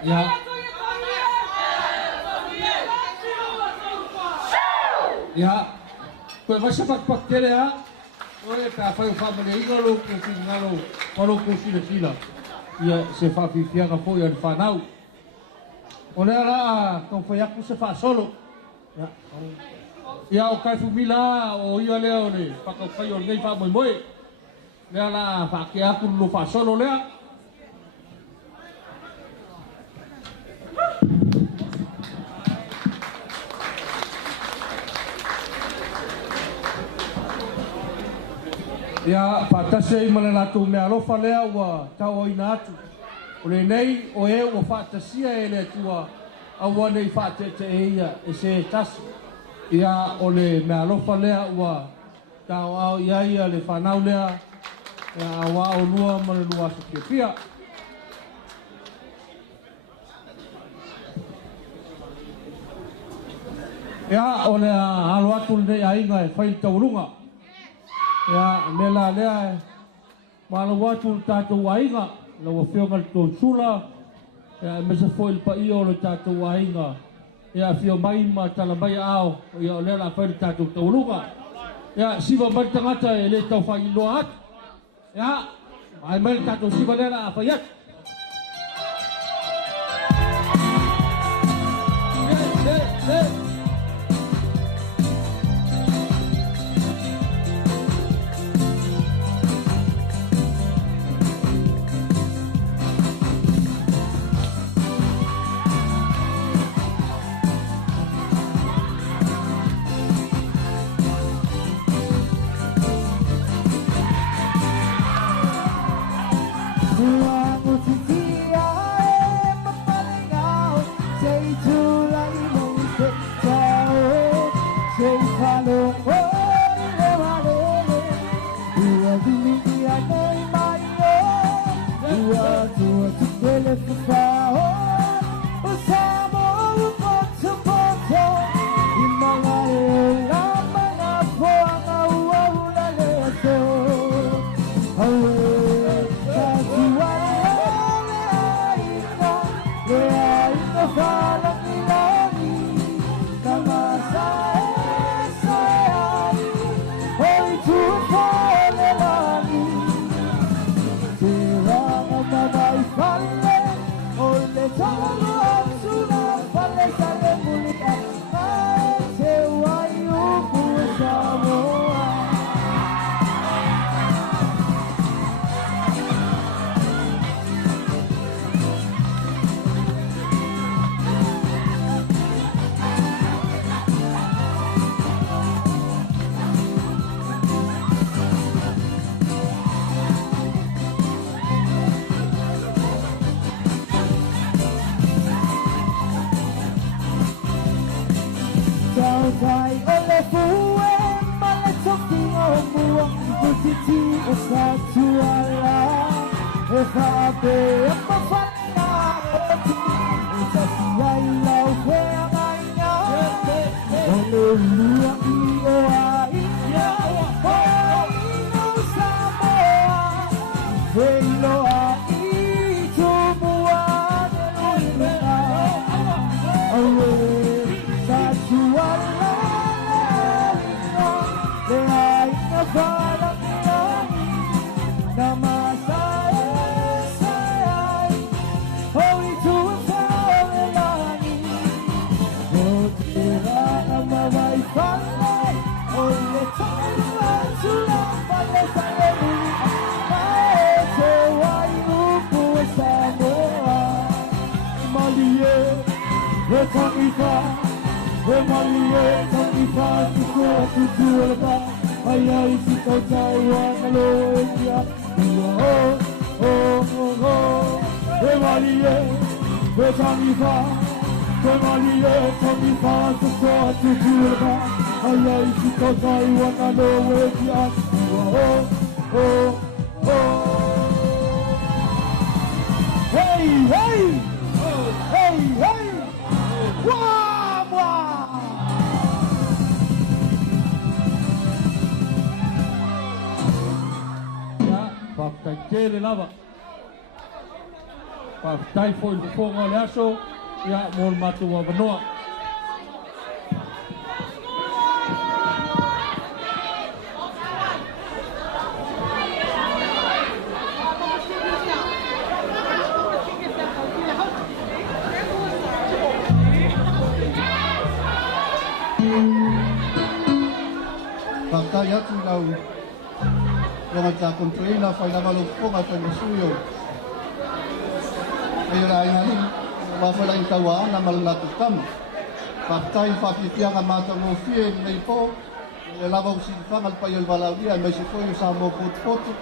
Ya. Ya. Koe masa pak kere ha. Oe ka fai fa mane ingalo ke singalo. Palo ko sila. Ia se fa fifia ka fo ia fa nau. Ole ara tong foi aku se fa solo. Ya. Ia o kai fumila o ia le ole pa ka fai o ngai fa moi. Le ala fa ke aku lu fa solo le. Ia fatase I mana latu mea alofa lea ua tau oina atu. O le nei o e ua fatasia e le tua aua nei fatete e ia e se tasi. Ia o le mea alofa lea ua tau au ia le whanau lea ia awa o lua ma le lua sa pia. Ia o le alo atu nei ainga e whail taurunga. Ya lela lea malo watu tatou ainga la wa fionga le sula ya mesa foi pa io le tatou ainga ya fio mai ma tala mai ao ya lela fa le tatou tauluga ya siva mai tangata e le tau fai loat ya ai mai tatou siva lela fa ya Whaatai fo i whonga le aso, ia mō matua wanoa. Whakatai atu nau ronga tā kontuina whai lama lo whonga tai masuyo. Ai ora ai nani, wawhala i taua ana malanga tu tama. Whakatai whawhiwhianga māta ngō whie nei pō, e lava usi whangal pai o walauria, mai se whoi o sa mō potu.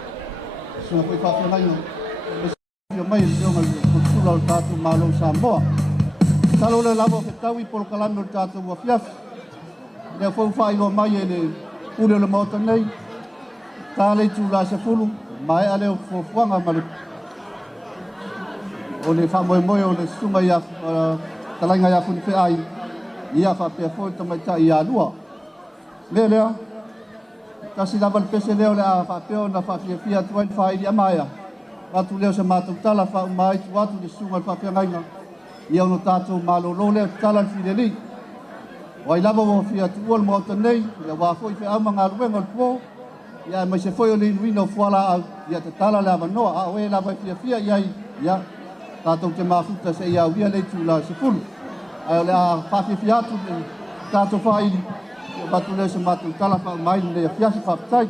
Suna poi whawhiangai no, me mai i ronga kontula o tātou mālo sa moa. Talo le lava o whetau i polo kalami o tātou wa whiafi. Nea whau whai o mai e le ure o le mauta nei, tā lei tū la se fulu, mai a leo fuanga ma le o le whamoe o le sunga ia talainga ia kuni whai ia whapea fōi tamaita i a lua. Lea, kasi lava le pese leo le a whapeo na whapea fia tuain whai ia maia. Watu leo se mātou tala whau mai tu watu le sunga le whapea ngainga. Ia ono tātou mālo lo leo tala le while li. Wai lava o fia tu ua le mauta nei, ia wafoi whi au mga ruenga le pō, ia mai se foi o le inuina o fuala au, ia te tala le avanoa, a oe lava fia iai, ia, tātou te mafuta se ia uia le tūla se fulu. Ai o le a whawhiwhi atu, tātou whaili, ia batu leo se mātou tala whau mai, le a fiasi whaptai.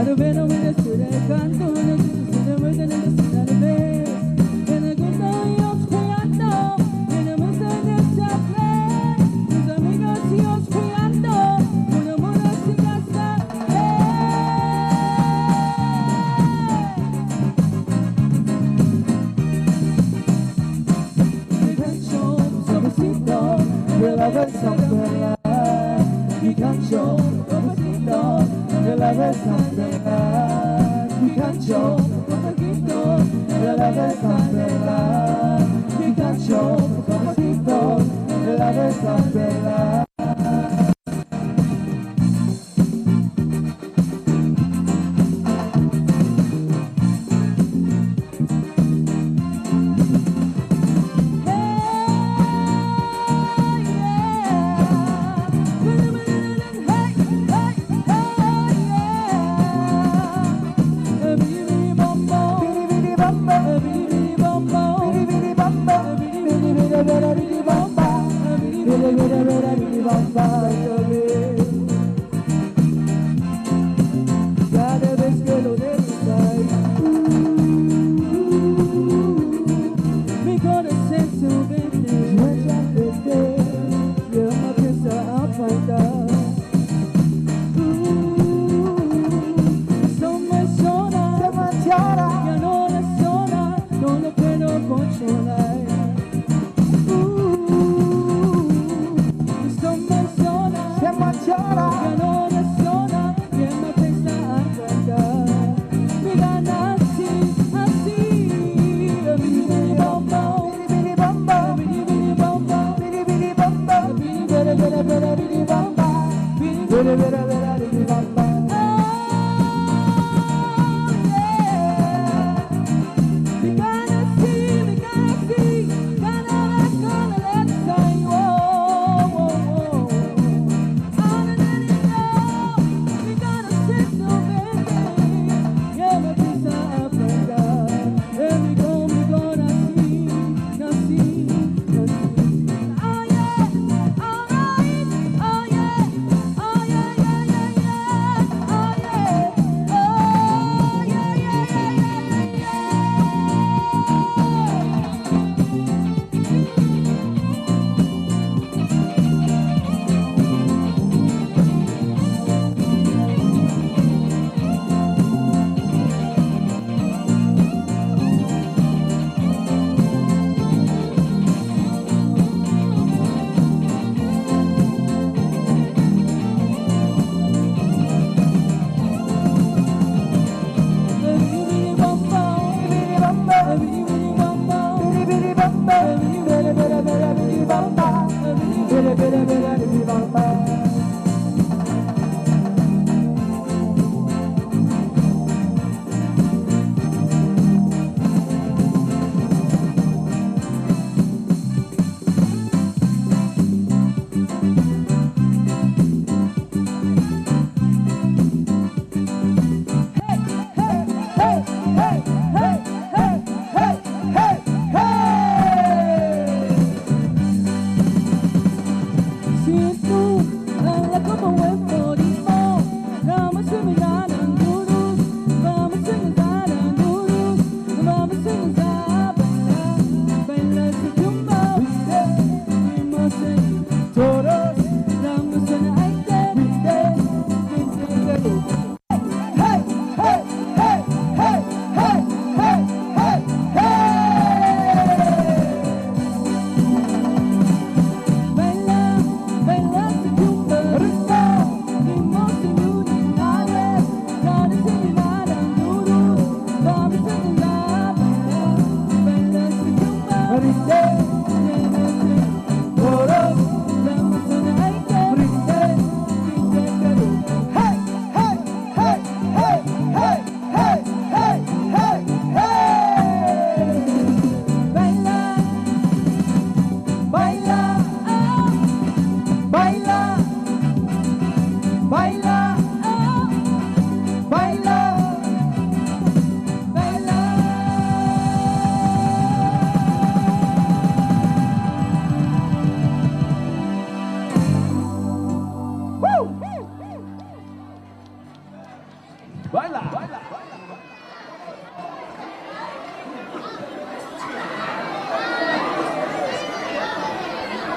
Claro, pero me descubre el canto, no sé si se me muerde en el destino de vez. En el gusto y os cuidando, en el mundo de esta play. Mis amigos y os cuidando, un amor así hasta mi canción, suavecito, de la versa bella. Mi canción, suavecito, de la versa bella. Mi canción, suavecito, de la versa bella. Mi canción, suavecito, de la versa bella. Bidi bidi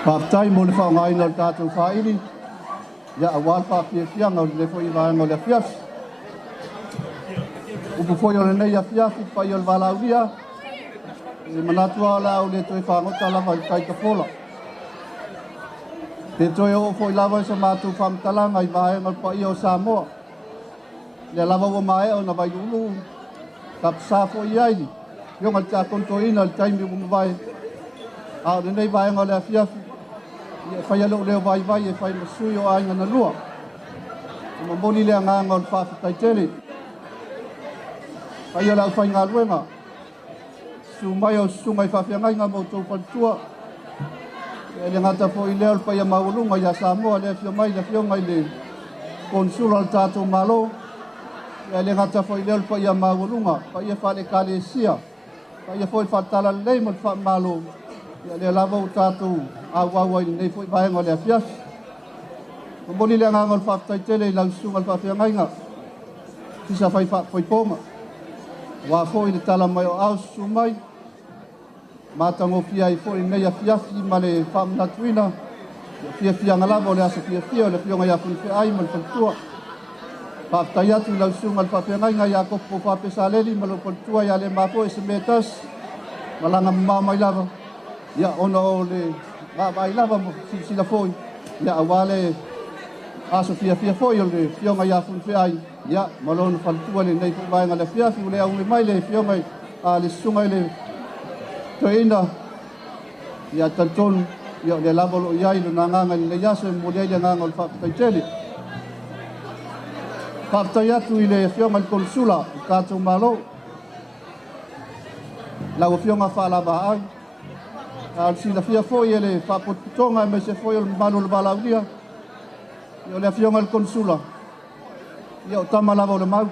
Papai mo le whaongai no tātou whairi. Ia awal whapia whianga o le fwoi vāenga o le whiafi. Upu fwoi o le nei a whiafi pai o le walauria. E manatua la o le toi whangota lava i kai ka pola. Te toi o fwoi lava i sa mātou whamtalanga i vāenga o pai o Samoa. Le lava ua mae o na vai ulu. Ka psa fwoi aini. Ionga le tā kontoina le taimi umu vai. A o le nei vāenga o le whiafi. Fai alo leo vai vai e fai masui o ainga na lua. Ma moni lea nganga o le whawhitai tele. Fai ala fai ngā luenga. Su mai o sungai whawhiangai ngā mautou pantua. E le ngata fo i leo le pai a maulunga i a Samoa le fio mai le fio mai le konsula le tātou malo. E le ngata fo i leo le pai a maulunga. Pai e whale kale sia. Pai e fo i whatala le leima le wha malo. Ia le lava o tātou au ai nei fwoi vaenga o le afiafi. Ma moni le nganga o le whaftai tele i lau sunga le whawhiangainga. Kisa whai whai pōma. Wā fwoi le tala mai o au su mai. Mātango fia i fwoi nei afiafi ma le whamnatuina. Fia fianga lava o le asa fia o le fionga ia fwoi ai ma le whantua. Whaftai atu i lau sunga le whawhiangainga ia kopo whapesa leli ma le whantua ia le mafo e se metas. Malanga mamai lava. Ia ona o le vai lava mo sila foi. Ia awale aso fia foi o le fionga ia fun ai. Ia malon faltua le nei fu vai ngale fia fi le au le mai le fionga a le sunga le toina. Ia tanton ia le lava lo ia i na nganga le yaso mo le nganga o fa tele. Parta ia tu ile fionga il consula kato malo. La fionga fa lava ai. Al sila fia foi ele fa potonga me se foi o malu le balauria. Io le fionga al consula. Io tama lava le mau.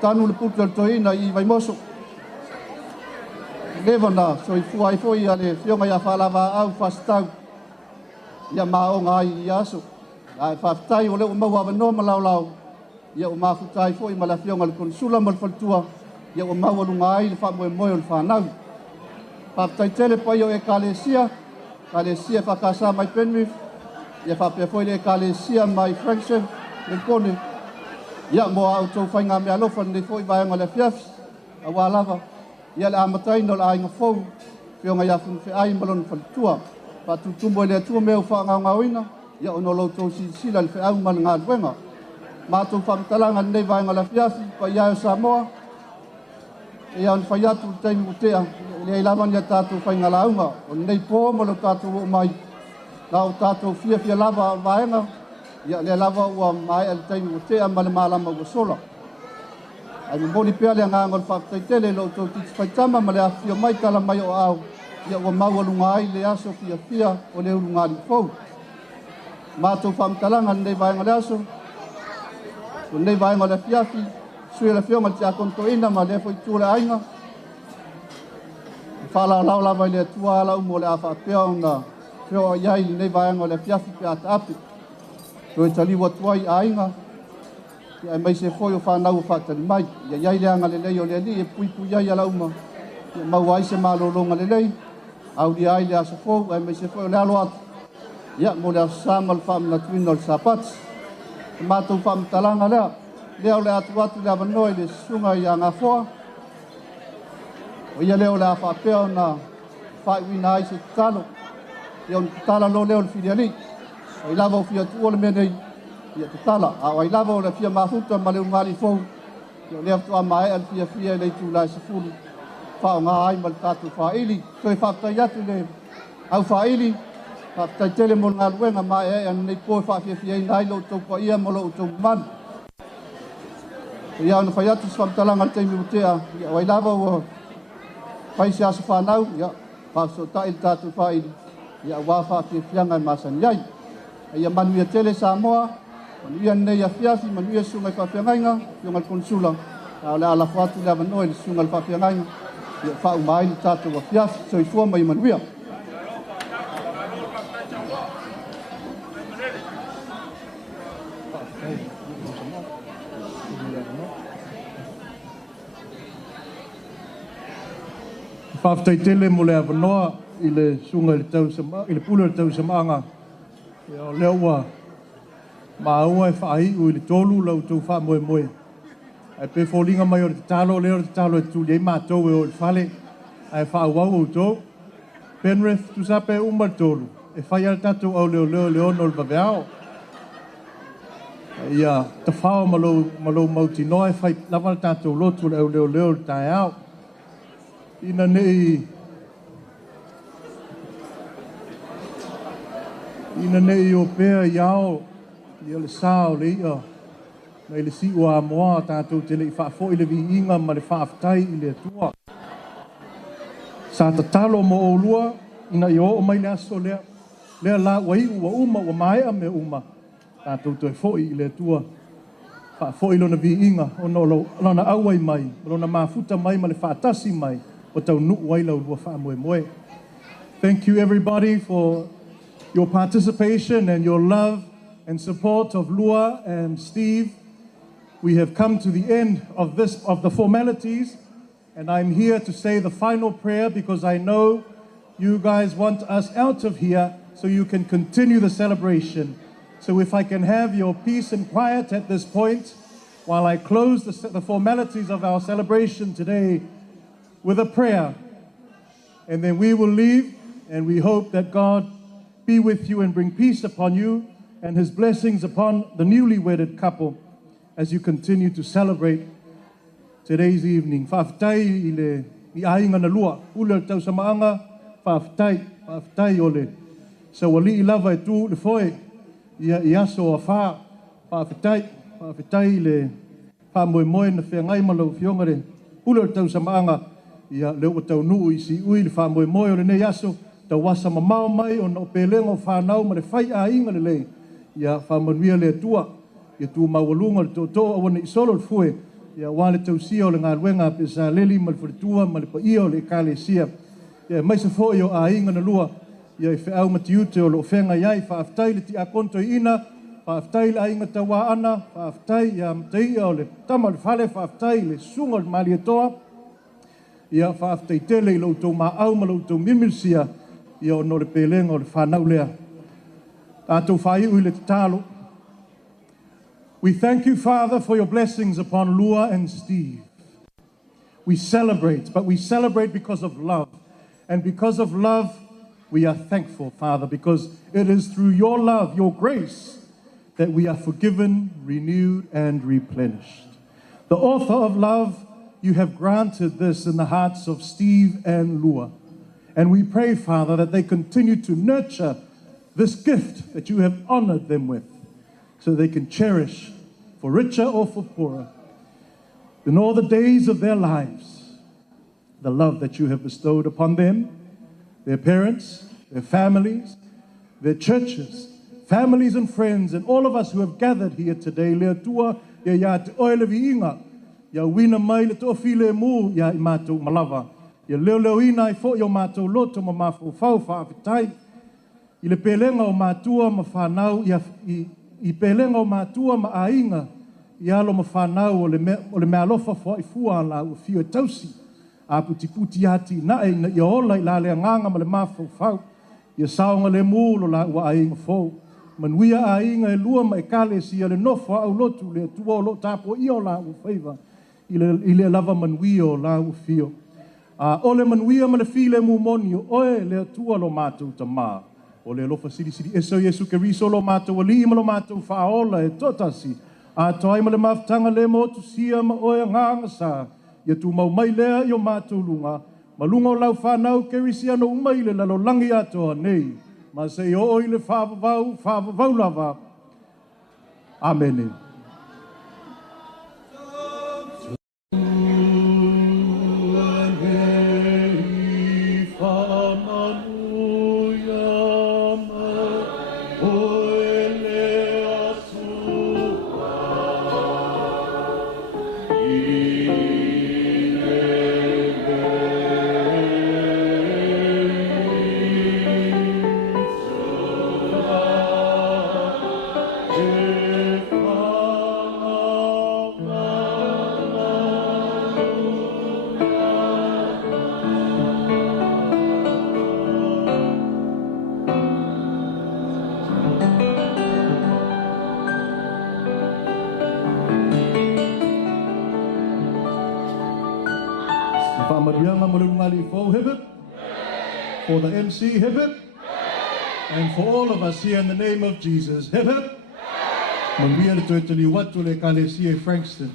Tanu le puto al toina i vai moso. Levana so i foi ale fionga ia fa lava au fastau. Ia maonga i aso. Ai fa tai o le o mau ava no malau. Ia o ma futai foi ma la fionga al consula mal faltua. Ia o mau lunga ai le fa mo le fa nau. Papai tele pai o e kalesia whakasa mai Penrith, ia whapea foi le kalesia mai Frankson, le kone. Ia mo au tau whainga mea lofan le foi vaenga le fiafi, a wālava. Ia le amatai no le ainga fau, whionga ia fun ai malon whalitua. Patutumbo le atua mea whaanga ngawina, ia ono lau tau sila le whiau mal ngā luenga. Mātou whamtalanga nei vaenga le fiafi, pa ia o Samoa. Ia on whai atu taimi mutea, le ilaman ia tātou whainga launga, o nei pō mo lo tātou o mai. Nau tātou fia lava vaenga, ia le lava ua mai al taimi mutea ma le mālama ua sola. Ai moni pea le nganga o whaktai tele lo tō titi whaitama ma le awhia mai tala mai o au. Ia ua maua lunga ai le aso fia o le ulunga li fau. Mātou whamtalanga nei vaenga le aso, o nei vaenga le fiafi, sui la fionga te akonto ina ma le foi tūle ainga. Whala lau lava le tua lau mo le awha pia na fio iai nei vaenga le fiafi pe ata api. Toi taliwa tuai ainga. Ia mai se foi o whanau whatari mai. Ia iai leanga le lei o le li e pui iai a lauma. Ia mau ai se malolonga le lei. Au li ai le asa fau, ai mai se foi o le alo atu. Ia mo le asama le whamna tuina le sapats. Mātou whamtalanga lea. Leo le atu le avanoi le sunga i a ngā whoa. O ia leo le a whapea na whaiwina ai se talo. Ia on tala lo leo le whiriali. O i lava o fia tua le menei. Ia te tala. A o i lava o le fia mahuta ma le ungari fau. Ia leo tua mae al fia le tu lai se fulu. Whao ngā ai ma le tātou whaili. Toi whaptai atu le au whaili. Whaptai tele mo ngā luenga mae an nei pōi whafia i nai lo tau pa ia mo lo tau manu. Ia ona whai atu whamtalanga te miutea, ia wai lava ua whai se asa whanau, ia whaaso tai tātou whai, ia wā whawhianga i masani ai. Ia manuia tele Samoa, manuia nei a fiafi, manuia sunga i whawhiangainga, fionga i konsula, a le ala whatu le avanoi le sunga i whawhiangainga, ia whau mai le tātou a fiafi, so i fua mai manuia. Whaftaitele mo le avanoa I le sunga le tau sama, I le pula le tau samaanga. Ia o lea ua maaua e whaahiu I le tolu lau tau wha moe moe. Ai pe fōlinga mai o le talo, leo le talo e tūli ei mātou e o le whale. Ai whaauau o tō. Penrith tu sape umar tolu. E whai ala tātou au leo leo no le babeao. Ia, ta whao malo mauti noa e whai lava tātou lotu le au leo le tae au. Ina nei o pēa iao, ia le sāo le ia, nei le si ua moa tātou te le I whaafo I le vi inga ma le whaaftai I le atua. Sa ta talo mo o lua, ina I o mai le aso lea la wai ua uma, ua maea me uma, tātou toi foi I le atua. Whaafo I lona vi inga, o lona auai mai, lona mafuta mai ma le whaatasi mai, o tau nuu wailau lua wha moe moe. Thank you everybody for your participation and your love and support of Lua and Steve. We have come to the end of the formalities, and I'm here to say the final prayer because I know you guys want us out of here so you can continue the celebration. So if I can have your peace and quiet at this point while I close the formalities of our celebration today with a prayer, and then we will leave, and we hope that God be with you and bring peace upon you and his blessings upon the newly wedded couple as you continue to celebrate today's evening. Whaafitai I ainga na lua, ule tau samaanga, whaafitai ole. Sa wali I lava e tū le foe, I aso a wha, whaafitai le wha moe moe na whea ngai malau whiongare, ule tau samaanga, ia leo tau nuu I si ui le wha moe moe ole ne aso, tau wasa mamao mai o no pelengo whanau ma le whai a inga le lei. Ia whamanuia le atua, ia tū mawalunga le tō awana I solo le fue, ia wale tau sia o le ngā ruenga pe sa leli ma le wharetua ma le pa ia o le kale sia. Ia maisa fo I o a inga na lua, ia I whiau matiute o lo whenga iai, whaaftai le ti a konto I ina, whaaftai le a inga tawa ana, whaaftai ia mtai o le tama le whale, whaaftai le sunga le mali atoa, ia whaaftai tele I lo tau maa au ma lo tau mimilsia, ia o no le pelenga o le whanau lea. Tātou whai ui le talo. We thank you, Father, for your blessings upon Lua and Steve. We celebrate, but we celebrate because of love. And because of love, we are thankful, Father, because it is through your love, your grace, that we are forgiven, renewed, and replenished. The author of love, you have granted this in the hearts of Steve and Lua. And we pray, Father, that they continue to nurture this gift that you have honored them with so they can cherish, for richer or for poorer, in all the days of their lives, the love that you have bestowed upon them, their parents, their families, their churches, families and friends, and all of us who have gathered here today. Lea tua, ia te oele vi inga, ia wina mai le toa file mu, ia I mātou malava. Ia leo ina I fo I o mātou loto ma mafo fau whaafitai. I le pelenga o mātua ma whanau, I pelenga o mātua ma ainga, I alo ma whanau o le mea lofa fo I fua la ua fio e tausi. A puti ati na e na I ola I la lea nganga ma le mafo fau. Ia saonga le mūlo la ua ainga fo. Manuia ainga e lua ma e kale si le nofa au lotu le tua o lo tapo I o la ua whaiva. I le lava manuia o la ua fio. Ole manuia ma le file mu moni o oe le tua lo mātou ta maa. O le lofa siri eso Yesu Keriso lo mātou ali ma lo mātou whaola e totasi. A toai ma le maftanga le motu sia ma oe nganga sa. Ia tu mau mai lea I o mātou lunga. Ma lunga o lau whanau kerisia no umai le lalo langi atoa nei. Ma se I o oi le whaavavau lava. Amen. Whamarianga Marungali Fo, hip hip. For the MC, hip hip. And for all of us here in the name of Jesus, hip hip. Mambia le tuetuli watu le Kalesia Frankston.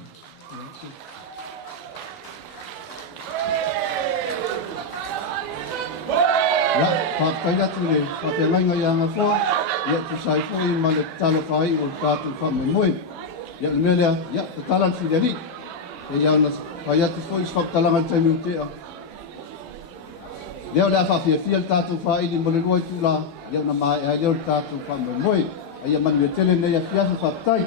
Ya, whakaiga tūne, whapengainga i anga fo, ia tu sai fo i ma le talo whai o tātou whamemoi. Ia le mea, ia, te talan whileri. E iau na whai atu fo i whaktalanga taimi o tea. Leo lea whawhia fia le tātou whai ni mole lua i tūla, iau na mai e leo le tātou whamemoi. Ia manu e tele nei a fiafu whaptai.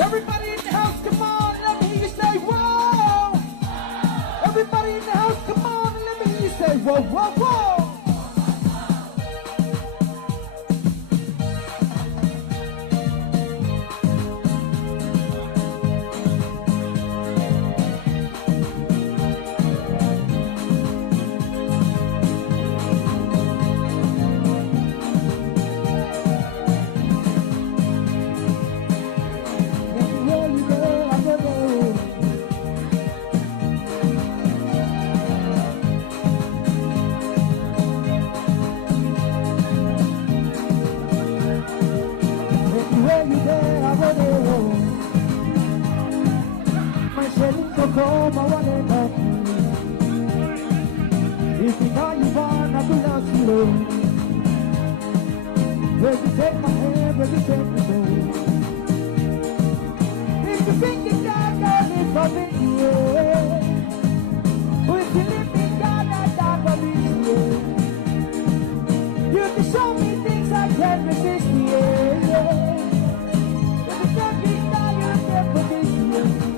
Everybody in the house, come on, let me hear you say whoa. Everybody in the house, come on, and let me hear you say whoa, whoa, whoa. Come, I wanna love you. If you know you want, I will love you. Will you take my hand, will you take me home? If you think you got God, it's for me, yeah. If you live in God, I die for me, yeah. You can show me things I can't resist, yeah. If you can't be God, you're there for this, yeah.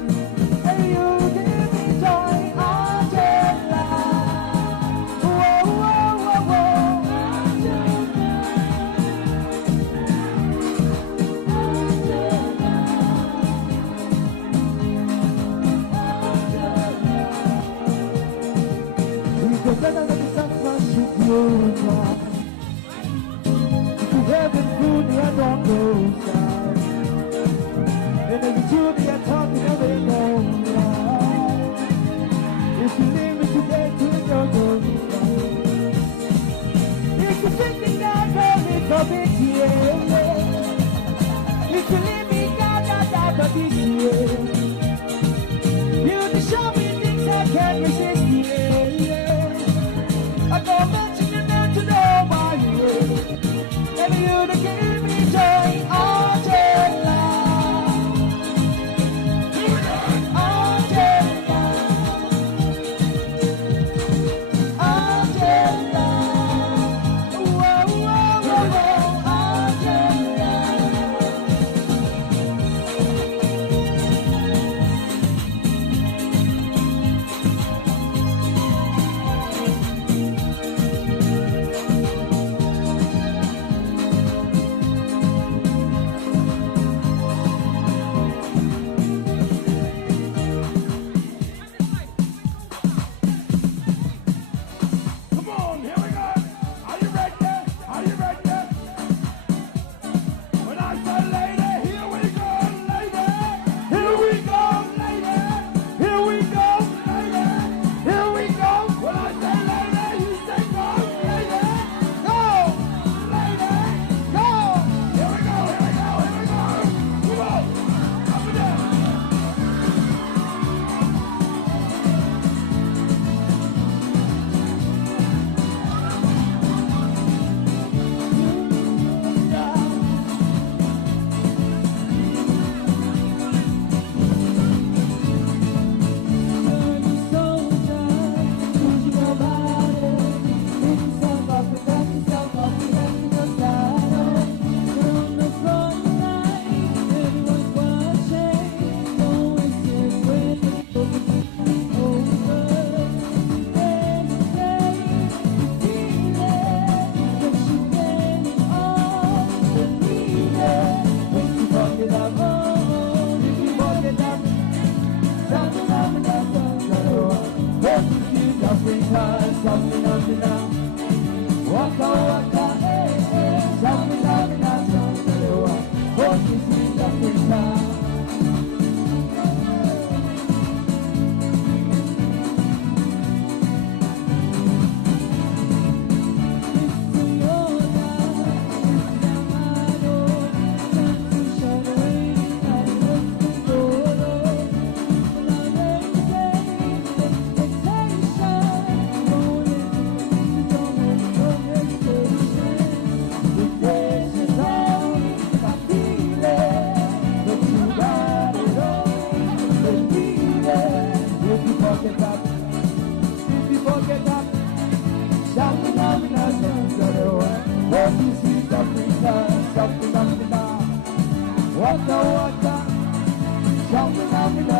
Jumping up in the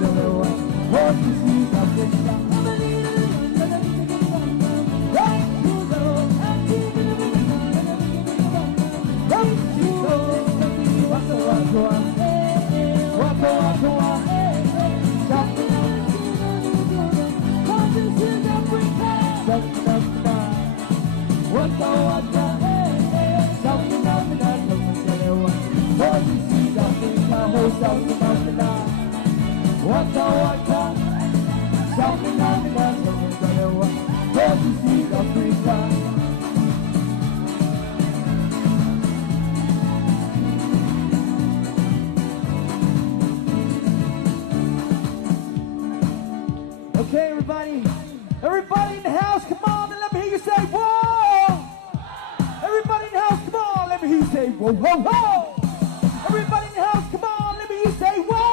sun, what you see something down. Okay, everybody in the house, come on and let me hear you say whoa! Everybody in the house, come on, let me hear you say whoa, whoa, whoa! Everybody in the house, come on, let me hear you say whoa!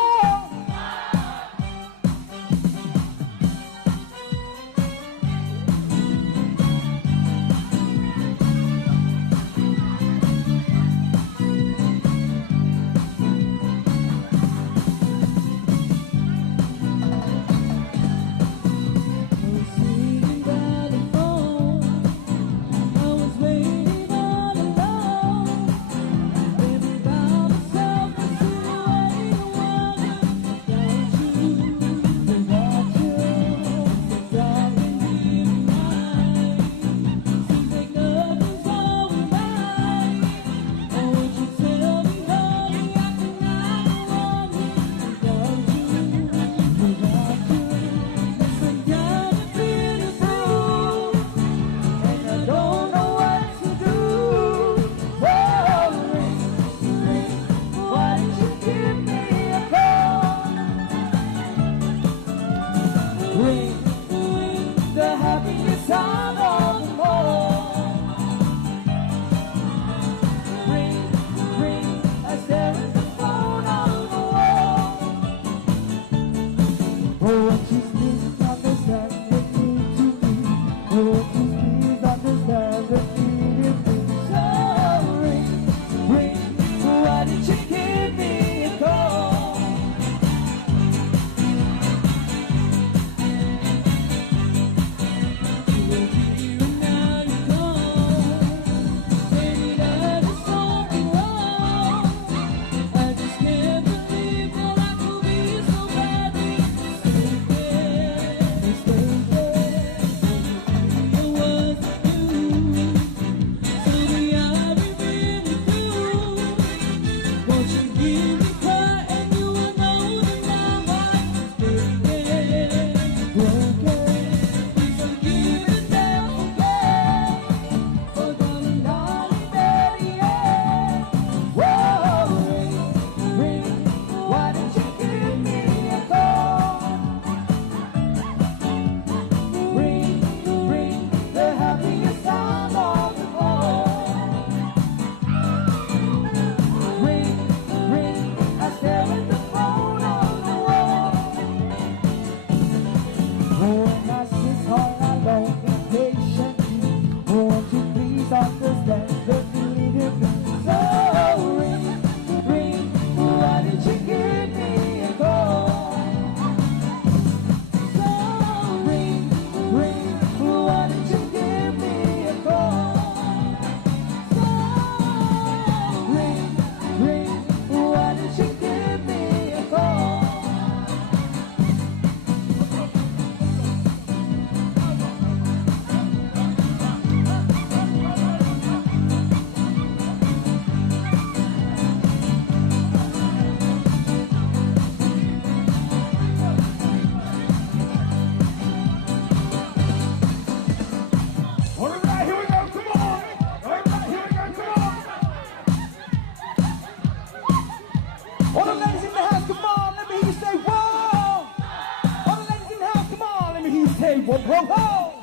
Whoa, whoa, whoa!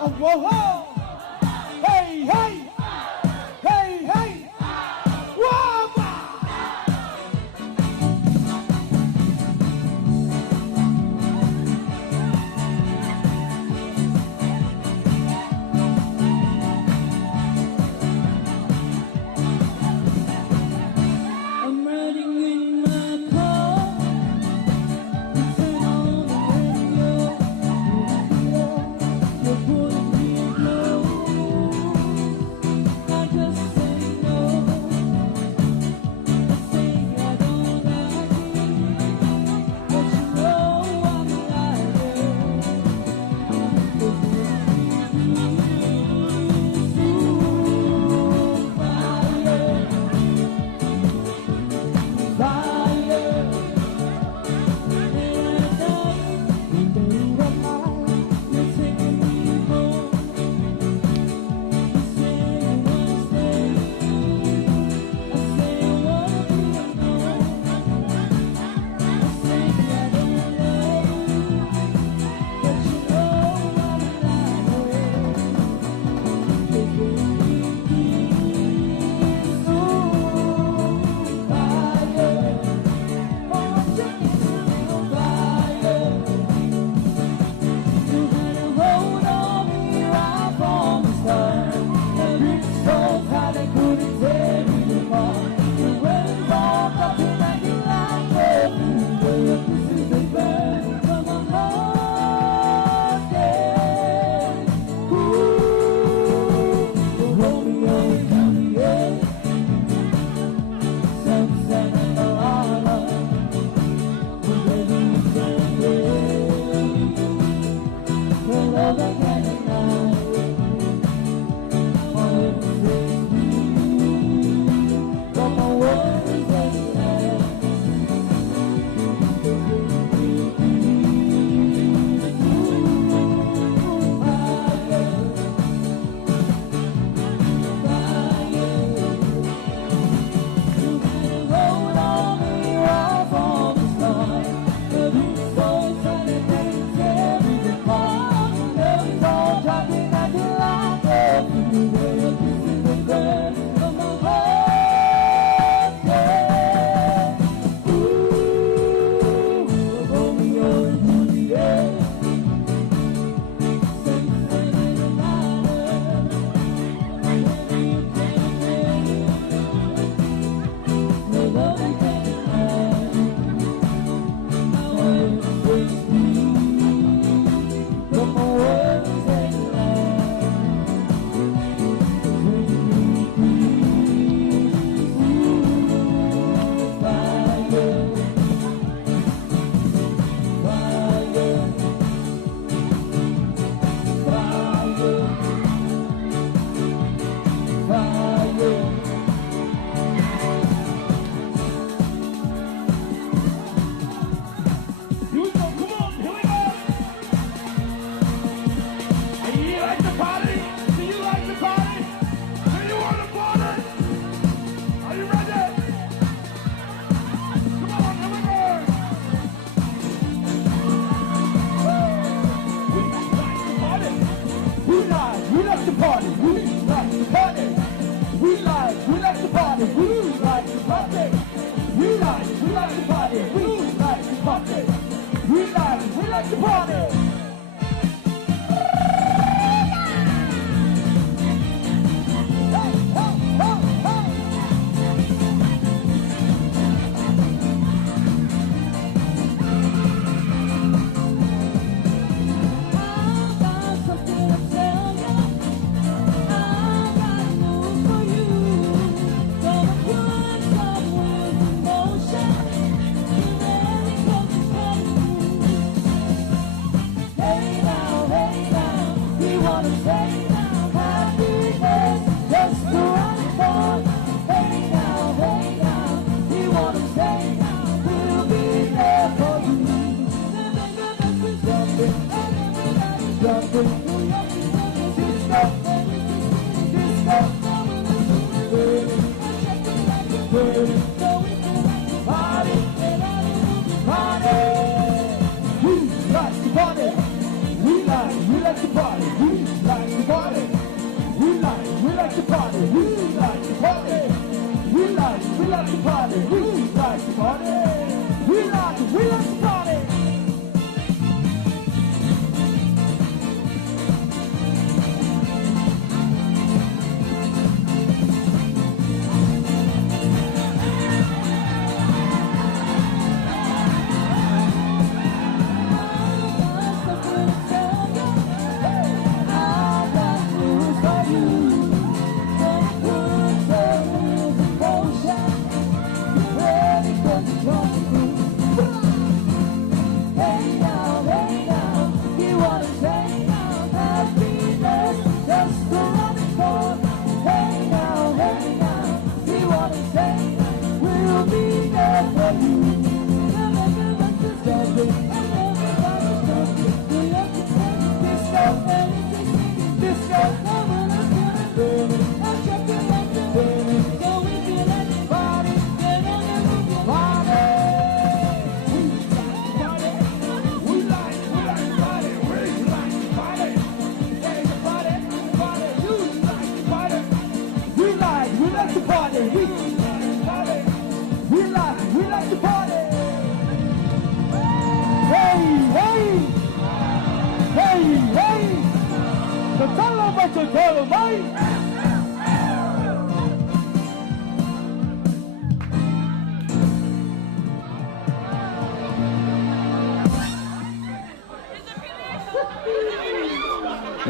Oh, whoa, whoa! Hey, hey! Hey, hey! Whoa! I'm riding in my car. we like to party, we like to party, we like to party.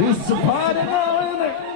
It's a party now, isn't it?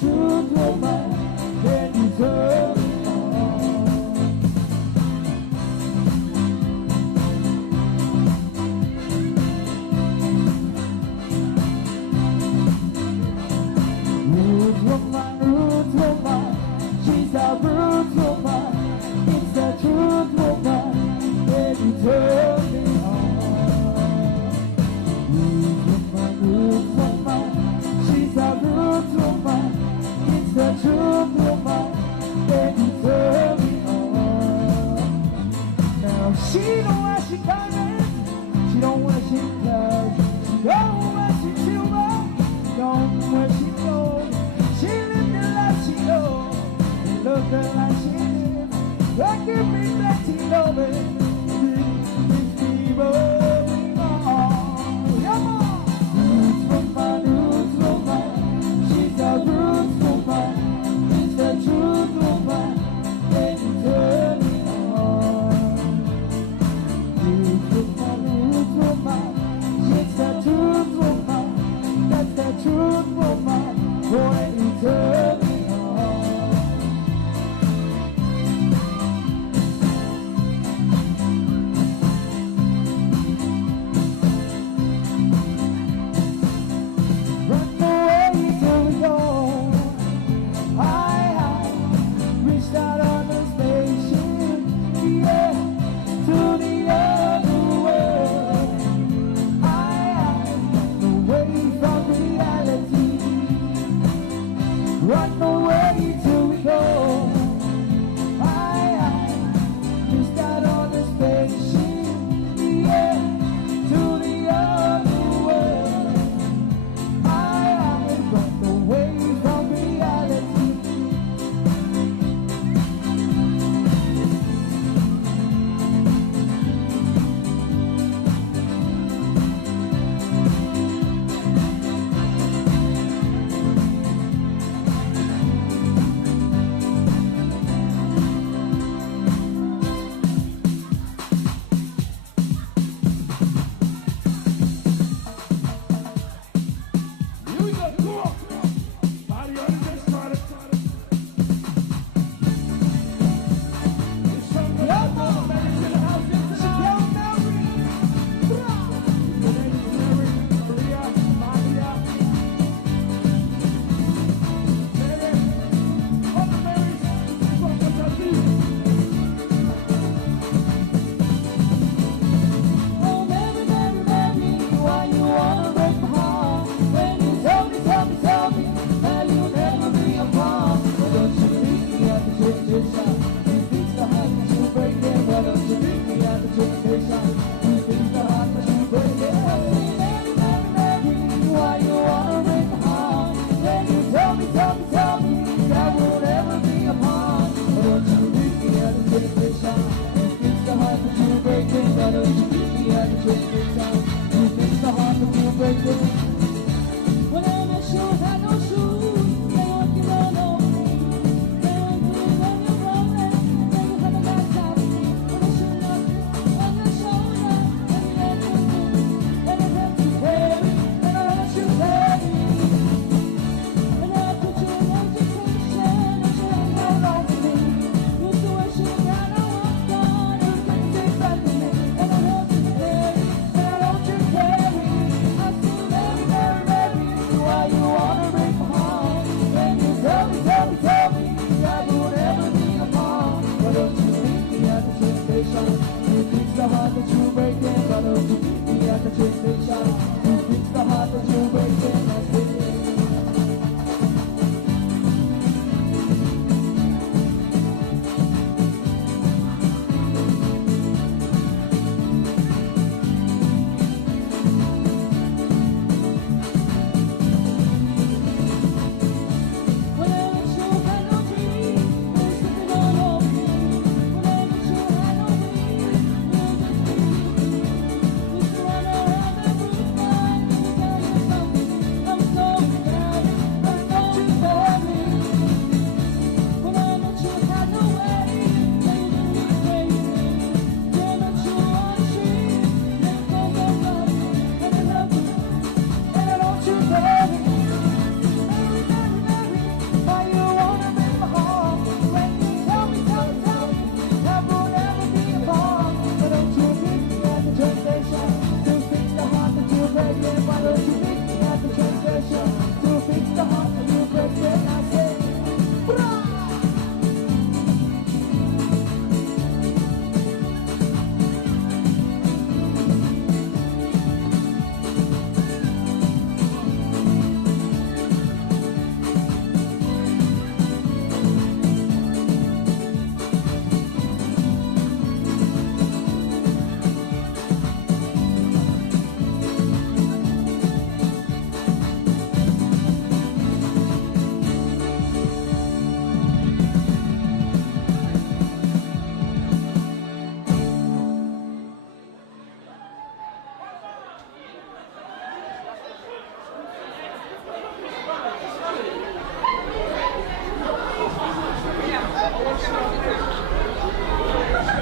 truth, woman, then you turn me on. Rude woman, she's a rude woman. It's the truth, woman, then you turn me on. Rude woman, she's a rude woman. It's the truth, woman, then you turn me on. Now she don't where she coming, she don't where she goes, she don't where she silver, she don't where she goes. She lived the life she knows, and loved the life she lived. God give me plenty loving, with me moving on. Come on! Roots woman, she's a roots woman. It's the truth woman, then you turn me on. Roots woman, she's the truth woman. That's the truth woman, when you turn me on. Run away till we go. I reached out on the spaceship, yeah, to the other world. I run away from reality. Run away till we go. I reached out on the spaceship, yeah, to the other world. I run away from reality.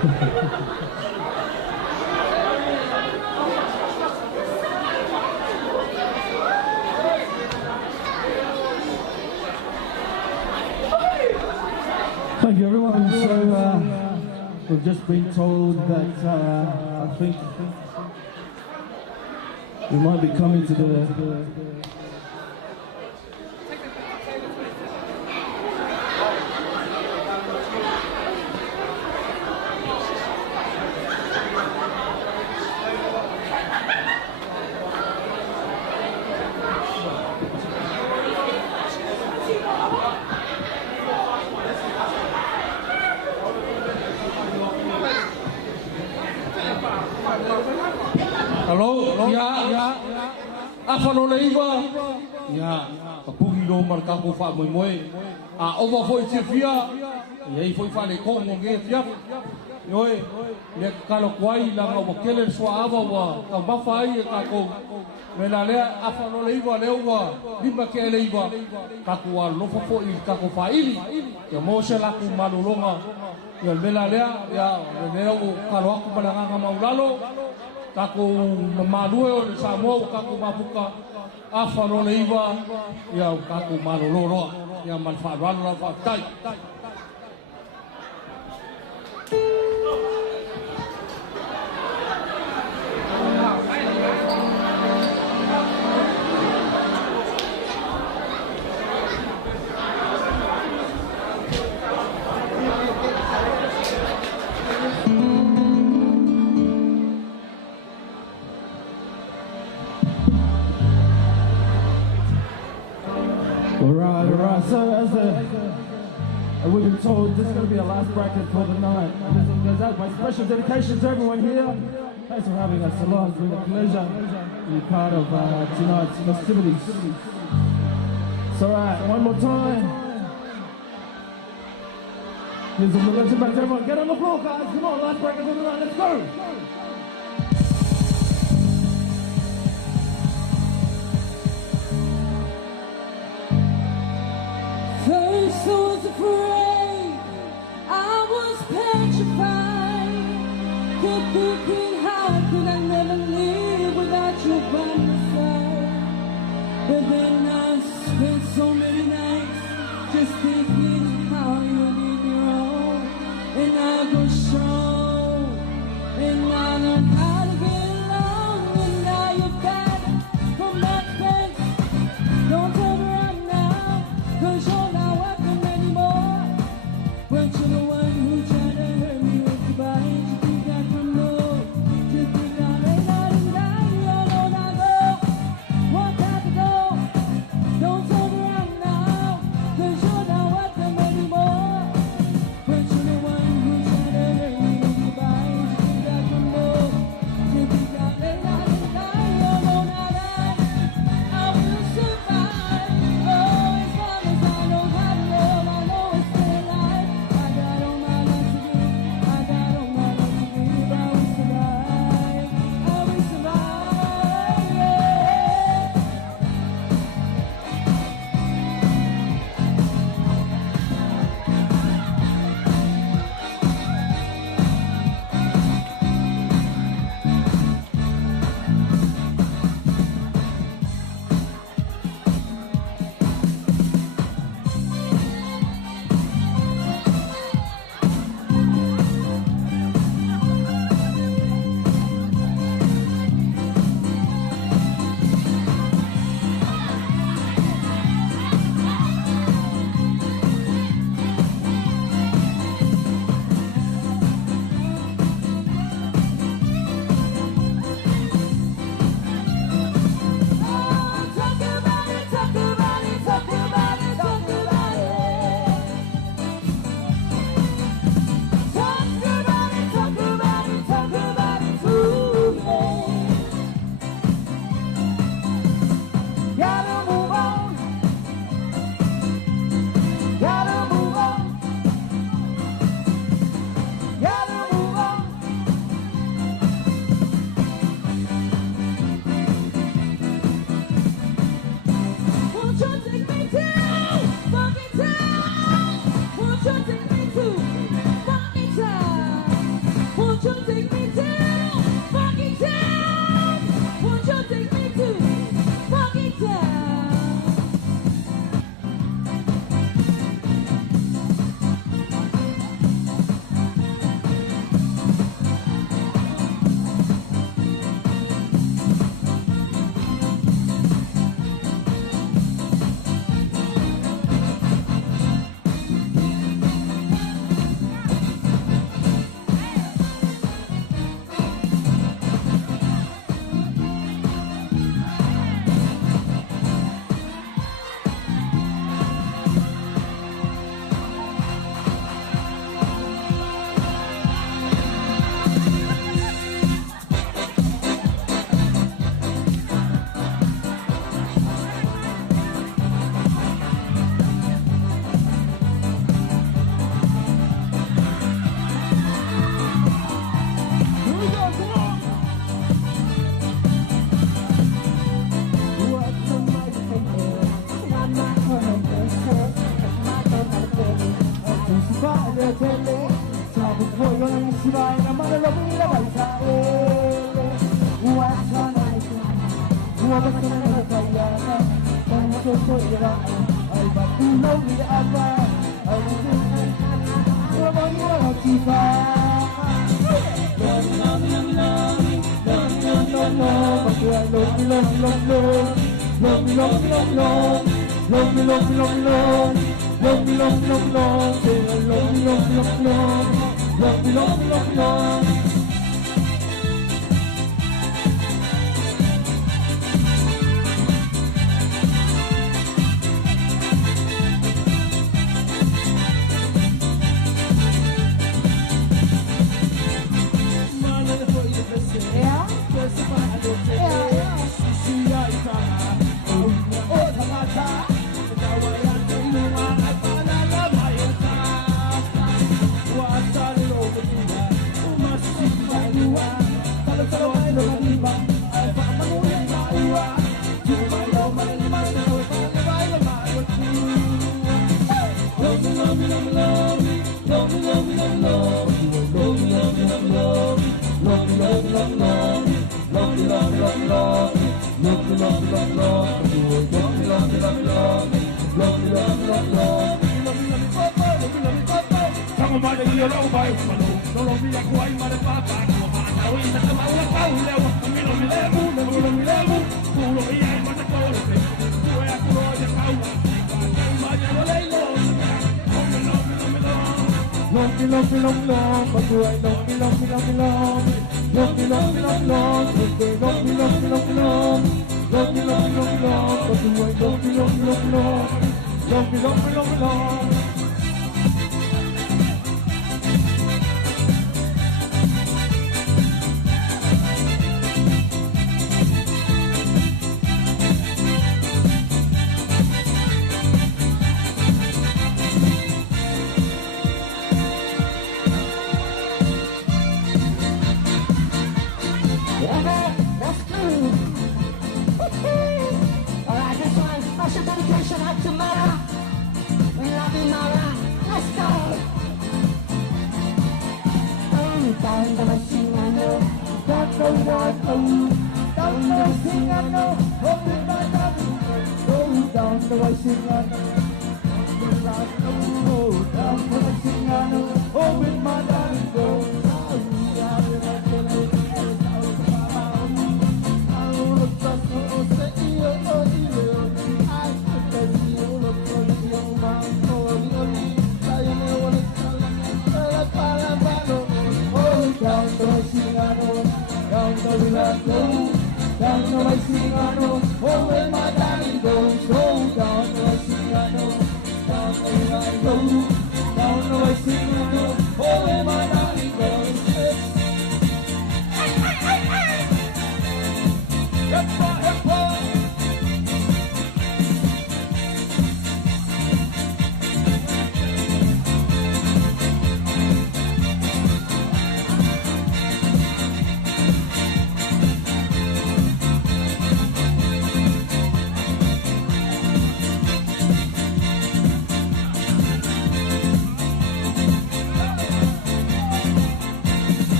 Thank you, everyone. So we've just been told that I think we might be coming to the Hello, ya, afano leiva, ya, kapugi lo marka ko fa moi moi, a ova foi chefia, e foi fa le kongo nge fia, yoi, le kalo kwai la nga wakele swa ava wa, ka bafa ai ka ko, me la le afano leiva le wa, bimba ke leiva, ka ko wa lo fa foi ka ko fa ili, ya mo se la ku malulonga, ya me la le ya, le o kalo aku balanga maulalo. Kako malue o le Samoa kako mapuka afano leiva ya kako maloloro ya malfaralo la fatai. All right. So as we've been told, this is going to be our last bracket for the night. And this one goes out. My special dedication to everyone here. Thanks for having us along. It's been a pleasure to be part of tonight's festivities. So all right, one more time. Here's some religion back to everyone. Get on the floor, guys. Come on, last bracket for the night. Let's go. First I was afraid, I was petrified, kept thinking how could I never live without you by my side. But then I spent so many nights just thinking how you need your own, and I go strong, and I learned how to get along, and now you're back from that fence. Don't turn around now, 'cause you're not welcome anymore. But you're the one who tried to hurt me with goodbye. You think I can know? You think I lay out and die? You don't know go. What have to go?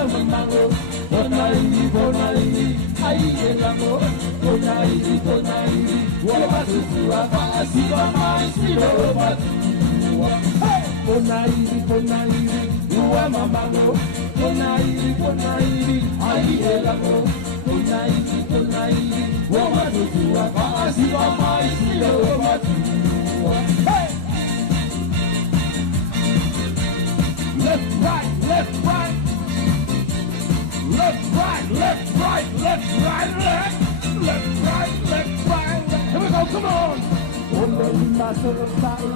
Hey! siwa mai silo matua. Konairi, ua mamango. Konairi, ai elango. Konairi, ua matua. Kai siwa mai silo matua. Left, right, left, right. Left, right, left, right, left, right, left. Left, right, left, right, left. Here we go, come on. Ole masotai,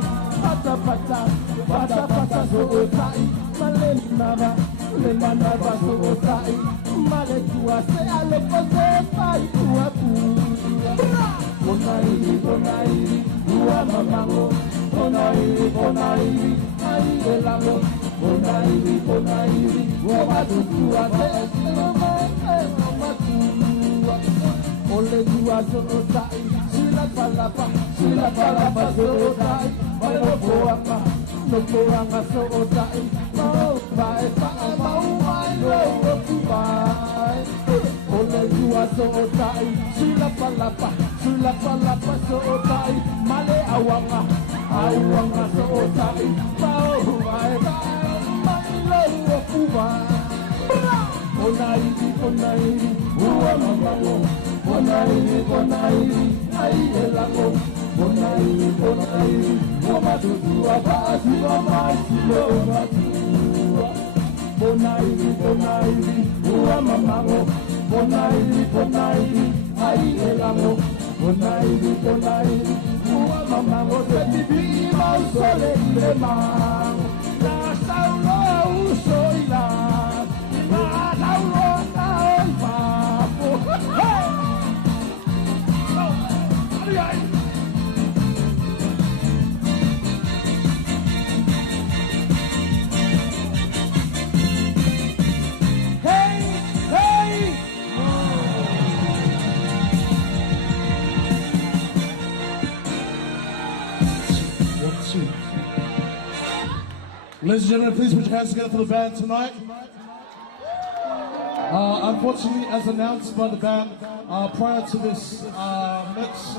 pata sotai, maleli mama, le manava sotai, male tua se alle cose fai tua pura. Konairi, tua mamango, konairi, ai elamo, konairi, ua tua se ole tua sotai, sila palapa sotai, malo poaka, no poanga sotai, mau vai lo kubai. Ole tua sotai, sila palapa sotai, male awanga sotai, mau vai lo kubai. Konairi, ua mamango. Konairi, ai elango. Konairi, ua matua, kasi wa mai silo matua. Konairi, ua mamango. Konairi, ai elango. Konairi, ua mamango. Tepipi mau sole lemang. Na saulo usoila. Na saulo na papo. Hey! Ladies and gentlemen, please put your hands together for the band tonight. Unfortunately, as announced by the band prior to this mix,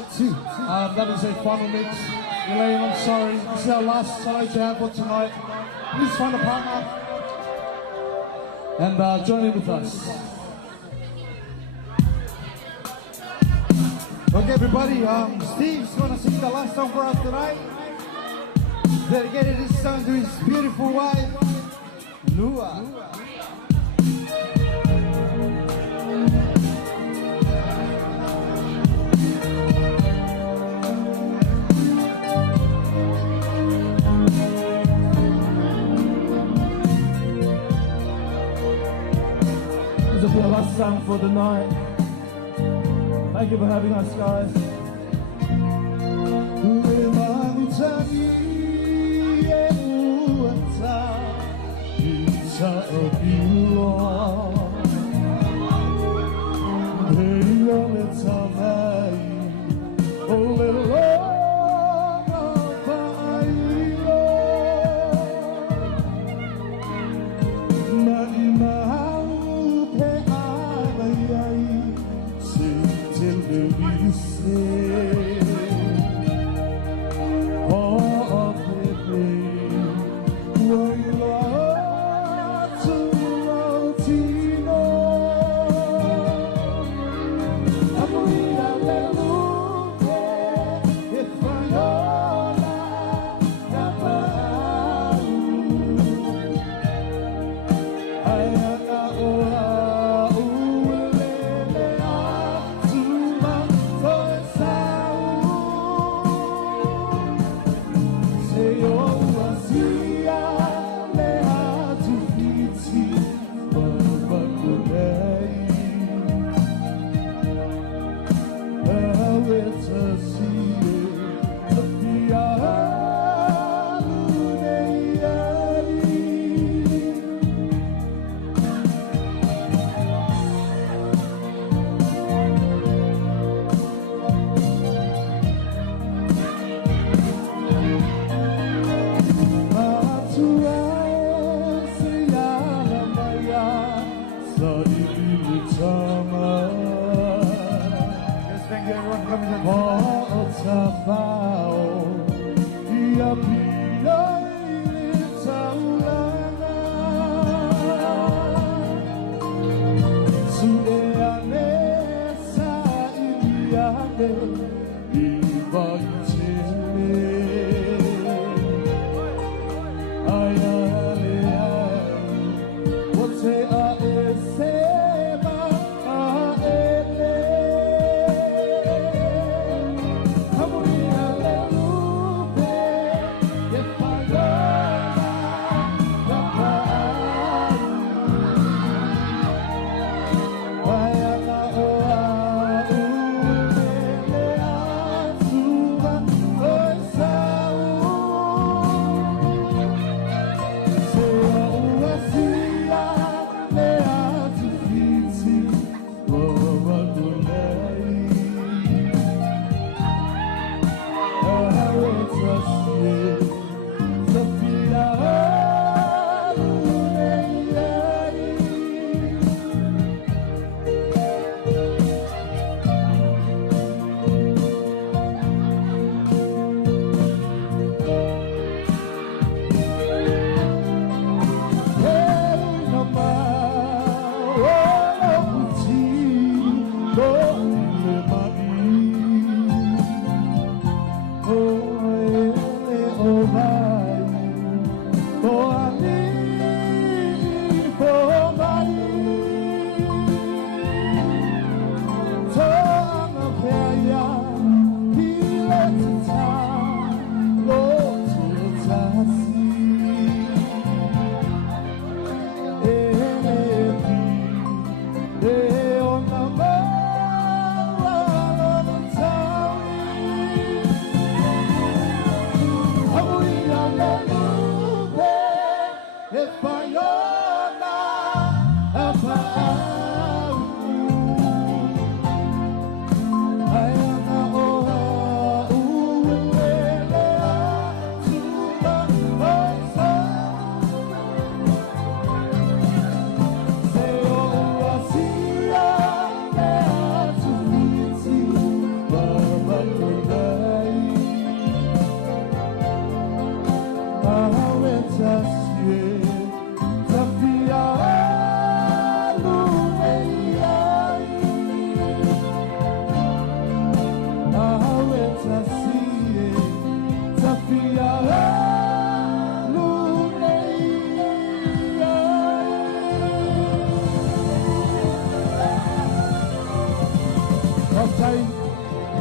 that is a final mix. Elaine, I'm sorry. This is our last side you have for tonight. Please find a partner and join in with us. Okay, everybody, Steve's gonna sing the last song for us tonight. Dedicated this song to his beautiful wife, Lua. This will be our last song for the night. Thank you for having us, guys.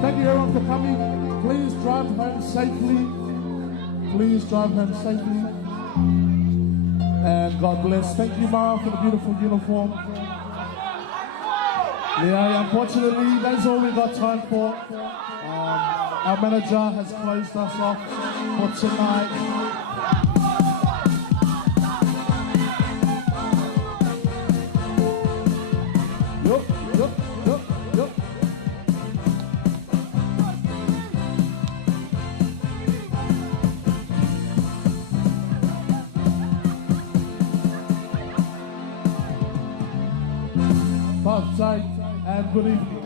Thank you everyone for coming. Please drive home safely. Please drive home safely. And God bless. Thank you, Mara, for the beautiful uniform. Yeah, unfortunately, that's all we got time for. Our manager has closed us off for tonight. Tight and good evening.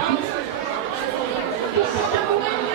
Thank you.